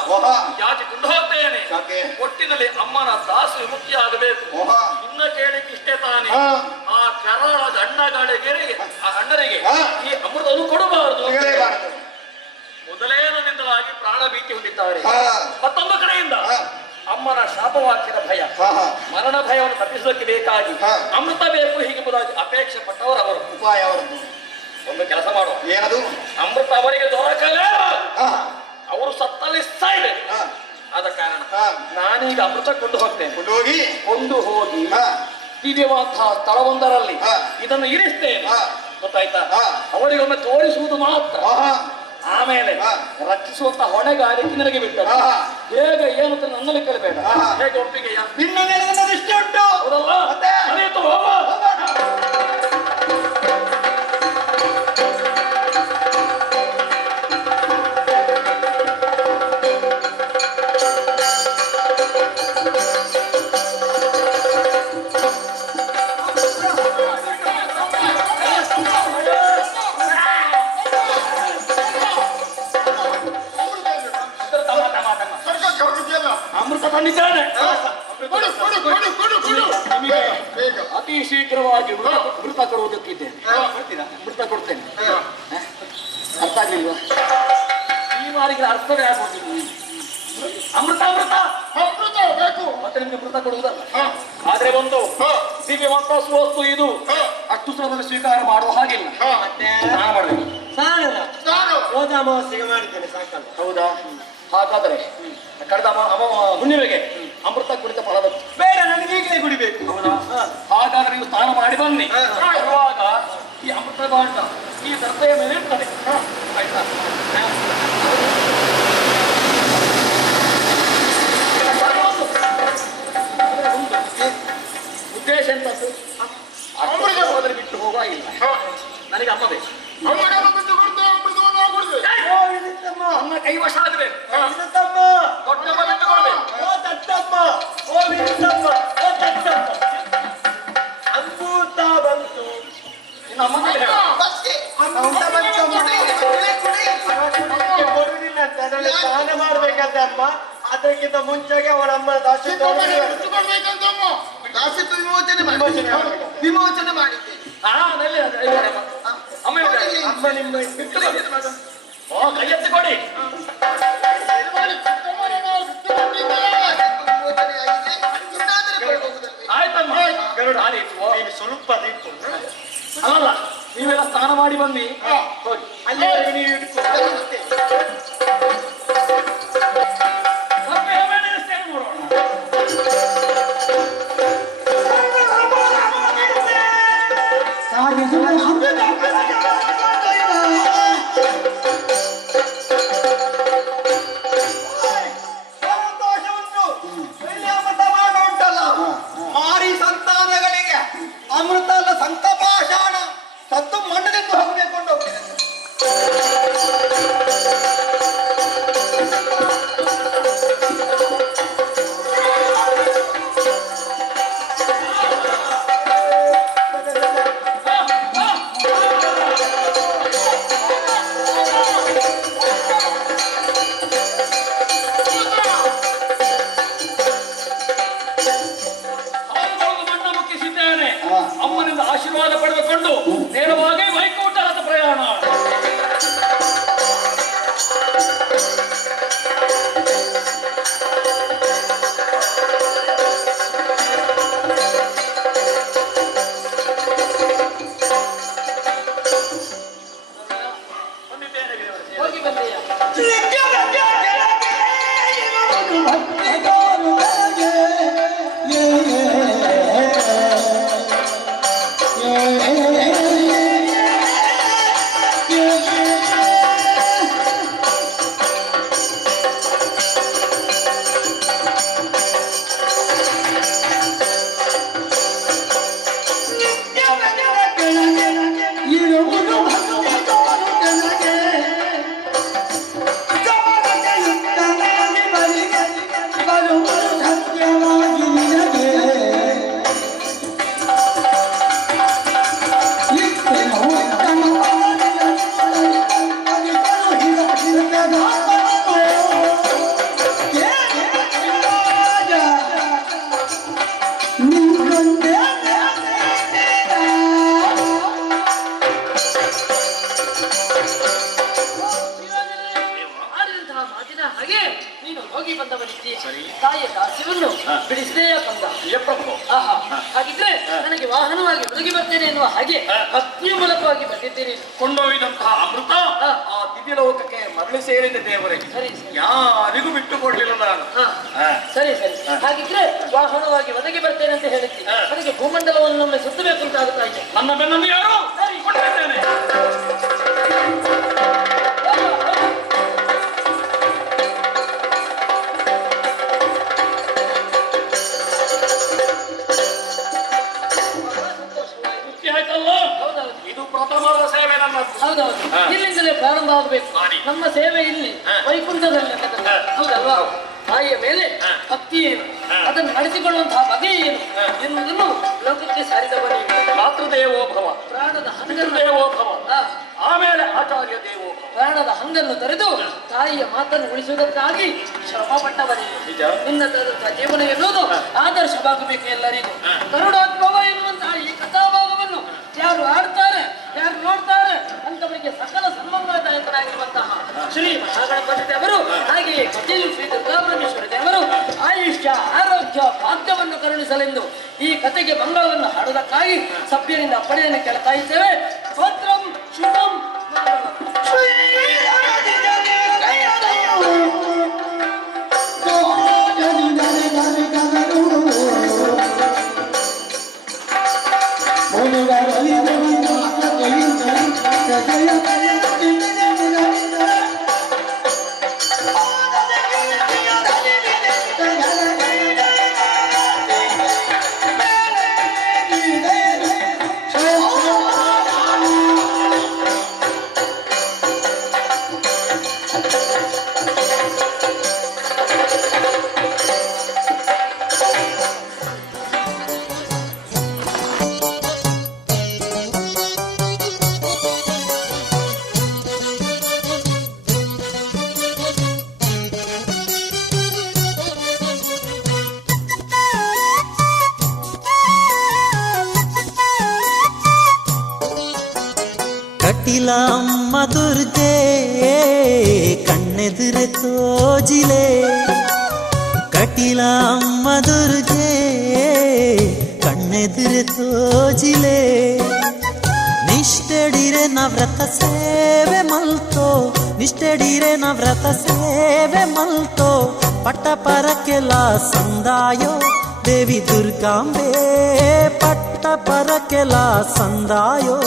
ಯಾಕೆ ಕೊಂಡು ಹೋಗ್ತೇನೆ? ಒಟ್ಟಿನಲ್ಲಿ ಅಮ್ಮನ ದಾಸ ವಿಮುಕ್ತಿಯಾಗಬೇಕು. ಇನ್ನ ಕೇಳಿಕ್ಕೆ ಇಷ್ಟೇ ತಾನೆ. ಆ ಕರಾಳದ ಅಣ್ಣರಿಗೆ ಈ ಅಮೃತವನ್ನು ಕೊಡಬಾರದು. ಮೊದಲೇನಿಂದಲಾಗಿ ಪ್ರಾಣ ಭೀತಿ ಹೊಂದಿದ್ದಾರೆ. ಮತ್ತೊಂದು ಕಡೆಯಿಂದ ಅಮ್ಮನ ಶಾಪವಾಕ್ಯದ ಭಯ, ಮರಣ ಭಯವನ್ನು ತಪ್ಪಿಸೋಕೆ ಬೇಕಾಗಿ ಅಮೃತ ಬೇಕು ಹೀಗೆಂಬುದಾಗಿ ಅಪೇಕ್ಷೆ ಪಟ್ಟವರು ಉಪಾಯ ಅವರದ್ದು. ಒಂದು ಕೆಲಸ ಮಾಡುವ. ಏನದು? ಅಮೃತ ಅವರಿಗೆ ದೊರಕಲೇ ಅವರು ಸತ್ತಲ್ಲಿ ಸಾಯ್ಬೇಕು. ಆದ ಕಾರಣ ನಾನೀಗ ಅಮೃತ ಕೊಂಡು ಹೋಗ್ತೇನೆ. ಕೊಂಡು ಹೋಗಿ ದಿವ್ಯವಾದಂತಹ ಸ್ಥಳವೊಂದರಲ್ಲಿ ಇದನ್ನು ಇರಿಸ್ತೇನೆ. ಗೊತ್ತಾಯ್ತಾ? ಅವರಿಗೊಮ್ಮೆ ತೋರಿಸುವುದು ಮಾತ್ರ. ಆಮೇಲೆ ರಕ್ಷಿಸುವಂತ ಹೊಣೆಗಾರಿಕೆ ನಿನಗೆ ಬಿಟ್ಟರು. ಹೇಗೆ ಏನು ನನ್ನಲ್ಲಿ ಕೇಳಬೇಡ. ಹೇಗೆ ಒಪ್ಪಿಗೆಯ? ನಿನ್ನ ಮೇಲೆ ನನ್ನ ದೃಷ್ಟಿ ಉಂಟು. ಹೌದಲ್ಲ? ತೆಗೆದುಕೊಂಡಿದ್ದೇನೆ. ನಿಮಗೆ ಅತಿ ಶೀಘ್ರವಾಗಿ ಮೃತ ಕೊಡುವುದಕ್ಕಿದ್ದೇನೆ. ಮೃತ ಕೊಡ್ತೇನೆ. ಅರ್ಥ ಆಗ್ಲಿಲ್ವಾ? ಈ ಮಾರಿಗೆ ಅರ್ಥವೇ ಆಗೋದಿಲ್ಲ. ಅಮೃತ ಅಮೃತ ಬೇಕು ಮತ್ತೆ ನಿಮ್ಗೆ ಮೃತ ಕೊಡುವುದಲ್ಲ. ಆದ್ರೆ ಒಂದು ದಿವ್ಯವಂತ ವಸ್ತು ಇದು, ಅಷ್ಟು ಸುಲಭದಲ್ಲಿ ಸ್ವೀಕಾರ ಮಾಡುವ ಹಾಗಿಲ್ಲ. ಸ್ನಾನ ಮಾಡಬೇಕು. ಹೋದಾಮಾವಾಸ್ಯೆಗೆ ಮಾಡಿದ್ದೇನೆ ಸಾಕಲ್ಲ. ಹೌದಾ? ಹಾಗಾದರೆ ಕಳೆದ ಹುಣ್ಣಿಮೆಗೆ ಅಮೃತ ಕುಡಿತ ಫಲ ಬಂತು. ಬೇಡ, ನನಗೆ ಈಗಲೇ ಕುಡಿಬೇಕು. ಹೌದಾ? ಹಾಗಾದ್ರೆ ನೀವು ಸ್ನಾನ ಮಾಡಿ ಬನ್ನಿ. ಬರುವಾಗ ಈ ಅಮೃತ ಭಾಂಡ ಈ ದರ್ತೆಯ ಮೇಲೆ ಇರ್ತದೆ. ಆಯ್ತಾ? ಉದ್ದೇಶ ಎಂತದ್ದು? ಹೋದರೆ ಬಿಟ್ಟು ಹೋಗುವ ಇಲ್ಲ. ನನಗೆ ಅಮ್ಮ ಬೇಕು. ನನ್ನ ಕೈವಶ ಆಗಬೇಕು. ದೊಡ್ಡ ಬಿಟ್ಟು ಕೊಡಬೇಕು. ಅಮೃತ ಬಂತು. ಇನ್ನು ಅಮ್ಮ ಕೊಡುವುದಿಲ್ಲ ಅಂತ ಅದರಲ್ಲಿ ಸ್ನಾನ ಮಾಡ್ಬೇಕಂತ ಅಮ್ಮ. ಅದಕ್ಕಿಂತ ಮುಂಚೆಗೆ ಅವರ ಅಮ್ಮ ದಾಸಿತ್ವ ವಿಮೋಚನೆ ಮಾಡಿದ್ದೆ. ಅಮ್ಮ ನಿಮ್ಮ ಬಿಟ್ಟು ಬಂದಿದ್ದು ಮಗ. ಓ, ಕೈ ಎತ್ತಿ ಕೊಡಿ. ಆಯ್ತಮ್ಮ. ನೀನು ಸ್ವಲ್ಪ ದಿಕ್ಕು ಅಲ್ಲಲ್ಲ, ನೀವೆಲ್ಲ ಸ್ನಾನ ಮಾಡಿ ಬನ್ನಿ. ಹೋಗಿ ಅಲ್ಲಿ ನೀವು ಇಟ್ಕೊಂಡು ಅಮೃತ ಅಲ್ಲ ಸಂಕಪಾಷಾಣ ಸತ್ತು ಮಣ್ಣದಿಂದ ಹೋಗಬೇಕು ಹೋಗ್ತದೆ. ಅಮ್ಮನಿಂದ ಆಶೀರ್ವಾದ ಪಡೆದುಕೊಂಡು ನೇರವಾಗಿ ವೈಕುಂಠದ ಪ್ರಯಾಣ. ಹೋಗಿ ಬಂದೆಯಾ? ಹಾಗೆ ನೀನು ಹೋಗಿ ಬಂದವನಿದ್ದೀಯ. ತಾಯಿಯ ದಾಸ್ಯವನ್ನು ಬಿಡಿಸಿದೆಯಾ ಕಂದ? ಆಹಾ, ಹಾಗಿದ್ರೆ ನನಗೆ ವಾಹನವಾಗಿ ಒದಗಿ ಬರ್ತೇನೆ ಎನ್ನುವ ಹಾಗೆ ಅಗ್ನಿಯ ಮೂಲಕವಾಗಿ ಬಂದಿದ್ದೇನೆ. ಕೊಂಡೊಯ್ದಂತಹ ಅಮೃತ ಆ ದಿವ್ಯ ಲೋಕಕ್ಕೆ ಮರಳಿ ಸೇರಿದ ದೇವರೇ. ಸರಿ ಯಾರಿಗೂ ಬಿಟ್ಟುಕೊಡ್ಲಿಲ್ಲ ನಾನು. ಸರಿ ಸರಿ, ಹಾಗಿದ್ರೆ ವಾಹನವಾಗಿ ಒದಗಿ ಬರ್ತೇನೆ ಅಂತ ಹೇಳಿದ್ದೆ. ನನಗೆ ಭೂಮಂಡಲವನ್ನೊಮ್ಮೆ ಸುತ್ತಬೇಕು ಅಂತ ಆಗುತ್ತಾ ಇದೆ. ನನ್ನ ಬೆನ್ನನ್ನು ಯಾರು ಕೊಟ್ಟಿದ್ದೇನೆ. ಇದು ಪ್ರಥಮದ ಸೇವೆ ನನ್ನದು. ಹೌದೌದು, ಇಲ್ಲಿಂದಲೇ ಪ್ರಾರಂಭ ಆಗಬೇಕು ನಮ್ಮ ಸೇವೆ. ಇಲ್ಲಿ ವೈಕುಂಠದಲ್ಲಿ ಹೌದಲ್ವಾ? ತಾಯಿಯ ಮೇಲೆ ಭಕ್ತಿ ಏನು, ಅದನ್ನು ನಡೆಸಿಕೊಳ್ಳುವಂತಹ ಬಗೆ ಏನು ಎನ್ನುವುದನ್ನು ಲೋಕಕ್ಕೆ ಸಾರಿದವನಿಗೆ ಮಾತೃದೇವೋ ಭವ, ಪ್ರಾಣದ ಹಂಗನ್ನು ದೇವೋ ಭವ, ಆ, ಆಮೇಲೆ ಆಚಾರ್ಯ ದೇವೋ ಭವ. ಪ್ರಾಣದ ಹಂಗನ್ನು ತೊರೆದು ತಾಯಿಯ ಮಾತನ್ನು ಉಳಿಸುವುದಕ್ಕಾಗಿ ಶ್ರಮ ಪಟ್ಟವನೇ ನಿಜ. ನಿನ್ನ ಜೀವನ ಎನ್ನುವುದು ಆದರ್ಶವಾಗಬೇಕು ಎಲ್ಲರಿಗೂ. ಗರುಡೋದ್ಭವ ಎನ್ನುವಂತಹ ಈ ಕಥಾಭಾಗವನ್ನು ಯಾರು ಆಡ್ತಾರೆ, ಯಾರು ನೋಡ್ತಾರೆ ಅಂತವರಿಗೆ ಸಕಲ ಸನ್ಮಂಗಳದಾಯಕರಾಗಿರುವಂತಹ ಶ್ರೀ ಮಹಾಗಣಪತಿ ದೇವರು, ಹಾಗೆಯೇ ಕಟೀಲು ಶ್ರೀ ದುರ್ಗಾಪರಮೇಶ್ವರಿ ದೇವರು ಆಯುಷ್ಯ ಆರೋಗ್ಯ ಭಾಗ್ಯವನ್ನು ಕರುಣಿಸಲೆಂದು ಈ ಕಥೆಗೆ ಮಂಗಳವನ್ನು ಹಾಡುವುದಕ್ಕಾಗಿ ಸಭ್ಯರಿಂದ ಅಪ್ಪಣೆಯನ್ನು ಕೇಳ್ತಾ ಇದ್ದೇವೆ. ಭದ್ರಂ ಶುಭಂ ಮಂಗಳಂ. ಕಟಿಲ ಅಮ್ಮ ದುರ್ಗೆ ಕಣ್ಣೆದುರೆ ತೋಜಿಲೆ, ಕಟಿಲ ಅಮ್ಮ ದುರ್ಗೆ ಕಣ್ಣೆದುರೆ ತೋಜಿಲೆ. ನಿಷ್ಠೆಡಿರೆ ನವ್ರತ ಸೇವೆ ಮಲ್ತೋ, ನಿಷ್ಠೆಡಿರೆ ನವ್ರತ ಸೇವೆ ಮಲ್ತೋ. ಪಟ್ಟ ಪರಕೆಲ ಸಂದಾಯೋ ದೇವಿ ದುರ್ಗಾಂಬೆ, ಪಟ್ಟ ಪರಕೆಲ ಸಂದಾಯೋ.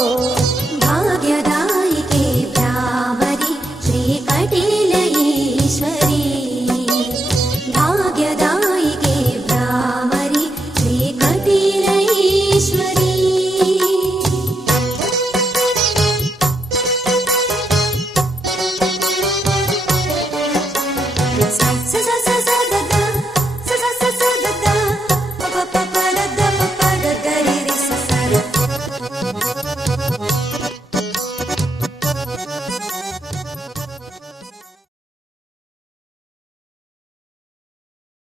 भाग्यदायिके भ्रामरि श्री कटिल ईश्वरी।